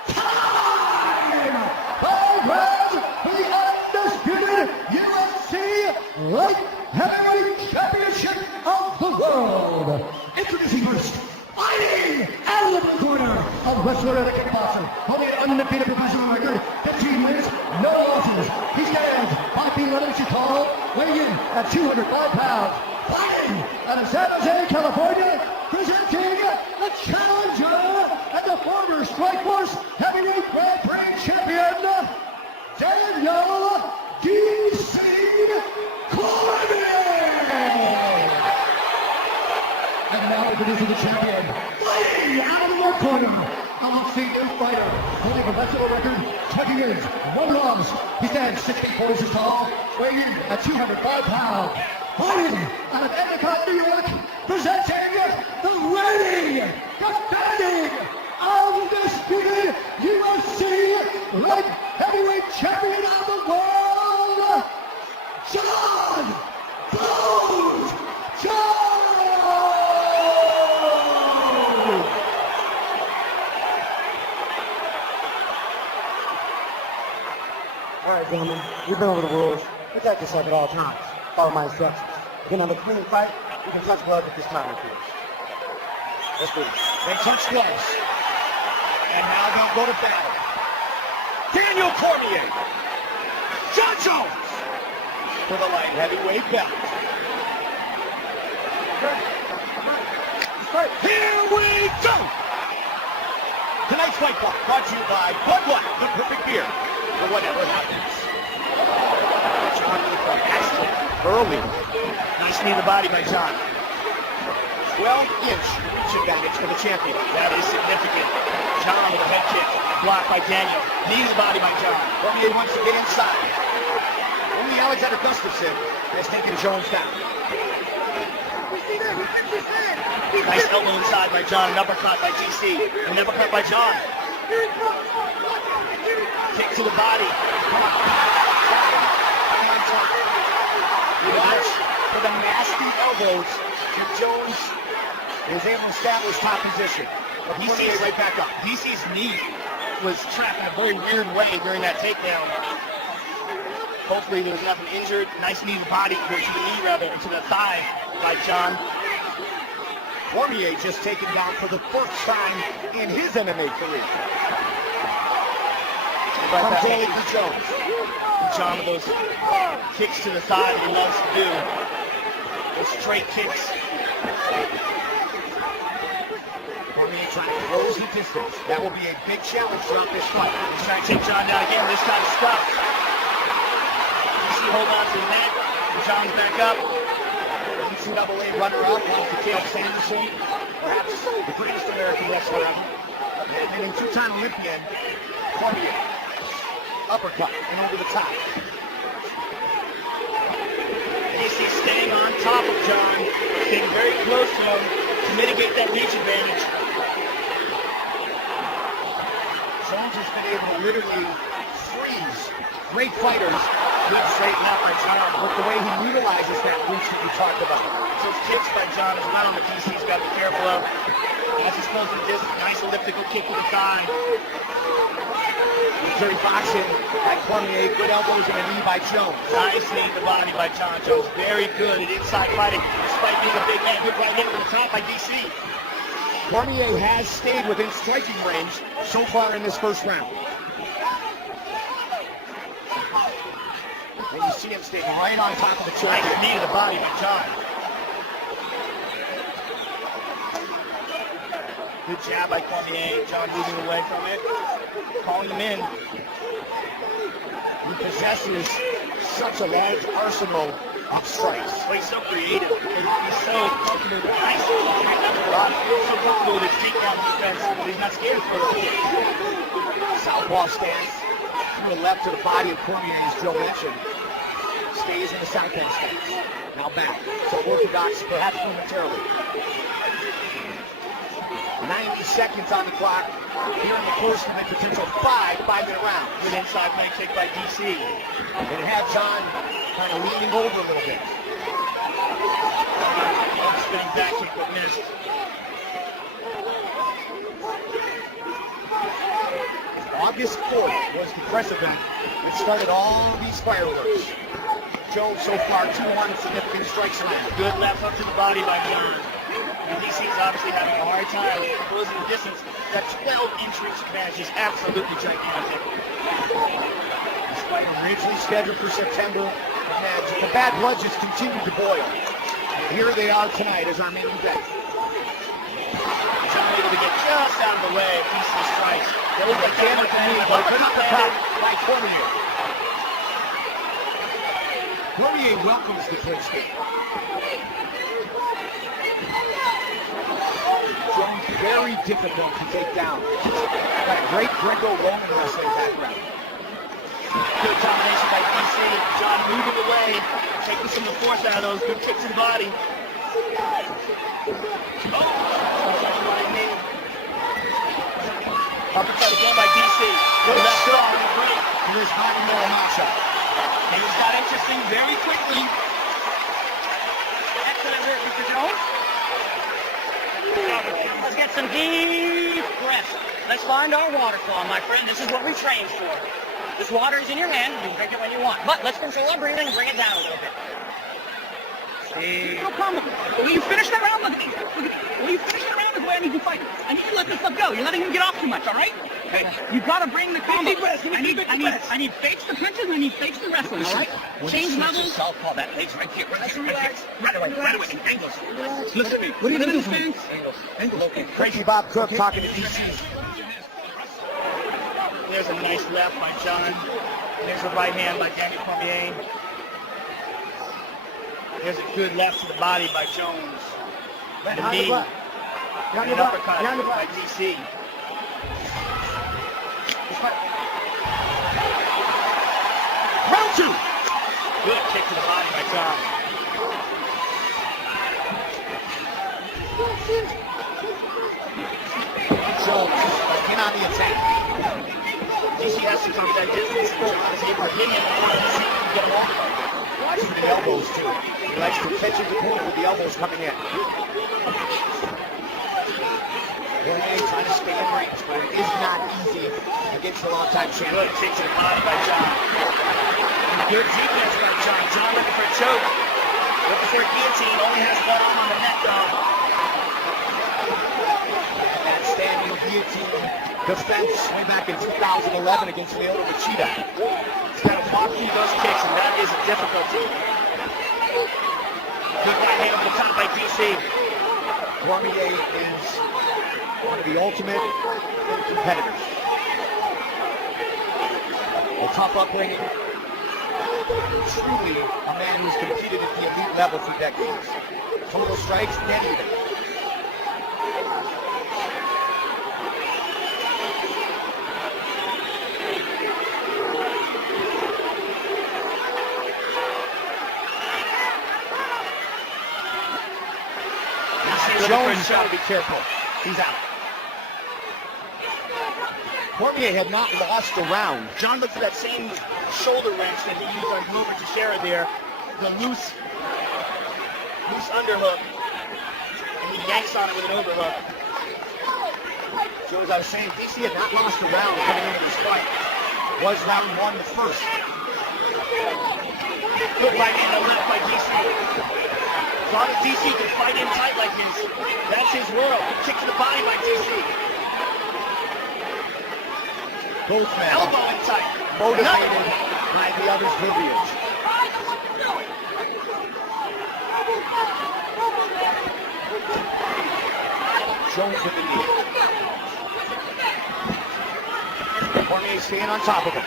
time! 5 rounds for the undisputed UFC Light Heavyweight Championship of the world. Introducing first, fighting out of the corner, a wrestler and a kickboxer, holding an undefeated professional record, 15 wins, no losses. He stands 5 feet 11 inches tall, weighing in at 205 pounds. Fighting out of San Jose, California, presenting the challenger and the former Strikeforce Heavyweight Grand Prix champion, Daniel D.C. Cormier. And now introducing the champion, fighting out of the left corner, a left-feet fighter, holding a professional record, 20 wins, 1 loss. He stands 6 feet 4 inches tall, weighing in at 205 pounds. Fighting out of Endicott, New York, presenting the reigning, defending, undisputed UFC Light Heavyweight Champion of the world, John Jones! All right, gentlemen, we've been over the rules. Protect yourself at all times. Follow my instructions. You can have a clean fight. You can touch gloves if this time appears. Let's do it. They touch gloves. And now they'll go to battle. Daniel Cormier. John Jones for the light heavyweight belt. Here we go! Tonight's fight brought to you by Bud Light, the perfect beer for whatever happens. John with the action early. Nice knee to the body by John. 12-inch reach advantage for the champion. That is significant. John with a head kick. Blocked by Daniel. Knee to the body by John. Cormier wants to get inside. Only Alexander Gustafsson has taken Jones down. Nice elbow inside by John. An uppercut by DC. An uppercut by John. Kick to the body. Watch for the nasty elbows. Jones is able to establish top position. DC's right back up. DC's knee was trapped in a very weird way during that takedown. Hopefully there was nothing injured. Nice knee to the body, or to the knee rather, to the thigh by John. Cormier just taken down for the first time in his MMA career. From Daly to Jones. John with those kicks to the thigh that he loves to do. Those straight kicks. Cormier trying to close the distance. That will be a big challenge throughout this fight. He's trying to take John down again. This time stop. DC hold on to the neck. John's back up. NCAA runner-up, lost to Caleb Sanderson, perhaps the greatest American wrestler ever. And a two-time Olympian, Cormier. Uppercut and over the top. DC staying on top of John, staying very close to him to mitigate that reach advantage. Jones has been able to literally freeze great fighters. Good straighten up by John. With the way he utilizes that reach that you talked about. Those kicks by John as well that DC's got to be careful of. As he's close to the distance, nice elliptical kick to the thigh. Jerry boxing by Cormier, good elbows and a knee by Jones. Nice knee to the body by John Jones. Very good at inside fighting, despite being a big man. Good right hand from the top by DC. Cormier has stayed within striking range so far in this first round. And you see him staying right on top of the champion. Nice knee to the body by John. Good jab by Cormier. John moving away from it. Calling him in. He possesses such a large arsenal off strikes. Well, he's so creative. He's so comfortable with ice. So comfortable with his takedown defense. He's not scared for it. Southpaw stance. Threw a left to the body of Cormier, as Joe mentioned. Stays in the southpaw stance. Now back. So orthodox, perhaps momentarily. 90 seconds on the clock. Here in the first of a potential 5-minute round. Good inside leg kick by DC. It had John kind of leaning over a little bit. Spinning back kick but missed. August 4th was the press event that started all of these fireworks. Jones so far 2-1 significant strikes land. Good left hook to the body by John. And DC's obviously having a hard time closing the distance. That 12-inch reach advantage is absolutely gigantic. This fight originally scheduled for September, and the bad blood just continued to boil. Here they are tonight as our main event. John able to get just out of the way of DC's strikes. There was a camera to me, but not the top by Cormier. Cormier welcomes the clinch. Jones very difficult to take down. Got a great Greco-Roman wrestling background. Good combination by DC. John moving away, taking some of the force out of those. Good kicks to the body. Uppercut again by DC. Good left strong. Here's Cormier matchup. Things got interesting very quickly. Excellent work, Mr. Jones. Let's get some deep breaths. Let's find our waterfall, my friend. This is what we train for. This water is in your hand. You can drink it when you want. But let's control our breathing and bring it down a little bit. No problem. Will you finish that round? Will you finish that round is the way I need you to fight. I need you to let this stuff go. You're letting him get off too much, all right? Okay. You got to bring the combo. I need fakes the punches and I need fakes the wrestling, all right? Change levels. Southpaw, that fakes right here. Right away. Angles. Listen to me. What are you going to do? Angles. Okay. Crazy Bob Cook talking to DC. There's a nice left by John. There's a right hand by Daniel Cormier. There's a good left to the body by Jones. The knee. And an uppercut by DC. Round 2. Good kick to the body by John. Jones in on the attack. DC has to come that distance. John is able to hit him and get him off. Watch for the elbows too. He likes to catch his opponent with the elbows coming in. Cormier trying to stay in range, but it is not easy against the long-time champion. Good kick to the body by John. Good defense by John. John looking for a choke. Looking for a guillotine. Only has one arm on the neck, though. That standing guillotine defense way back in 2011 against Leona Machida. He's got to walk through those kicks, and that is a difficulty. Good right hand over the top by DC. Cormier is one of the ultimate competitors. A tough upbringing. Truly a man who's competed at the elite level for decades. Total strikes, net even. Jones got to be careful. He's out. Cormier had not lost a round. John looks for that same shoulder wrench that he used on Glover Teixeira there. The loose underhook. And he yanks on it with an overhook. So as I was saying, DC had not lost a round coming into this fight. Was round 1 the first. Good right hand left by DC. As long as DC can fight in tight like this, that's his world. Kick to the body by DC. Both men Elbow in tight. motivated by the other's lineage. Jones with the knee. Cormier staying on top of him.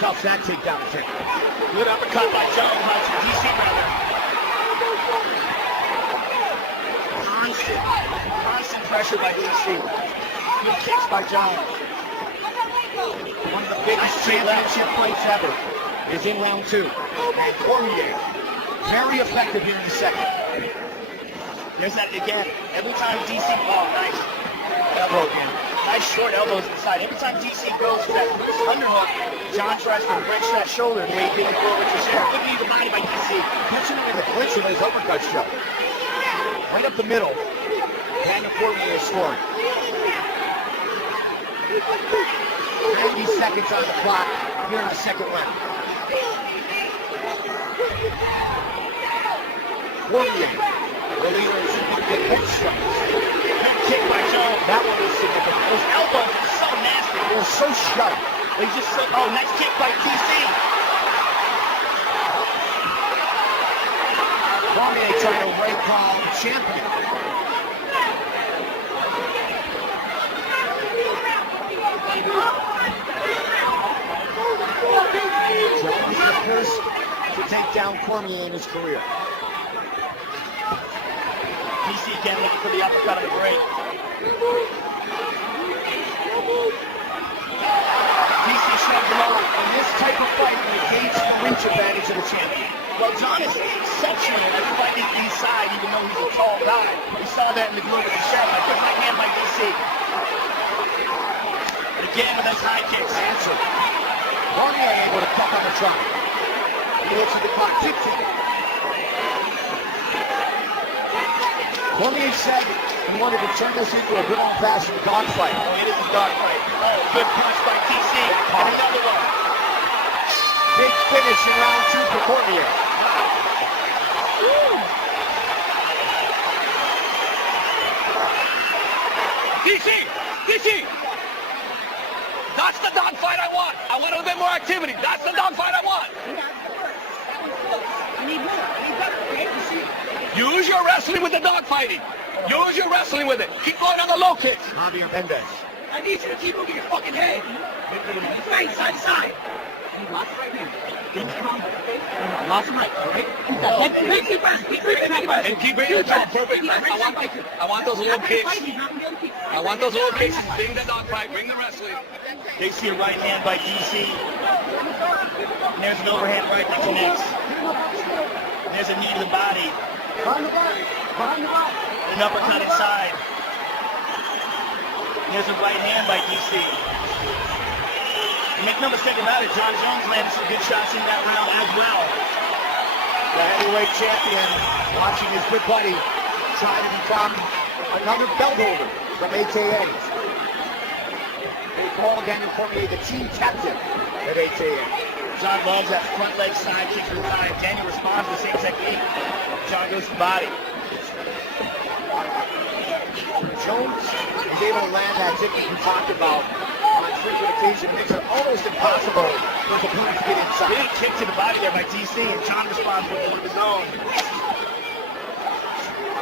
toughs that takedown attempt. Good uppercut by Jones, by DC brother. Constant pressure by DC. Good kicks by Jones. One of the biggest championship fights ever is in round 2. And Cormier, very effective here in the second. There's that again. Every time DC, oh, nice elbow again. Nice short elbows inside. Every time DC goes for that underhook, John tries to wrench that shoulder the way he did before with his share. Good knee to body by DC. Catching him in the clinch with his uppercut shot. Right up the middle. Daniel Cormier is scoring. 90 seconds on the clock here in the second round. Cormier, the leader is the hip strikes. Good kick by Jones. That one is significant. Those elbows are so nasty. They're so sharp. They just so, oh, nice kick by DC. Cormier trying to break the champion. Jones the first to take down Cormier in his career. DC again looking for the uppercut of the break. DC shoved him over. In this type of fight, negates the reach advantage of the champion. Well, John is exceptional at fighting inside, even though he's a tall guy. We saw that in the glove with the shot. I put my hand by DC. But again with those high kicks. Answer. Cormier able to cut on the trunk. He looks at the clock, keeps it. Cormier said he wanted to turn this into a good old-fashioned dogfight. Oh, it is a dogfight. Oh, good punch by DC. And another one. Big finish in round 2 for Cormier. DC! That's the dogfight I want. I want a little bit more activity. That's the dogfight I want. I need more. I need better. Use your wrestling with the dogfighting. Use your wrestling with it. Keep going on the low kicks. Javier Mendez. I need you to keep moving your fucking head. Right, side to side. Lots right here. Lots right, all right? And keep bringing it down. Perfect. I want those little kicks. I want those little kicks. Bring the dogfight. Bring the wrestling. They see a right hand by DC. And there's an overhand right that connects. There's a knee to the body. An uppercut inside. There's a right hand by DC. And make no mistake about it, John Jones landed some good shots in that round as well. The heavyweight champion watching his good buddy try to become another belt holder from AKA. They call Daniel Cormier the team captain at AKA. John loves that front leg side kick from the time. Daniel responds to the same technique. John goes to the body. Jones is able to land that technique we talked about on frequent occasion. Makes it almost impossible for his opponent to get inside. Big kick to the body there by DC, and John responds with his own.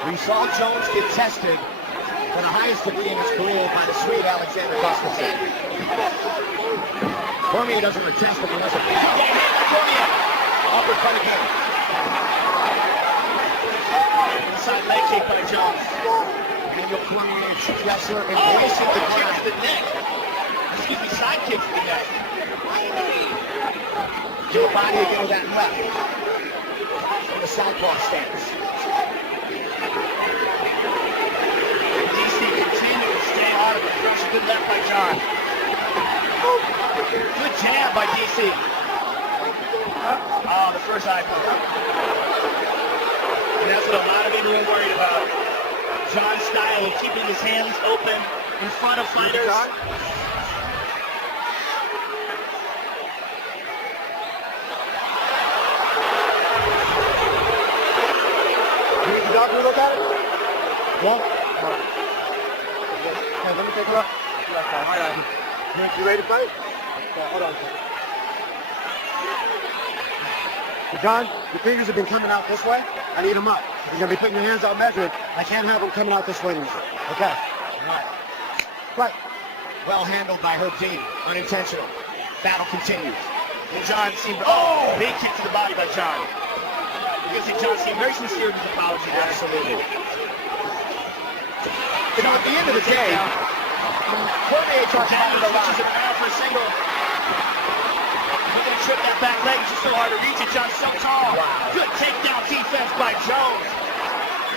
We saw Jones get tested for the highest degree in his career by the Swede Alexander Gustafsson. Cormier doesn't retest him unless a Cormier uppercut again. Inside leg kick by Jones. Daniel Cormier, wrestler, embracing the kick ground. to the neck. Excuse me, side kick to the neck. To the body again with that left. In the southpaw stance. DC continues to stay out of it. It's a good left by John. Good jab by DC. Oh, the first eye poke. And that's what a lot of people are worried about. John's style of keeping his hands open in front of fighters. You need the doctor to look at it? Yeah? Okay, let me take a look. You ready to fight? Hold on. John, your fingers have been coming out this way. I need them up. You're going to be putting your hands out measured. I can't have them coming out this way anymore. Okay. All right. Right. Well handled by her team. Unintentional. Battle continues. And John seemed, big kick to the body by John. You can see John seemed very sincere in his apology. Absolutely. You know, at the end of the day, Cormier talks about it a lot. Switches it around for a single. He's going to trip that back leg. It's just so hard to reach it. John's so tall. Wow. Good takedown defense by Jones.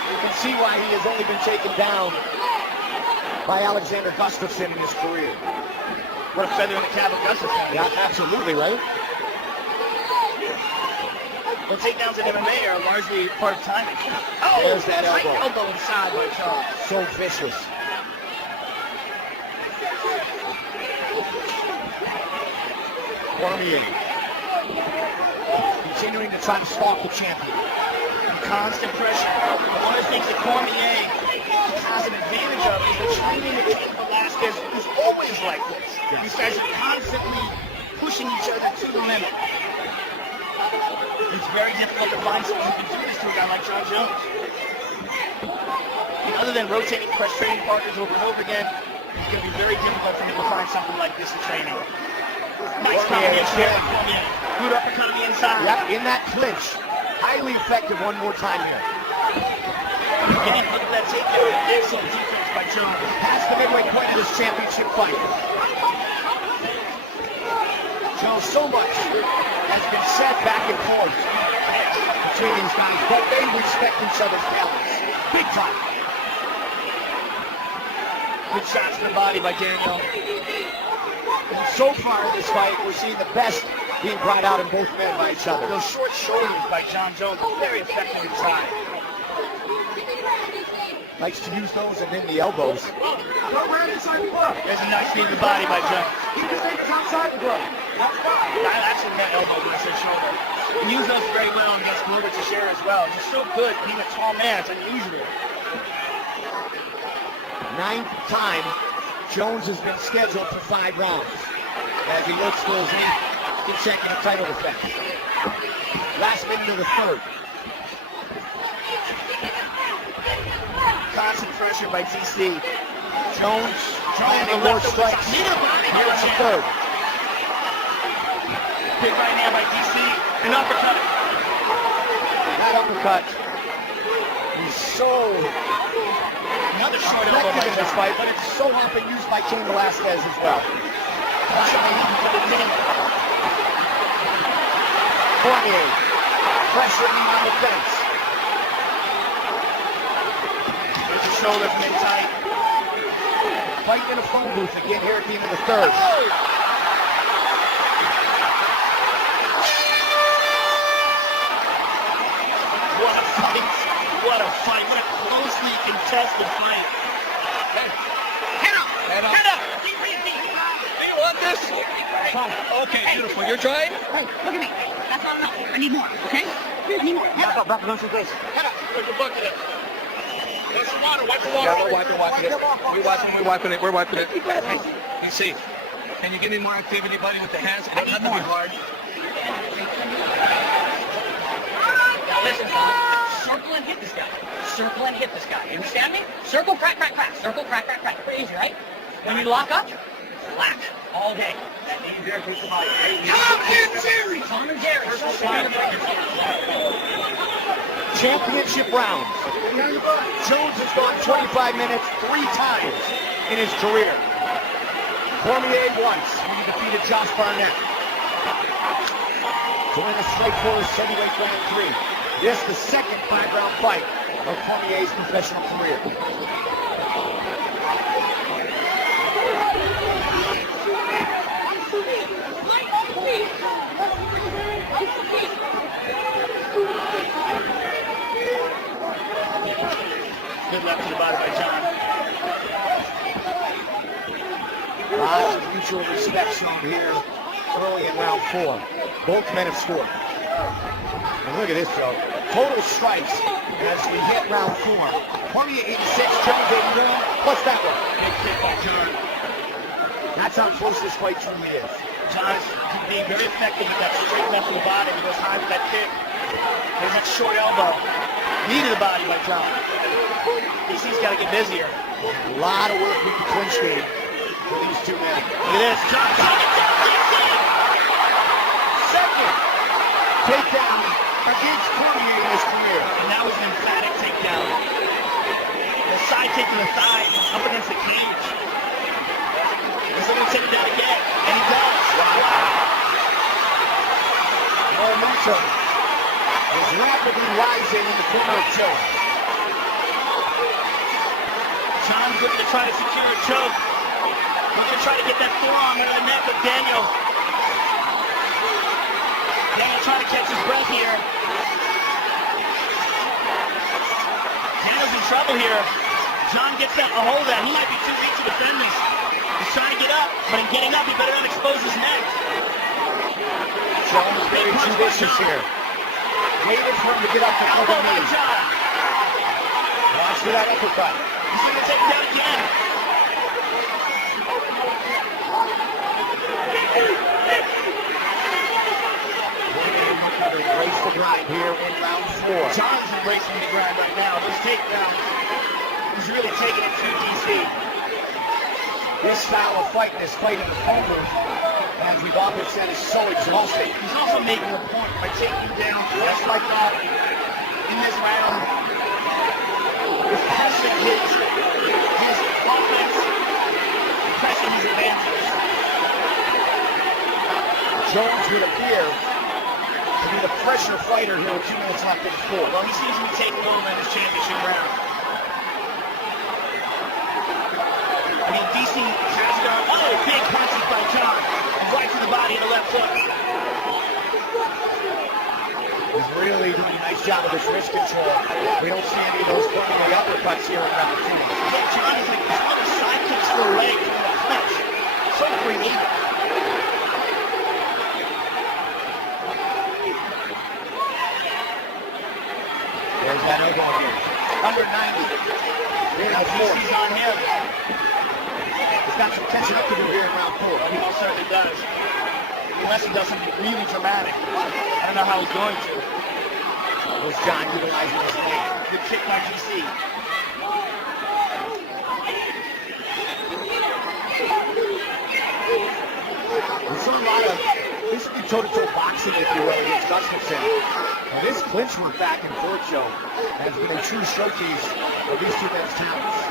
You can see why he has only been taken down by Alexander Gustafsson in his career. What a feather in the cap of Gustafsson. Yeah, absolutely, right? The takedowns in MMA are largely part of timing. Oh, there's that right elbow. elbow inside by Jones. So vicious. Cormier continuing to try to stalk the champion. Constant pressure. One of the things that Cormier has an advantage of is the training that Cain Velasquez is always like this. These guys are constantly pushing each other to the limit. It's very difficult to find someone who can do this to a guy like John Jones. And other than rotating press training partners over and over again, it's going to be very difficult for him to find something like this in training. Nice combination here by Cormier. Good uppercut on the inside. Yep, in that clinch. Highly effective one more time here. Again, look at that takedown. Excellent defense by Jones. Past the midway point of this championship fight. Jones, so much has been said back and forth between these guys, but they respect each other's talents. Big time. Good shots to the body by Daniel. And so far in this fight, we're seeing the best being brought out in both men by each other. Those short shoulders by John Jones are very effective inside. Likes to use those and then the elbows. There's a nice knee to the body by Jones. Actually, that elbow was his shoulder. He used those very well against Glover Teixeira as well. He's so good being a tall man. It's unusual. 9th time Jones has been scheduled for 5 rounds as he looks for his 8th consecutive title defense. Last minute of the 3rd. Constant pressure by DC. Jones landing more strikes here in the 3rd. Big right hand by DC. An uppercut. That uppercut. He's so another short elbow effective in this fight, but it's so often used by Cain Velasquez as well. Cormier pressuring him on the fence. There's a shoulder from inside. Fight in a phone booth again here at the end of the 3rd. What a fight. What a fight. What a closely contested fight. Head up. Head up. Head up. Do you want this? Okay, beautiful. You're trying? Hey, look at me. That's not enough. I need more, okay? I need more. Head up. Back against your face. Head up. Put your bucket in. There's some water. Wipe the water. Yeah, we're wiping it. We're wiping it. You see. Can you give me more activity, buddy, with the hands? It doesn't have to be hard. Now listen, circle and hit this guy. Circle and hit this guy. You understand me? Circle, crack, crack, crack. Circle, crack, crack, crack. Pretty easy, right? When you lock up, lack all day. That means you're a piece of body. Tom and Jerry! Tom and Jerry. Championship round. Jones has gone 25 minutes 3 times in his career. Cormier once when he defeated Josh Barnett. To win the Strikeforce Heavyweight Grand Prix. This is the second 5-round fight of Cormier's professional career. Good left to the body by John. Lots of mutual respect shown here early in round 4. Both men have scored. And look at this, Joe. Total strikes as we hit round 4. Cormier 86, Jones 81. What's that one? Big kick by John. That's how close this fight truly is. John's being very effective with that straight left to the body. He goes high with that kick. There's that short elbow. Knee to the body by John. DC's got to get busier. A lot of work with the clinch game for these two men. Look at this. John coming down DC. takedown against Cormier in his career. And that was an emphatic takedown. The side kick to the thigh up against the cage. He's looking to take it down again, and he does. Wow. Momentum is rapidly rising in the corner of Jones. John's looking to try to secure a choke. Looking to try to get that forearm under the neck of Daniel. Daniel trying to catch his breath here. Daniel's in trouble here. John gets that a hold of that. He might be too weak to defend this. He's trying to get up, but in getting up, he better not expose his neck. Jones very judicious here. Waited for him to get up to elbow knee. Watch for that uppercut. He's going to take him down again. Embrace the grind here in round 4. John's embracing the grind right now. Those takedowns, he's really taking it to DC. This style of fight, this fight in the poker, as we've often said, is so exhausting. He's also making a point by taking down just like that in this round. He's passing his offense, pressing his advantage. Jones would appear to be the pressure fighter here with 2 minutes left in the 4th. Well, he seems to be taking over in this championship round. I mean, DC has done, big punches by John. Right to the body and the left hook. He's really doing a nice job of his wrist control. We don't see any of those big uppercuts here in round 2. John is like throwing side kicks to the leg in the clinch. So creative. There's that elbow. Under 90. Now DC's on him. He's got some catching up to do here in round 4. He most certainly does. Unless he does something really dramatic. I don't know how he's going to. Was John utilizing his leg? Good kick by DC. We saw a lot of basically toe-to-toe boxing, if you will, against Gustafsson. And this clinch work back and forth show has been a true showcase of these two men's talents.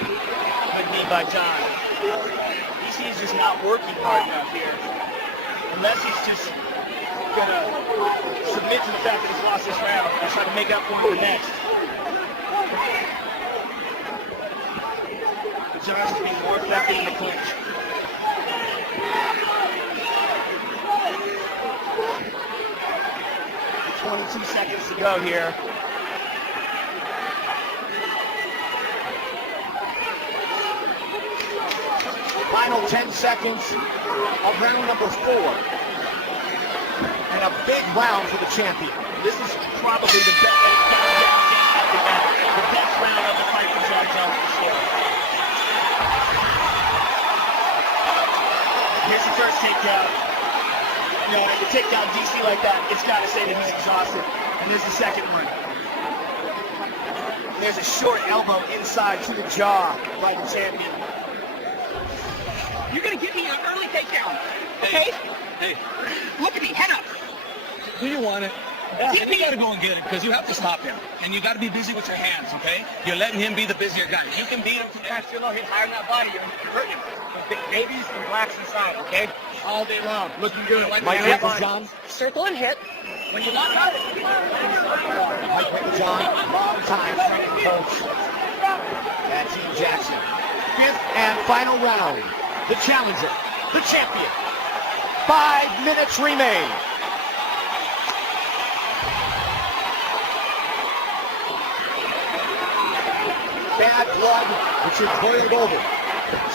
Good knee by John. DC is just not working hard enough here. Unless he's just going to submit to the fact that he's lost this round and try to make up for it the next. John's being more effective in the clinch. 22 seconds to go here. Final 10 seconds of round number 4. And a big round for the champion. This is probably the best round of the fight for John Jones for sure. Here's the first takedown. You know, to take down DC like that, it's got to say that he's exhausted. And there's the second one. And there's a short elbow inside to the jaw by the champion. You're going to give me an early takedown, okay? Hey. Look at me, head up. Do you want it? Yeah, and you got to go and get it because you have to stop him. And you got to be busy with your hands, okay? You're letting him be the busier guy. You can beat him from that, you know, hit higher in that body. You're hurting him. Big babies and blacks inside, okay? All day long. Looking good. Like Mike Nichols, John. Circle and hit. When you lock up. Mike Nichols, John. Time training coach at Team Jackson. 5th and final round. The challenger, the champion. 5 minutes remain. Bad blood, which is boiled over.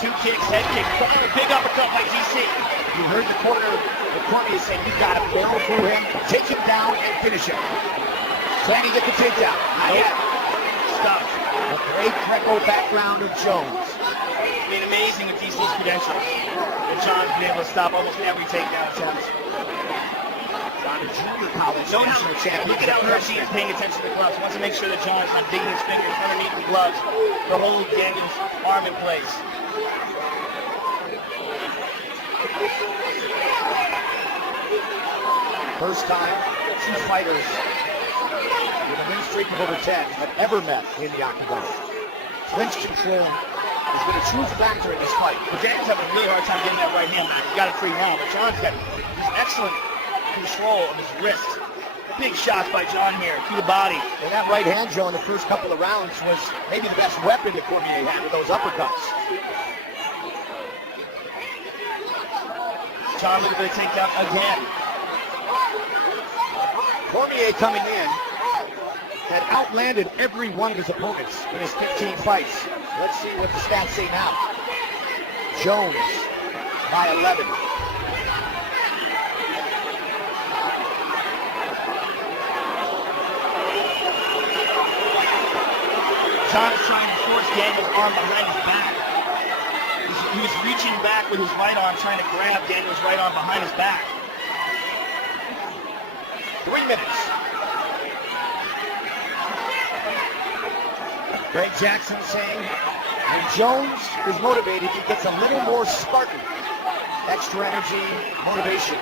2 kicks, head kick, big uppercut by DC. You heard the Cormier saying you got to barrel through him, take him down, and finish him. Can he get the takedown? Not yet. Stop. A great Greco background of Jones. I mean, amazing with DC's credentials. And John's been able to stop almost every takedown attempt. John, a junior college national champion. Look at how Hershey is paying attention to the gloves. Wants to make sure that John's not digging his fingers underneath the gloves to hold Daniel's arm in place. First time two fighters with a win streak of over 10 have ever met in the octagon. Clinch control has been a true factor in this fight. But Daniel's having a really hard time getting that right hand back. He got it free now, but John's got this excellent control of his wrist. Big shots by John here to the body. And that right hand, Joe, in the first couple of rounds was maybe the best weapon that Cormier had with those uppercuts. John looking for the takedown again. Cormier coming in had outlanded every one of his opponents in his 15 fights. Let's see what the stats say now. Jones by 11. John's trying to force Daniel's arm behind his back. He was reaching back with his right arm, trying to grab Daniel's right arm behind his back. 3 minutes. Greg Jackson saying, when Jones is motivated, he gets a little more Spartan. Extra energy, motivation.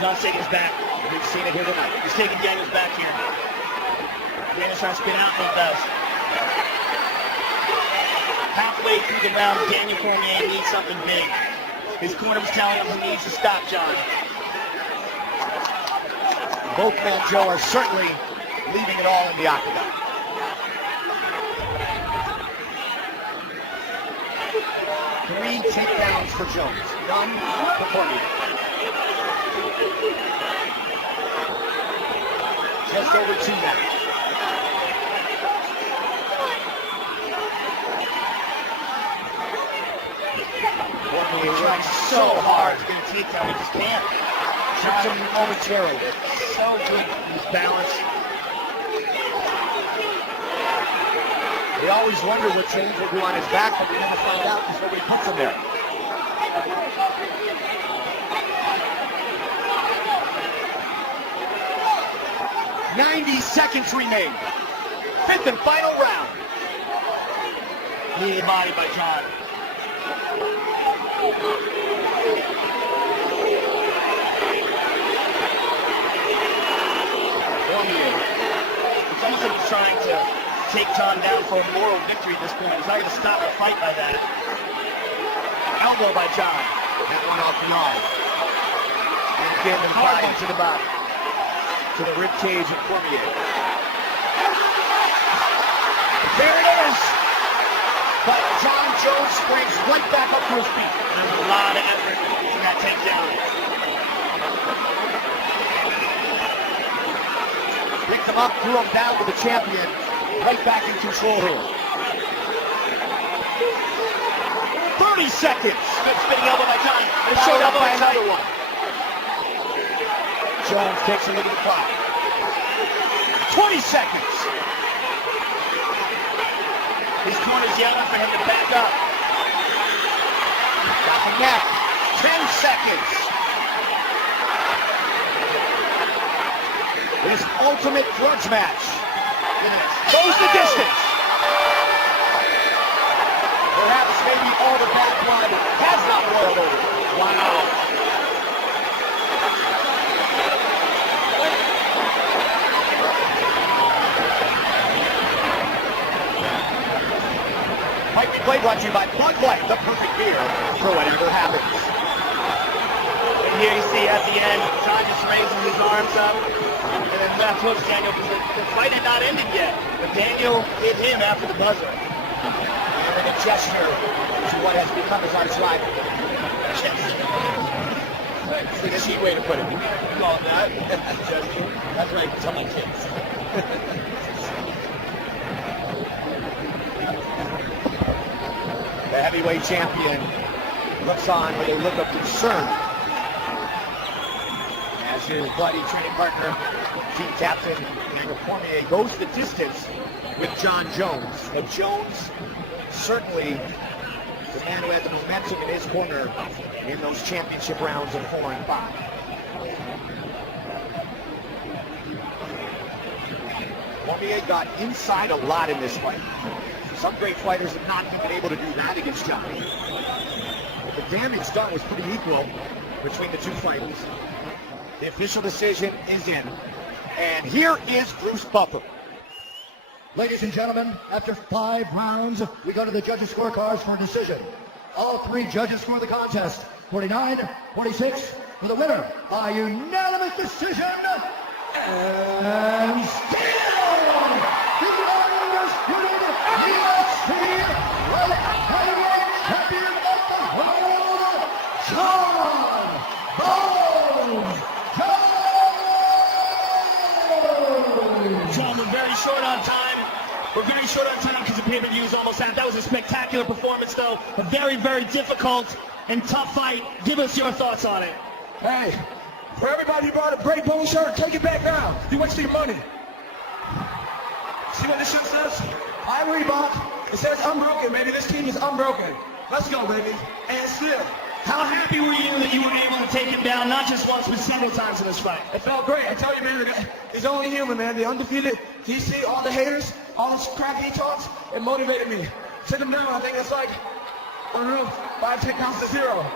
John's taking his back. We've seen it here tonight. He's taking Daniel's back here. Daniel's trying to spin out, and he does. Halfway through the round, Daniel Cormier needs something big. His corner was telling him he needs to stop John. Both men, Joe, are certainly leaving it all in the octagon. Three takedowns for Jones, none for Cormier. Just over 2 minutes. Cormier trying so hard to get a takedown, he just can't. John momentarily. So good in his balance. They always wonder what James will do on his back, but they never find out because nobody puts him there. "90 seconds remain. Fifth and final round." Neatly bodied by John. It's almost like he's trying to take John down for a moral victory at this point. He's not going to stop the fight by that. Elbow by John. That one off the arm. And again, the body to the body. To the rib cage of Cormier. There it is! But John Jones springs right back up to his feet. There's a lot of effort in that takedown. Picked him up, threw him down with the champion. Right back in control here. 30 seconds. Good spinning elbow by John. Good short elbow by another one. Jones takes a look at the clock. 20 seconds. His corner's yelling for him to back up. Got the neck. 10 seconds. His ultimate grudge match. Goes the distance. Perhaps maybe all the bad blood has not rolled over. Wow. Fight Replay brought to you by Bud Light, the perfect beer for whatever happens. And here you see at the end, John just raises his arms up, and then left hooks Daniel. The fight had not ended yet, but Daniel hit him after the buzzer. And a gesture to what has become his arch rival. It's a cheap way to put it. You call it that? That's right, tell my kids. The heavyweight champion looks on with a look of concern as his buddy, training partner, team captain Daniel Cormier goes the distance with John Jones. Now Jones, certainly the man who had the momentum in his corner in those championship rounds of 4 and 5. Cormier got inside a lot in this fight. Some great fighters have not been able to do that against John. But the damage done was pretty equal between the two fighters. The official decision is in. And here is Bruce Buffer. Ladies and gentlemen, after 5 rounds, we go to the judges' scorecards for a decision. All 3 judges score the contest. 49-46 for the winner by unanimous decision. And still, the undisputed UFC light heavyweight champion of the world, John Bones Jones. John, we're very short on time. We're very short on time because the pay-per-view is almost out. That was a spectacular performance, though. A very, very difficult and tough fight. Give us your thoughts on it. Hey, for everybody who bought a Great Bone shirt, take it back now. You want your money. See what this shirt says? I'm Reebok. It says unbroken, baby. This team is unbroken. Let's go, baby. And still. How happy were you that you were able to take him down, not just once, but several times in this fight? It felt great. I tell you, man, he's only human, man. The undefeated DC, all the haters, all this crap he talks, it motivated me. Took him down. I think it's like, I don't know, 5, 10 counts to 0.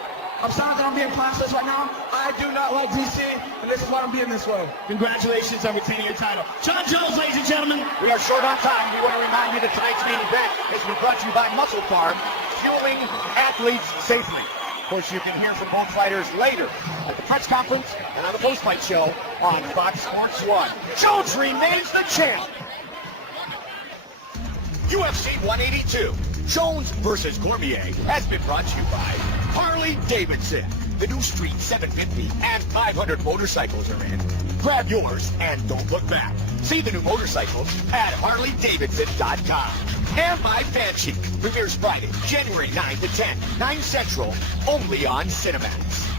I'm sorry that I'm being classless right now. I do not like DC, and this is why I'm being this way. Congratulations on retaining your title. John Jones, ladies and gentlemen. We are short on time. We want to remind you that tonight's main event has been brought to you by Muscle Farm, fueling athletes safely. Of course, you can hear from both fighters later at the press conference and on the post-fight show on Fox Sports 1. Jones remains the champ. UFC 182, Jones versus Cormier, has been brought to you by Harley-Davidson. The new Street 750 and 500 motorcycles are in. Grab yours and don't look back. See the new motorcycles at HarleyDavidson.com. And by Fanchic, premieres Friday, January 9 to 10, 9 Central, only on Cinemax.